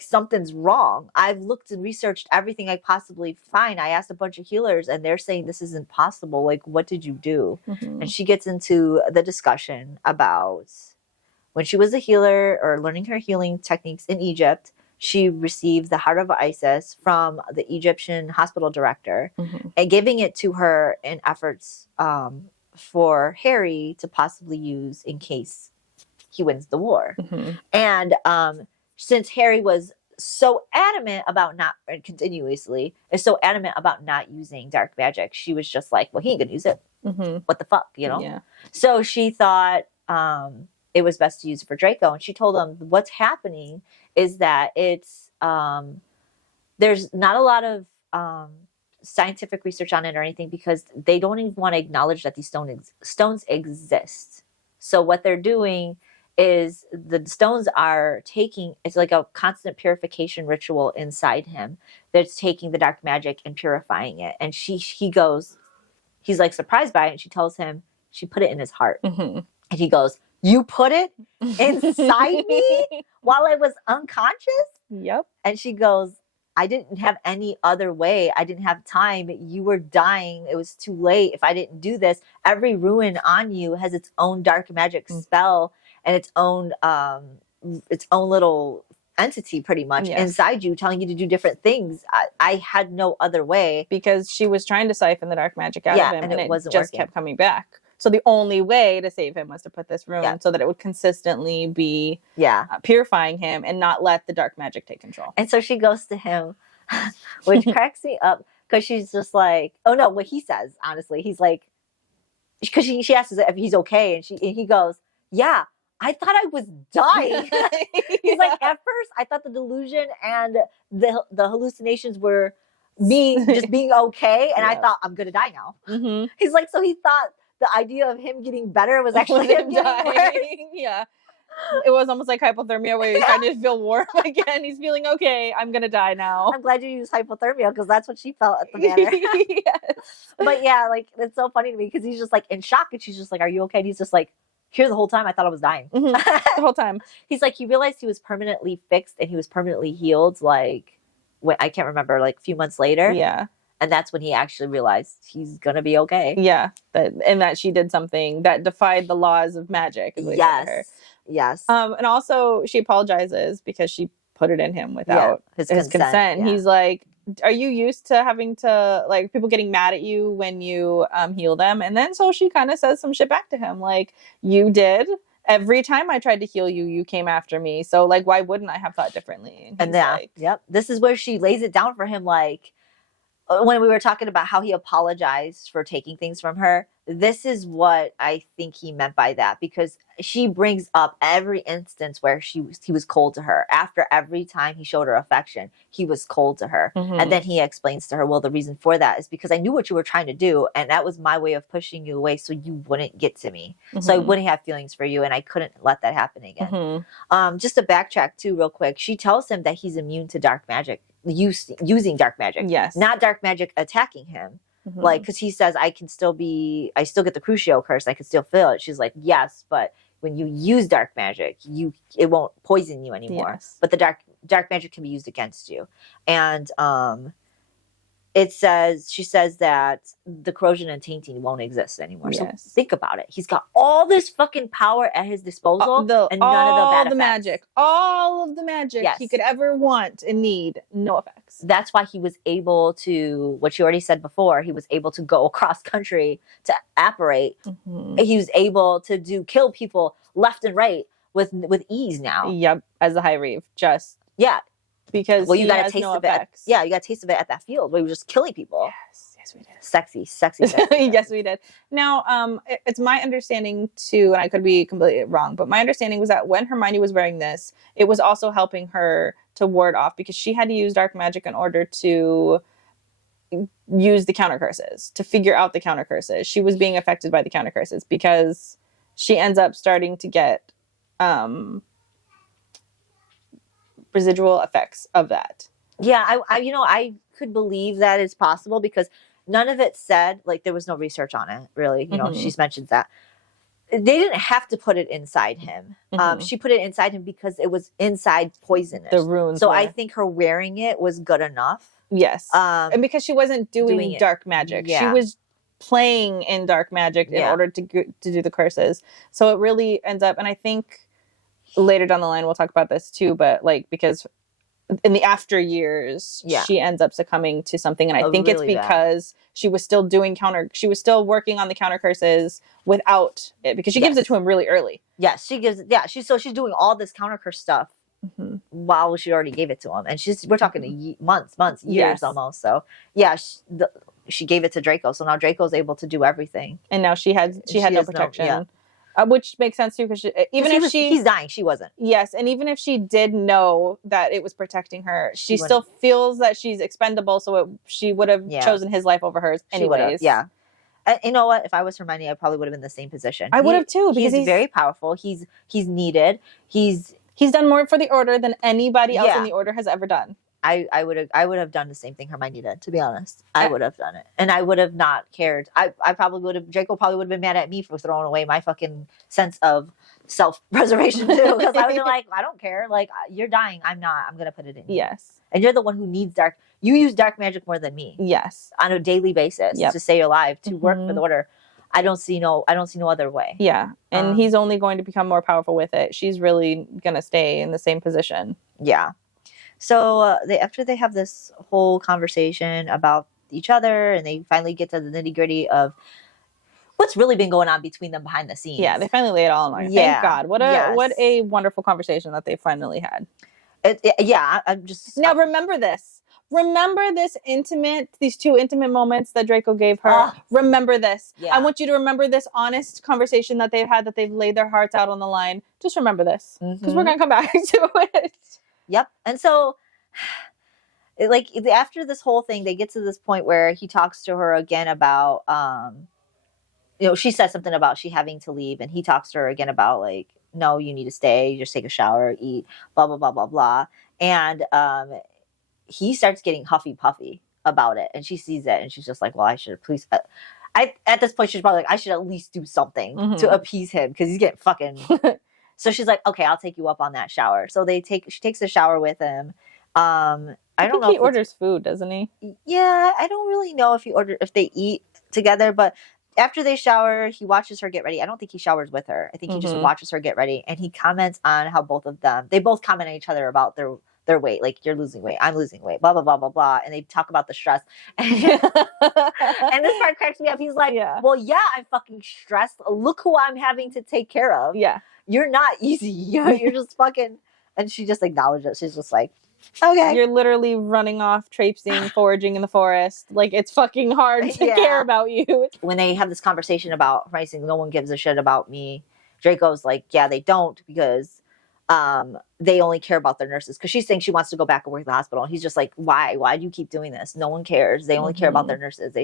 something's wrong. I've looked and researched everything I possibly find. I asked a bunch of healers and they're saying this isn't possible. Like, what did you do? And she gets into the discussion about when she was a healer or learning her healing techniques in Egypt, she received the Heart of Isis from the Egyptian hospital director and giving it to her in efforts for Harry to possibly use in case he wins the war. And since Harry was so adamant about is so adamant about not using dark magic, she was just like, well, he ain't gonna use it. What the fuck, you know? Yeah. So she thought it was best to use it for Draco. And she told him what's happening is that it's there's not a lot of scientific research on it or anything because they don't even want to acknowledge that these stones exist. So what they're doing is the stones are taking, it's like a constant purification ritual inside him that's taking the dark magic and purifying it. And he goes, he's like surprised by it, and she tells him she put it in his heart. Mm-hmm. And he goes, "You put it inside me while I was unconscious?" Yep. And she goes, "I didn't have any other way. I didn't have time. You were dying. It was too late. If I didn't do this, every ruin on you has its own dark magic spell and its own little entity pretty much inside you, telling you to do different things. I had no other way." Because she was trying to siphon the dark magic out of him, and it wasn't just working. kept coming back. So the only way to save him was to put this rune so that it would consistently be purifying him and not let the dark magic take control. And so she goes to him, which cracks me up, because she's just like, oh no, what he says, honestly, he's like, because she asks if he's okay, and he goes, "Yeah, I thought I was dying." He's like, "At first I thought the delusion and the hallucinations were me just being okay, and I thought I'm gonna die now." Mm-hmm. He's like, so he thought the idea of him getting better was actually him getting worse. Yeah. It was almost like hypothermia, where he's trying to feel warm again. He's feeling okay. I'm gonna die now. I'm glad you used hypothermia, because that's what she felt at the manor. Yes. But yeah, like, it's so funny to me, because he's just like in shock, and she's just like, "Are you okay?" And he's just like, "Here the whole time I thought I was dying." Mm-hmm. The whole time. He's like, he realized he was permanently fixed and he was permanently healed, like, when, I can't remember, like a few months later. Yeah. And that's when he actually realized he's gonna be okay. Yeah. That she did something that defied the laws of magic. Yes. Yes. And also she apologizes because she put it in him without his consent. Yeah. He's like, "Are you used to having to, like, people getting mad at you when you heal them?" And then so she kind of says some shit back to him, like, "You did. Every time I tried to heal you, you came after me. So, like, why wouldn't I have thought differently?" And yeah, like, this is where she lays it down for him, like, when we were talking about how he apologized for taking things from her, this is what I think he meant by that, because she brings up every instance where he was cold to her. After every time he showed her affection, he was cold to her. Mm-hmm. And then he explains to her, well, the reason for that is because I knew what you were trying to do, and that was my way of pushing you away so you wouldn't get to me. Mm-hmm. So I wouldn't have feelings for you, and I couldn't let that happen again. Mm-hmm. Just to backtrack too real quick, she tells him that he's immune to dark magic, using dark magic. Yes. Not dark magic attacking him. Mm-hmm. Like, because he says, I still get the Crucio curse, I can still feel it. She's like, yes, but when you use dark magic, it won't poison you anymore. Yes. But the dark magic can be used against you. And she says that the corrosion and tainting won't exist anymore. Yes. So think about it. He's got all this fucking power at his disposal, and none of the bad effects. All of the magic he could ever want and need, no effects. That's why he was able to, what you already said before, he was able to go across country to apparate. Mm-hmm. He was able to kill people left and right with ease now. Yep, as a high reeve, just because you got a taste of it. Yeah, you got a taste of it at that field where he was just killing people. Yes, we did. Sexy. Yes, we did. Now, it's my understanding too, and I could be completely wrong, but my understanding was that when Hermione was wearing this, it was also helping her to ward off, because she had to use dark magic in order to use the counter curses, to figure out the counter curses. She was being affected by the counter curses because she ends up starting to get residual effects of that. Yeah, I could believe that it's possible, because none of it said, like, there was no research on it, really. You know, she's mentioned that. They didn't have to put it inside him. Mm-hmm. She put it inside him because it was inside poisonous. The runes. So I think her wearing it was good enough. Yes. And because she wasn't doing dark magic. Yeah. She was playing in dark magic in order to do the curses. So it really ends up, and I think later down the line we'll talk about this too, but like, because in the after years she ends up succumbing to something, and I think really it's because she was still working on the counter curses without it, because she gives it to him really early. Yes, she's doing all this counter curse stuff while she already gave it to him, and we're talking months, years almost. So she gave it to Draco, so now Draco's able to do everything, and now she had no protection. Which makes sense too, because he's dying, she wasn't. Yes, and even if she did know that it was protecting her, she still feels that she's expendable. So she would have chosen his life over hers anyways. Yeah, You know what? If I was Hermione, I probably would have been in the same position. I would have too, because he's very powerful. He's needed. He's done more for the Order than anybody else in Yeah. the Order has ever done. I would have done the same thing Hermione did, to be honest. I would have done it. And I would have not cared. I probably would have, Draco probably would have been mad at me for throwing away my fucking sense of self-preservation too. Because I would have like, I don't care. Like, you're dying. I'm not. I'm going to put it in you. Yes. And you're the one who needs dark. You use dark magic more than me. Yes. On a daily basis to stay alive, to work for the Order. I don't see no other way. Yeah. And he's only going to become more powerful with it. She's really going to stay in the same position. Yeah. So after they have this whole conversation about each other, and they finally get to the nitty gritty of what's really been going on between them behind the scenes. Yeah, they finally lay it all on line. Yeah. Thank God. What a wonderful conversation that they finally had. I'm just now. Remember this. Remember these two intimate moments that Draco gave her. Remember this. Yeah. I want you to remember this honest conversation that they've had, that they've laid their hearts out on the line. Just remember this, because we're gonna come back to it. Yep. And so, like, after this whole thing, they get to this point where he talks to her again about, she says something about she having to leave, and he talks to her again about, like, no, you need to stay, just take a shower, eat, blah, blah, blah, blah, blah. And he starts getting huffy puffy about it, and she sees it, and she's just like, well, I should please. At this point, she's probably like, I should at least do something to appease him, because he's getting fucking. So she's like, okay, I'll take you up on that shower. So she takes a shower with him. I don't know. He orders food, doesn't he? Yeah, I don't really know if they eat together, but after they shower, he watches her get ready. I don't think he showers with her. I think he just watches her get ready, and he comments on how they both comment on each other about their weight. Like, you're losing weight, I'm losing weight, blah, blah, blah, blah, blah. And they talk about the stress. And this part cracks me up. He's like, well, yeah, I'm fucking stressed. Look who I'm having to take care of. Yeah. You're not easy. You're just fucking. And she just acknowledged it. She's just like, okay. You're literally running off, traipsing, foraging in the forest. Like, it's fucking hard to care about you. When they have this conversation about Hermione saying, no one gives a shit about me, Draco's like, yeah, they don't, because they only care about their nurses. Because she's saying she wants to go back and work in the hospital. And he's just like, why? Why do you keep doing this? No one cares. They only care about their nurses.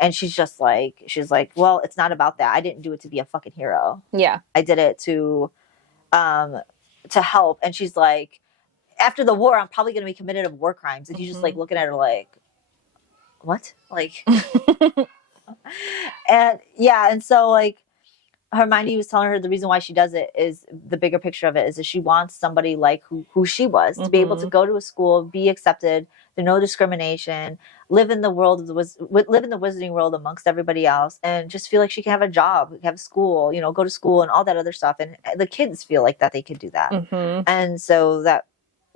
And she's like, well, it's not about that. I didn't do it to be a fucking hero. Yeah. I did it to help. And she's like, after the war, I'm probably going to be committed of war crimes. And he's just like looking at her like, what? Like, and so like, Hermione was telling her the reason why she does it is the bigger picture of it is that she wants somebody like who she was to be able to go to a school, be accepted, there's no discrimination, live in the world live in the wizarding world amongst everybody else, and just feel like she can have a job, have a school, go to school and all that other stuff. And the kids feel like that they could do that, and so that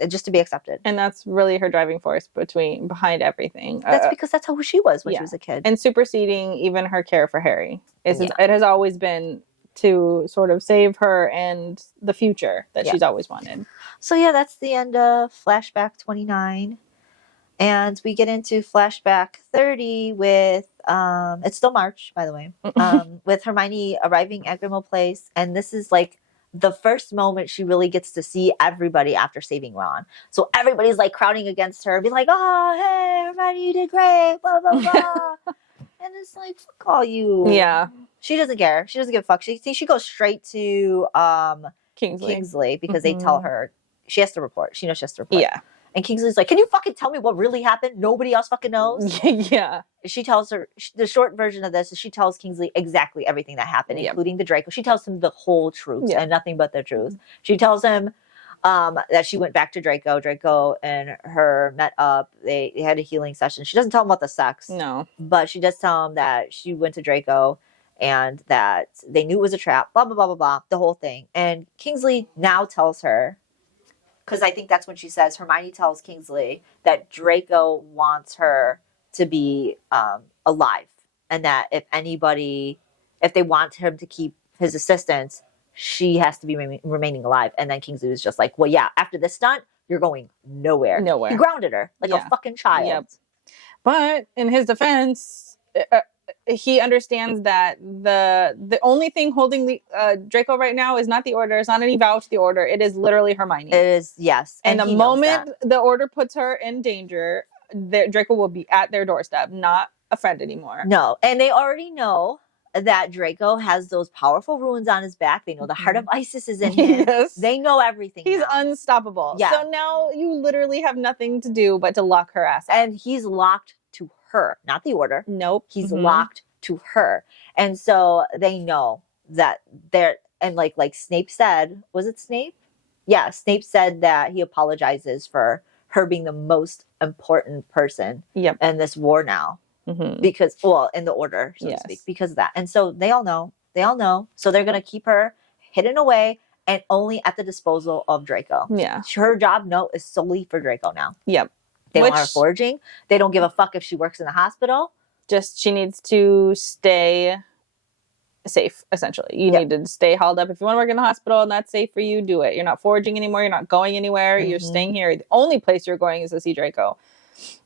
just to be accepted. And that's really her driving force behind everything. That's because that's who she was when she was a kid. And superseding even her care for Harry. It has always been to sort of save her and the future that she's always wanted. So that's the end of Flashback 29. And we get into Flashback 30 with, it's still March, by the way, with Hermione arriving at Grimmauld Place. And this is like the first moment she really gets to see everybody after saving Ron. So everybody's like crowding against her, be like, oh, hey, Hermione, you did great, blah, blah, blah. And it's like, fuck all you. Yeah. She doesn't care. She doesn't give a fuck. She goes straight to Kingsley because they tell her she has to report. She knows she has to report. Yeah. And Kingsley's like, can you fucking tell me what really happened? Nobody else fucking knows. Yeah. She tells her, the short version of this is she tells Kingsley exactly everything that happened, including the Draco. She tells him the whole truth and nothing but the truth. She tells him that she went back to Draco. Draco and her met up. They had a healing session. She doesn't tell him about the sex. No. But she does tell him that she went to Draco and that they knew it was a trap, blah, blah, blah, blah, blah, the whole thing. And Kingsley now tells her, because I think that's when she says, Hermione tells Kingsley that Draco wants her to be alive. And that if they want him to keep his assistance, she has to be remaining alive. And then Kingsley was just like, well, yeah, after this stunt, you're going nowhere. Nowhere. He grounded her like a fucking child. Yep. But in his defense, he understands that the only thing holding the Draco right now is not the Order. It's not any vow to the Order. It is literally Hermione. It is, yes. And the moment the Order puts her in danger, Draco will be at their doorstep, not a friend anymore. No. And they already know that Draco has those powerful runes on his back. They know the heart of Isis is in him. Yes. They know everything. He's now. unstoppable. Yeah. So now you literally have nothing to do but to lock her ass up. And he's locked to her, not the order. Nope. He's locked to her. And so they know that they're, and like Snape said, was it Snape? Yeah, Snape said that he apologizes for her being the most important person Yep. in this war now. Because, well, in the order, so to speak, because of that. And so they all know. So they're going to keep her hidden away and only at the disposal of Draco. Yeah. Her job, is solely for Draco now. Yep. They don't want her foraging. They don't give a fuck if she works in the hospital. Just, she needs to stay safe, essentially. You need to stay hauled up. If you want to work in the hospital and that's safe for you, do it. You're not foraging anymore. You're not going anywhere. You're staying here. The only place you're going is to see Draco.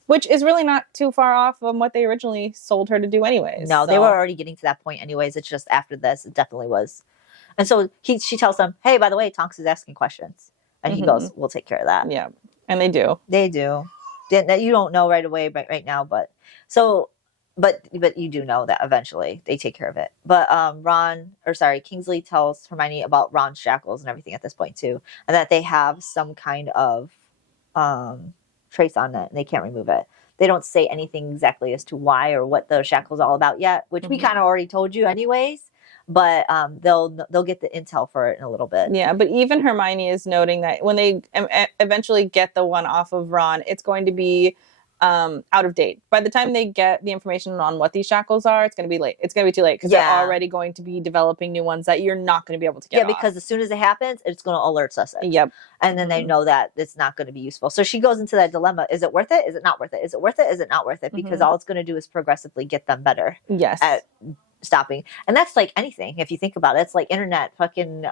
Which is really not too far off from what they originally sold her to do anyways. No, they were already getting to that point anyways. It's just after this, it definitely was. And so she tells them, hey, by the way, Tonks is asking questions. And he goes, we'll take care of that. Yeah. And they do. They do. You don't know right away, right now, but you do know that eventually they take care of it. But Kingsley tells Hermione about Ron's shackles and everything at this point too. And that they have some kind of trace on it and they can't remove it. They don't say anything exactly as to why or what the shackle's all about yet, which we kind of already told you anyways, but they'll get the intel for it in a little bit. Yeah, but even Hermione is noting that when they eventually get the one off of Ron, it's going to be out of date. By the time they get the information on what these shackles are, it's going to be late. It's going to be too late because they're already going to be developing new ones that you're not going to be able to get off. Because as soon as it happens, it's going to alert us. Yep. And then they know that it's not going to be useful. So she goes into that dilemma. Is it worth it? Is it not worth it? Is it worth it? Is it not worth it? Because all it's going to do is progressively get them better. Yes. At stopping. And that's like anything. If you think about it, it's like internet fucking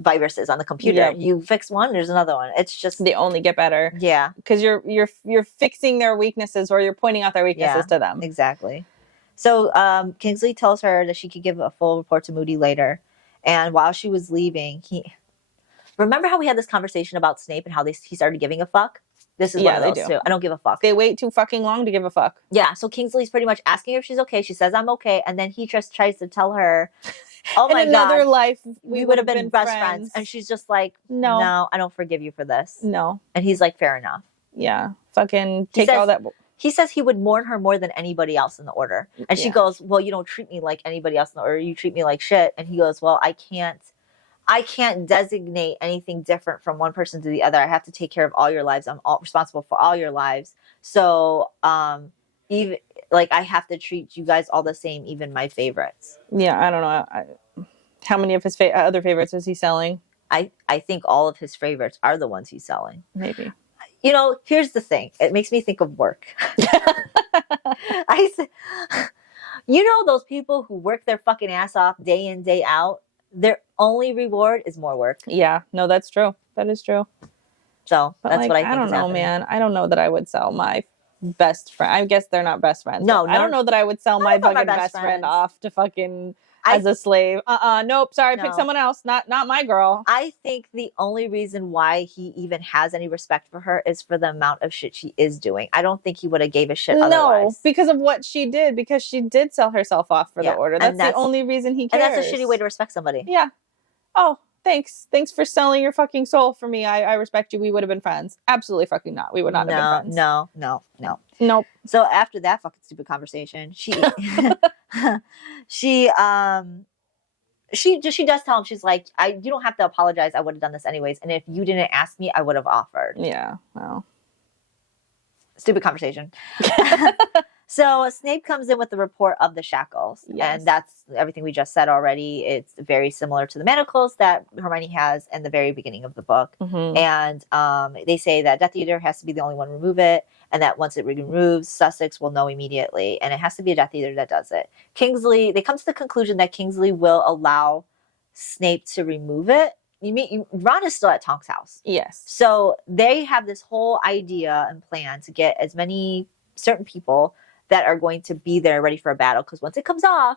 viruses on the computer. Yep. You fix one, there's another one. It's just they only get better. Yeah. Because you're fixing their weaknesses or you're pointing out their weaknesses to them. Exactly. So Kingsley tells her that she could give a full report to Moody later. And while she was leaving, remember how we had this conversation about Snape and how he started giving a fuck? This is one of those too. I don't give a fuck. They wait too fucking long to give a fuck. Yeah. So Kingsley's pretty much asking her if she's okay. She says, I'm okay. And then he just tries to tell her, oh my God. In another life, we would have been best friends. And she's just like, no, I don't forgive you for this. No. And he's like, fair enough. Yeah. Fucking take all that. He says he would mourn her more than anybody else in the order. And she goes, well, you don't treat me like anybody else in the order. You treat me like shit. And he goes, well, I can't designate anything different from one person to the other. I have to take care of all your lives. I'm responsible for all your lives. So, even like I have to treat you guys all the same, even my favorites. Yeah, I don't know. How many of his other favorites is he selling? I think all of his favorites are the ones he's selling. Maybe. Here's the thing. It makes me think of work. Those people who work their fucking ass off day in, day out, their only reward is more work. Yeah, no, that's true. That is true. So that's what I think. I don't know, man. I don't know that I would sell my best friend. I guess they're not best friends. No, I don't know that I would sell my fucking best friend off to fucking as a slave. Nope. Sorry, pick someone else. Not my girl. I think the only reason why he even has any respect for her is for the amount of shit she is doing. I don't think he would have gave a shit otherwise. No, because of what she did. Because she did sell herself off for the order. That's the only reason he cares. And that's a shitty way to respect somebody. Yeah. Oh, thanks. Thanks for selling your fucking soul for me. I respect you. We would have been friends. Absolutely fucking not. We would not have been friends. No. Nope. So after that fucking stupid conversation, she does tell him, she's like, you don't have to apologize. I would have done this anyways. And if you didn't ask me, I would have offered. Yeah. Well. Stupid conversation. So Snape comes in with the report of the shackles. Yes. And that's everything we just said already. It's very similar to the manacles that Hermione has in the very beginning of the book. Mm-hmm. And they say that Death Eater has to be the only one to remove it. And that once it removes, Sussex will know immediately. And it has to be a Death Eater that does it. They come to the conclusion that Kingsley will allow Snape to remove it. Ron is still at Tonks' house. Yes. So they have this whole idea and plan to get as many certain people that are going to be there ready for a battle. Because once it comes off,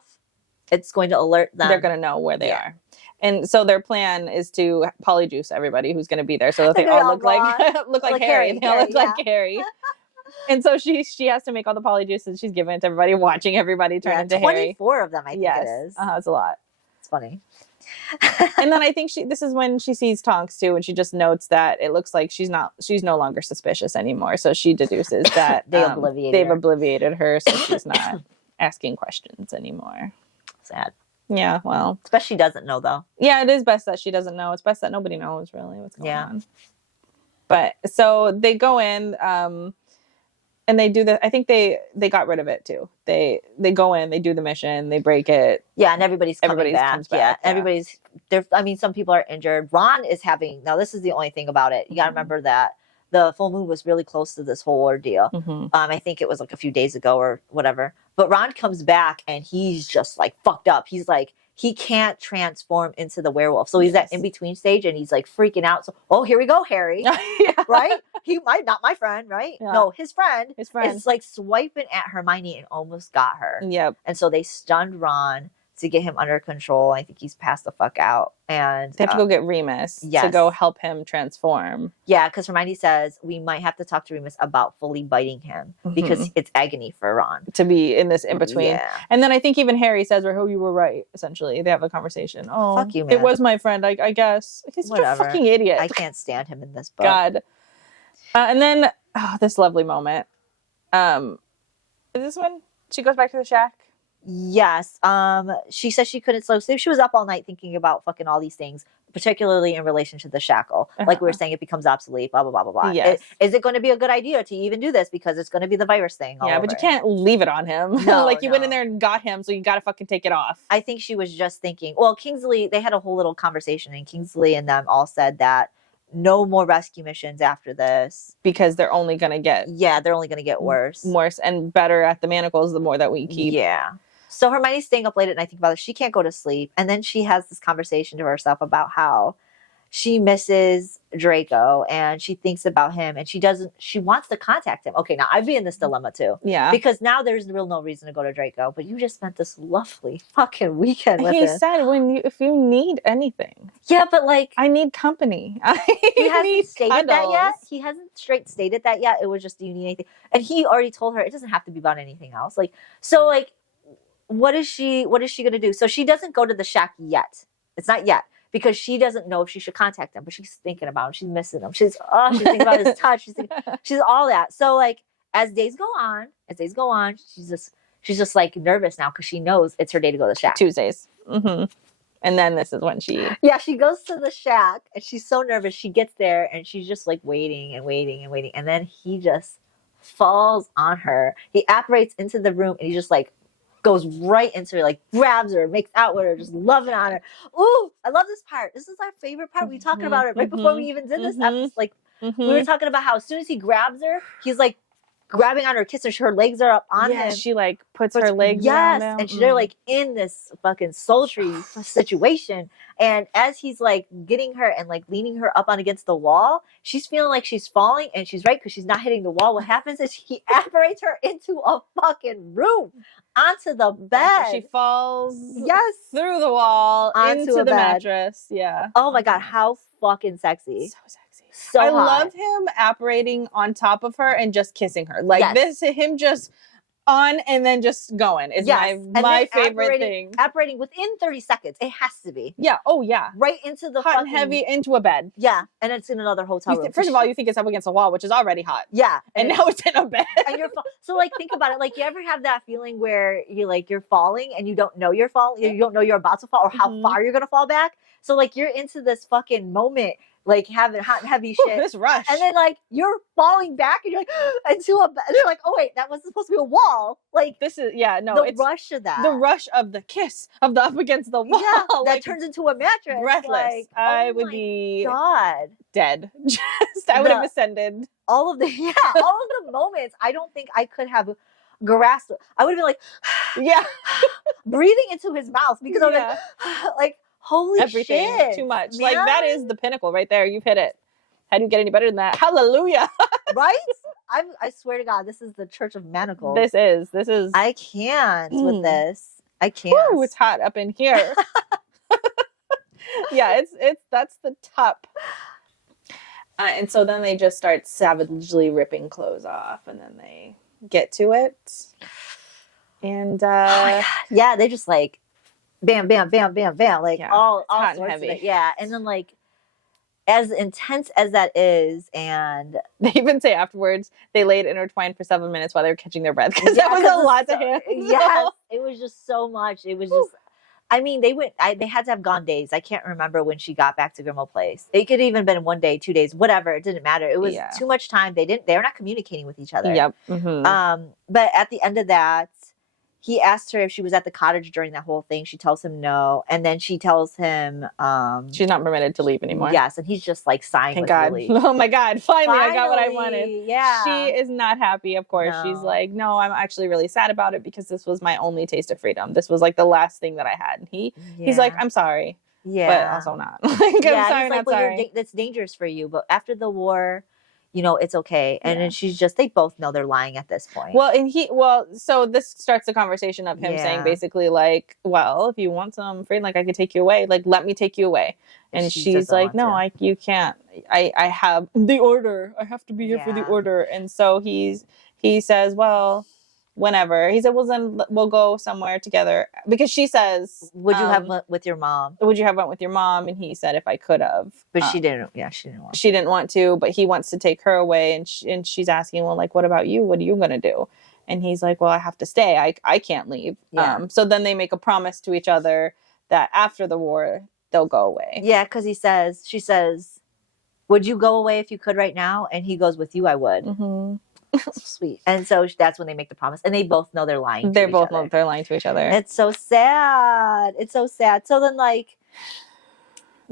it's going to alert them. They're going to know where they are. And so their plan is to polyjuice everybody who's going to be there so that they all look like Harry. They all look like Harry. And so she has to make all the polyjuices. She's giving it to everybody, watching everybody turn into Harry. 24 of them, I think it is. It's a lot. It's funny. And then I think this is when she sees Tonks too, and she just notes that it looks like she's no longer suspicious anymore. So she deduces that they've obliviated her, so she's not asking questions anymore. Sad. Yeah, well. It's best she doesn't know, though. Yeah, it is best that she doesn't know. It's best that nobody knows, really, what's going on. But, so they go in, and they do I think they got rid of it, too. They go in, they do the mission, they break it. Yeah, and everybody's coming back. Comes back. Yeah, everybody's there. I mean, some people are injured. Ron is having, now this is the only thing about it. You got to remember that the full moon was really close to this whole ordeal. I think it was like a few days ago or whatever. But Ron comes back and he's just like fucked up. He's like, he can't transform into the werewolf. So he's that in-between stage and he's like freaking out. So, here we go, Harry. Right? Not my friend, right? Yeah. No, his friend. Is like swiping at Hermione and almost got her. Yep. And so they stunned Ron to get him under control. I think he's passed the fuck out. And they have to go get Remus to go help him transform. Yeah, because Hermione says we might have to talk to Remus about fully biting him because it's agony for Ron. To be in this in-between. Yeah. And then I think even Harry says, "Oh, you were right," essentially. They have a conversation. Oh, fuck you, man. It was my friend, I guess. He's such a fucking idiot. I can't stand him in this book. God. And then, this lovely moment. Is this when she goes back to the shack? Yes. She says she couldn't sleep. She was up all night thinking about fucking all these things, particularly in relation to the shackle. Like we were saying, it becomes obsolete, blah, blah, blah, blah, blah. Yes. Is it going to be a good idea to even do this? Because it's going to be the virus thing. Yeah, but you can't leave it on him. No, you went in there and got him, so you got to fucking take it off. I think she was just thinking, well, Kingsley, they had a whole little conversation, and Kingsley and them all said that no more rescue missions after this. Because they're only going to get... Yeah, they're only going to get worse. Worse and better at the manacles the more that we keep. Yeah. So Hermione's staying up late at night thinking about it. She can't go to sleep. And then she has this conversation to herself about how she misses Draco and she thinks about him and she wants to contact him. Okay, now I'd be in this dilemma too. Yeah. Because now there's no reason to go to Draco, but you just spent this lovely fucking weekend with him. He said if you need anything. Yeah, but like I need company. He hasn't stated that yet. He hasn't straight stated that yet. It was just, do you need anything? And he already told her it doesn't have to be about anything else. What is she going to do? So she doesn't go to the shack yet. It's not yet because she doesn't know if she should contact him, but she's thinking about him. She's missing him. She's thinking about his touch. She's all that. So like as days go on, she's just like nervous now because she knows it's her day to go to the shack. Tuesdays. And then this is when she goes to the shack and she's so nervous. She gets there and she's just like waiting and waiting and waiting. And then he just falls on her. He apparates into the room and he just like goes right into her, like grabs her, makes out with her, just loving on her. Ooh, I love this part. This is our favorite part. We were talking about it right before we even did this episode. We were talking about how as soon as he grabs her, he's like grabbing on her, kissing her. Her legs are up on him. She like puts her legs on him. And they're like in this fucking sultry situation. And as he's like getting her and like leaning her up on against the wall, she's feeling like she's falling, and she's right because she's not hitting the wall. What happens is he apparates her into a fucking room onto the bed. She falls through the wall into the mattress. Yeah. Oh my God, how fucking sexy. So sexy. So I hot. love him apparating on top of her and just kissing her. Like this, him just on and then just going is my favorite thing. Apparating within 30 seconds. It has to be. Yeah. Oh yeah. Right into the hot and heavy into a bed. Yeah. And it's in another hotel room. First of all, you think it's up against a wall, which is already hot. Yeah. And now it's in a bed. And so like think about it. Like you ever have that feeling where you're falling and you don't know you're falling, you don't know you're about to fall or how far you're gonna fall back. So like you're into this fucking moment, like having hot and heavy shit. This rush. And then like you're falling back and you're like into a bed. And you're like, oh wait, that wasn't supposed to be a wall. Like this is it's rush of that. The rush of the kiss of the up against the wall. Yeah, that turns into a mattress. Breathless. Like, I would be dead. I would have ascended. All of the moments I don't think I could have grasped. I would have been like breathing into his mouth because I was like holy everything shit. Too much. Man. Like that is the pinnacle right there. You've hit it. How do you get any better than that? Hallelujah. Right? I swear to God, this is the Church of Manacled. This is. I can't with this. I can't. Woo, it's hot up in here. Yeah, it's that's the top. And so then they just start savagely ripping clothes off, and then they get to it. And Oh my God. Yeah, they just like bam, bam, bam, bam, bam, like Yeah, all it's hot and sorts of heavy. it. Yeah, and then like as intense as that is, and they even say afterwards they laid intertwined for 7 minutes while they were catching their breath because yeah, that was a lot to handle. yes, it was just so much. It was just. I mean, they had to have gone days. I can't remember when she got back to Grimmauld Place. It could even been 1 day, 2 days, whatever. It didn't matter. It was too much time. They were not communicating with each other. Yep. Mm-hmm. But at the end of that, he asked her if she was at the cottage during that whole thing. She tells him no, and then she tells him she's not permitted to leave anymore. Yes, and he's just like sighing. Thank with God! relief. Oh my God! Finally, I got what I wanted. Yeah, she is not happy. Of course, she's like, no, I'm actually really sad about it because this was my only taste of freedom. This was like the last thing that I had. And he's like, I'm sorry. Yeah, but also not. Like, I'm sorry, not sorry. That's dangerous for you. But after the war, it's okay. And then they both know they're lying at this point. Well, so this starts the conversation of him saying basically like, well, if you want some freedom, like I could take you away, like let me take you away. And she's like, no, you can't. I have the order. I have to be here for the order. And so he says, well, whenever. He said, well, then we'll go somewhere together. Because she says, would you have went with your mom? Would you have went with your mom? And he said, if I could have. But she didn't. Yeah, she didn't want. She didn't want to, but he wants to take her away. And she's asking, well, like, what about you? What are you going to do? And he's like, well, I have to stay. I can't leave. Yeah. So then they make a promise to each other that after the war, they'll go away. Yeah, because she says, would you go away if you could right now? And he goes, with you, I would. Mm-hmm. Sweet. And so that's when they make the promise. And they both know they're lying to each other. They both know they're lying to each other. It's so sad. It's so sad. So then, like...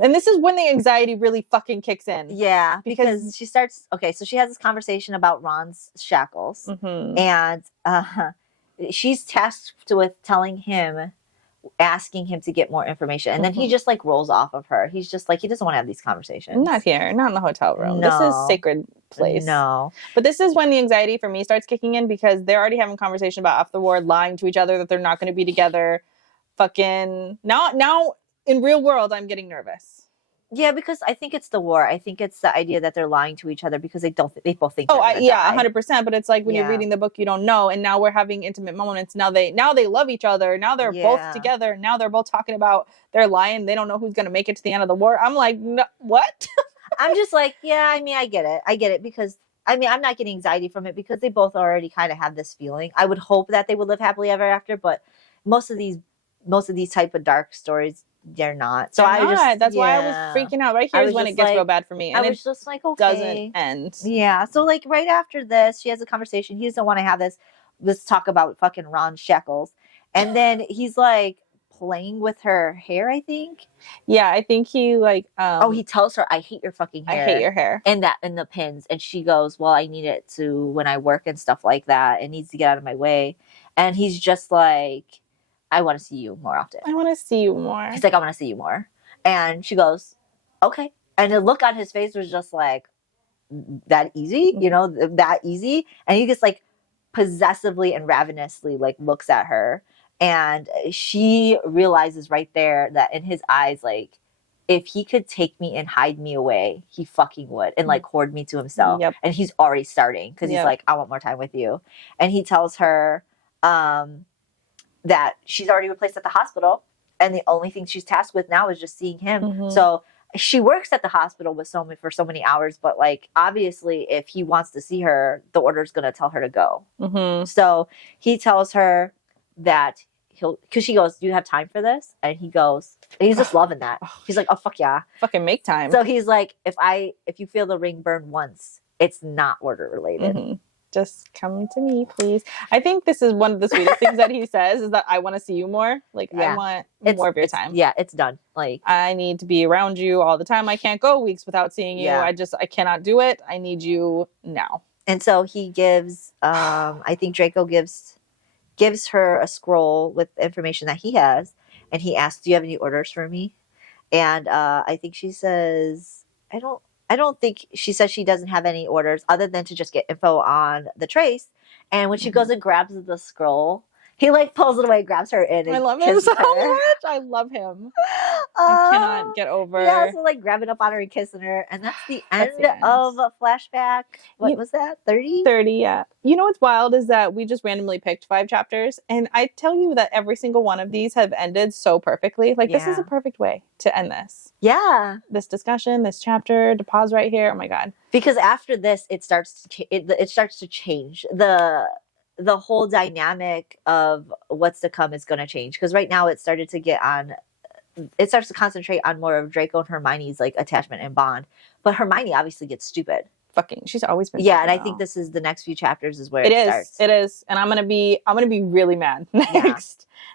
And this is when the anxiety really fucking kicks in. Yeah, because she starts... Okay, so she has this conversation about Ron's shackles. Mm-hmm. And she's tasked with telling him... asking him to get more information, and then he just like rolls off of her. He's just like, he doesn't want to have these conversations. Not here, not in the hotel room. No. This is sacred place. No, but this is when the anxiety for me starts kicking in, because they're already having a conversation about after the war, lying to each other that they're not going to be together. Fucking now in real world, I'm getting nervous. Yeah, because I think it's the war. I think it's the idea that they're lying to each other because they both think. Oh, 100%. But it's like when you're reading the book, you don't know, and now we're having intimate moments. Now they love each other. Now they're both together. Now they're both talking about they're lying. They don't know who's going to make it to the end of the war. I'm like, no, what? I'm just like, yeah. I mean, I get it because I mean, I'm not getting anxiety from it because they both already kind of have this feeling. I would hope that they would live happily ever after, but most of these type of dark stories. They're not. So that's why I was freaking out. Right here is when it gets real bad for me. And I was just like, okay. Doesn't end. Yeah. So like right after this, she has a conversation. He doesn't want to have this. Let's talk about fucking Ron Shackles. And then he's like playing with her hair, I think. Yeah, I think he like he tells her, I hate your fucking hair. I hate your hair. And the pins. And she goes, well, I need it to when I work and stuff like that. It needs to get out of my way. And he's just like, I want to see you more often. I want to see you more. He's like, I want to see you more. And she goes, okay. And the look on his face was just like, that easy? That easy? And he just like possessively and ravenously like looks at her. And she realizes right there that in his eyes, like, if he could take me and hide me away, he fucking would. And like hoard me to himself. Yep. And he's already starting because he's like, I want more time with you. And he tells her, that she's already replaced at the hospital, and the only thing she's tasked with now is just seeing him. Mm-hmm. So she works at the hospital for so many hours, but like obviously if he wants to see her, the order's going to tell her to go. Mm-hmm. So he tells her that because she goes, do you have time for this? And he goes, and he's just loving that. He's like, oh fuck yeah, fucking make time. So he's like, if you feel the ring burn once, it's not order related. Mm-hmm. Just come to me, please. I think this is one of the sweetest things that he says is that I want to see you more. Like, I want more of your time. Yeah, it's done. Like, I need to be around you all the time. I can't go weeks without seeing you. I cannot do it. I need you now. And so he gives, I think Draco gives her a scroll with information that he has. And he asks, do you have any orders for me? And I think she says, I don't think she says she doesn't have any orders other than to just get info on the trace. And when she goes and grabs the scroll, He like pulls it away, grabs her in, and I love him kisses so her. much. I love him. I cannot get over. Yeah, so like grabbing up on her and kissing her, and that's the end, the end. of Flashback. What was that? 30? 30, yeah. You know what's wild is that we just randomly picked 5 chapters, and I tell you that every single one of these have ended so perfectly. Like, this is a perfect way to end this. Yeah. This discussion, this chapter, to pause right here. Oh my God. Because after this, it starts to change. The whole dynamic of what's to come is going to change. Because right now it starts to concentrate on more of Draco and Hermione's like attachment and bond. But Hermione obviously gets stupid. She's always been and I think this is the next few chapters is where it starts. It is. And I'm gonna be really mad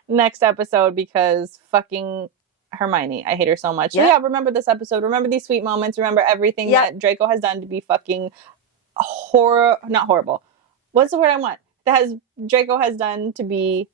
next episode because fucking Hermione. I hate her so much. So yeah, remember this episode. Remember these sweet moments. Remember everything that Draco has done to be fucking not horrible. What's the word I want? Draco has done to be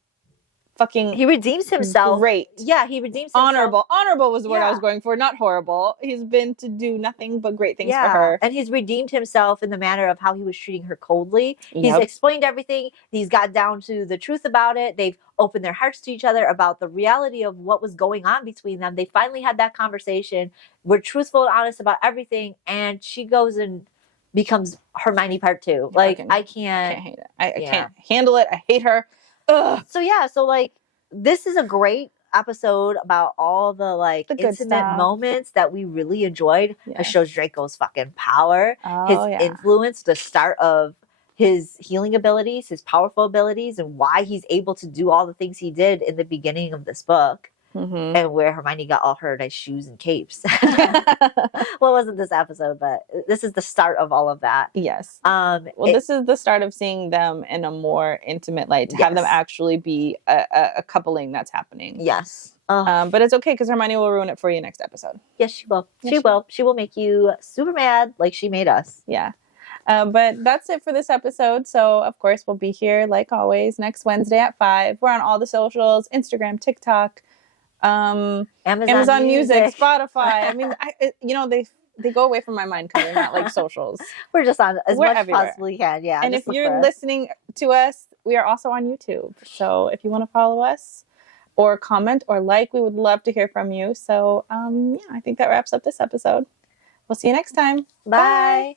fucking... He redeems himself. Great. Yeah, he redeems himself. Honorable. Honorable was the word I was going for, not horrible. He's been to do nothing but great things for her. And he's redeemed himself in the manner of how he was treating her coldly. He's explained everything. He's got down to the truth about it. They've opened their hearts to each other about the reality of what was going on between them. They finally had that conversation. We're truthful and honest about everything. And she goes and becomes Hermione part 2. Like, I can't hate it. I can't handle it. I hate her. Ugh. So like this is a great episode about all the like intimate moments that we really enjoyed. It shows Draco's fucking power, his influence, the start of his healing abilities, his powerful abilities, and why he's able to do all the things he did in the beginning of this book. And where Hermione got all her nice shoes and capes. Well, it wasn't this episode, but this is the start of all of that. Yes. This is the start of seeing them in a more intimate light, to have them actually be a coupling that's happening. Yes. But it's okay because Hermione will ruin it for you next episode. Yes, she will. She will. She will make you super mad like she made us. Yeah. But that's it for this episode. So, of course, we'll be here, like always, next Wednesday at 5. We're on all the socials, Instagram, TikTok, Amazon Music, Spotify. I mean, they go away from my mind because they're not like socials. We're just on as much as possibly can. Yeah. And if you're listening to us, we are also on YouTube. So if you want to follow us or comment or like, we would love to hear from you. So I think that wraps up this episode. We'll see you next time. Bye.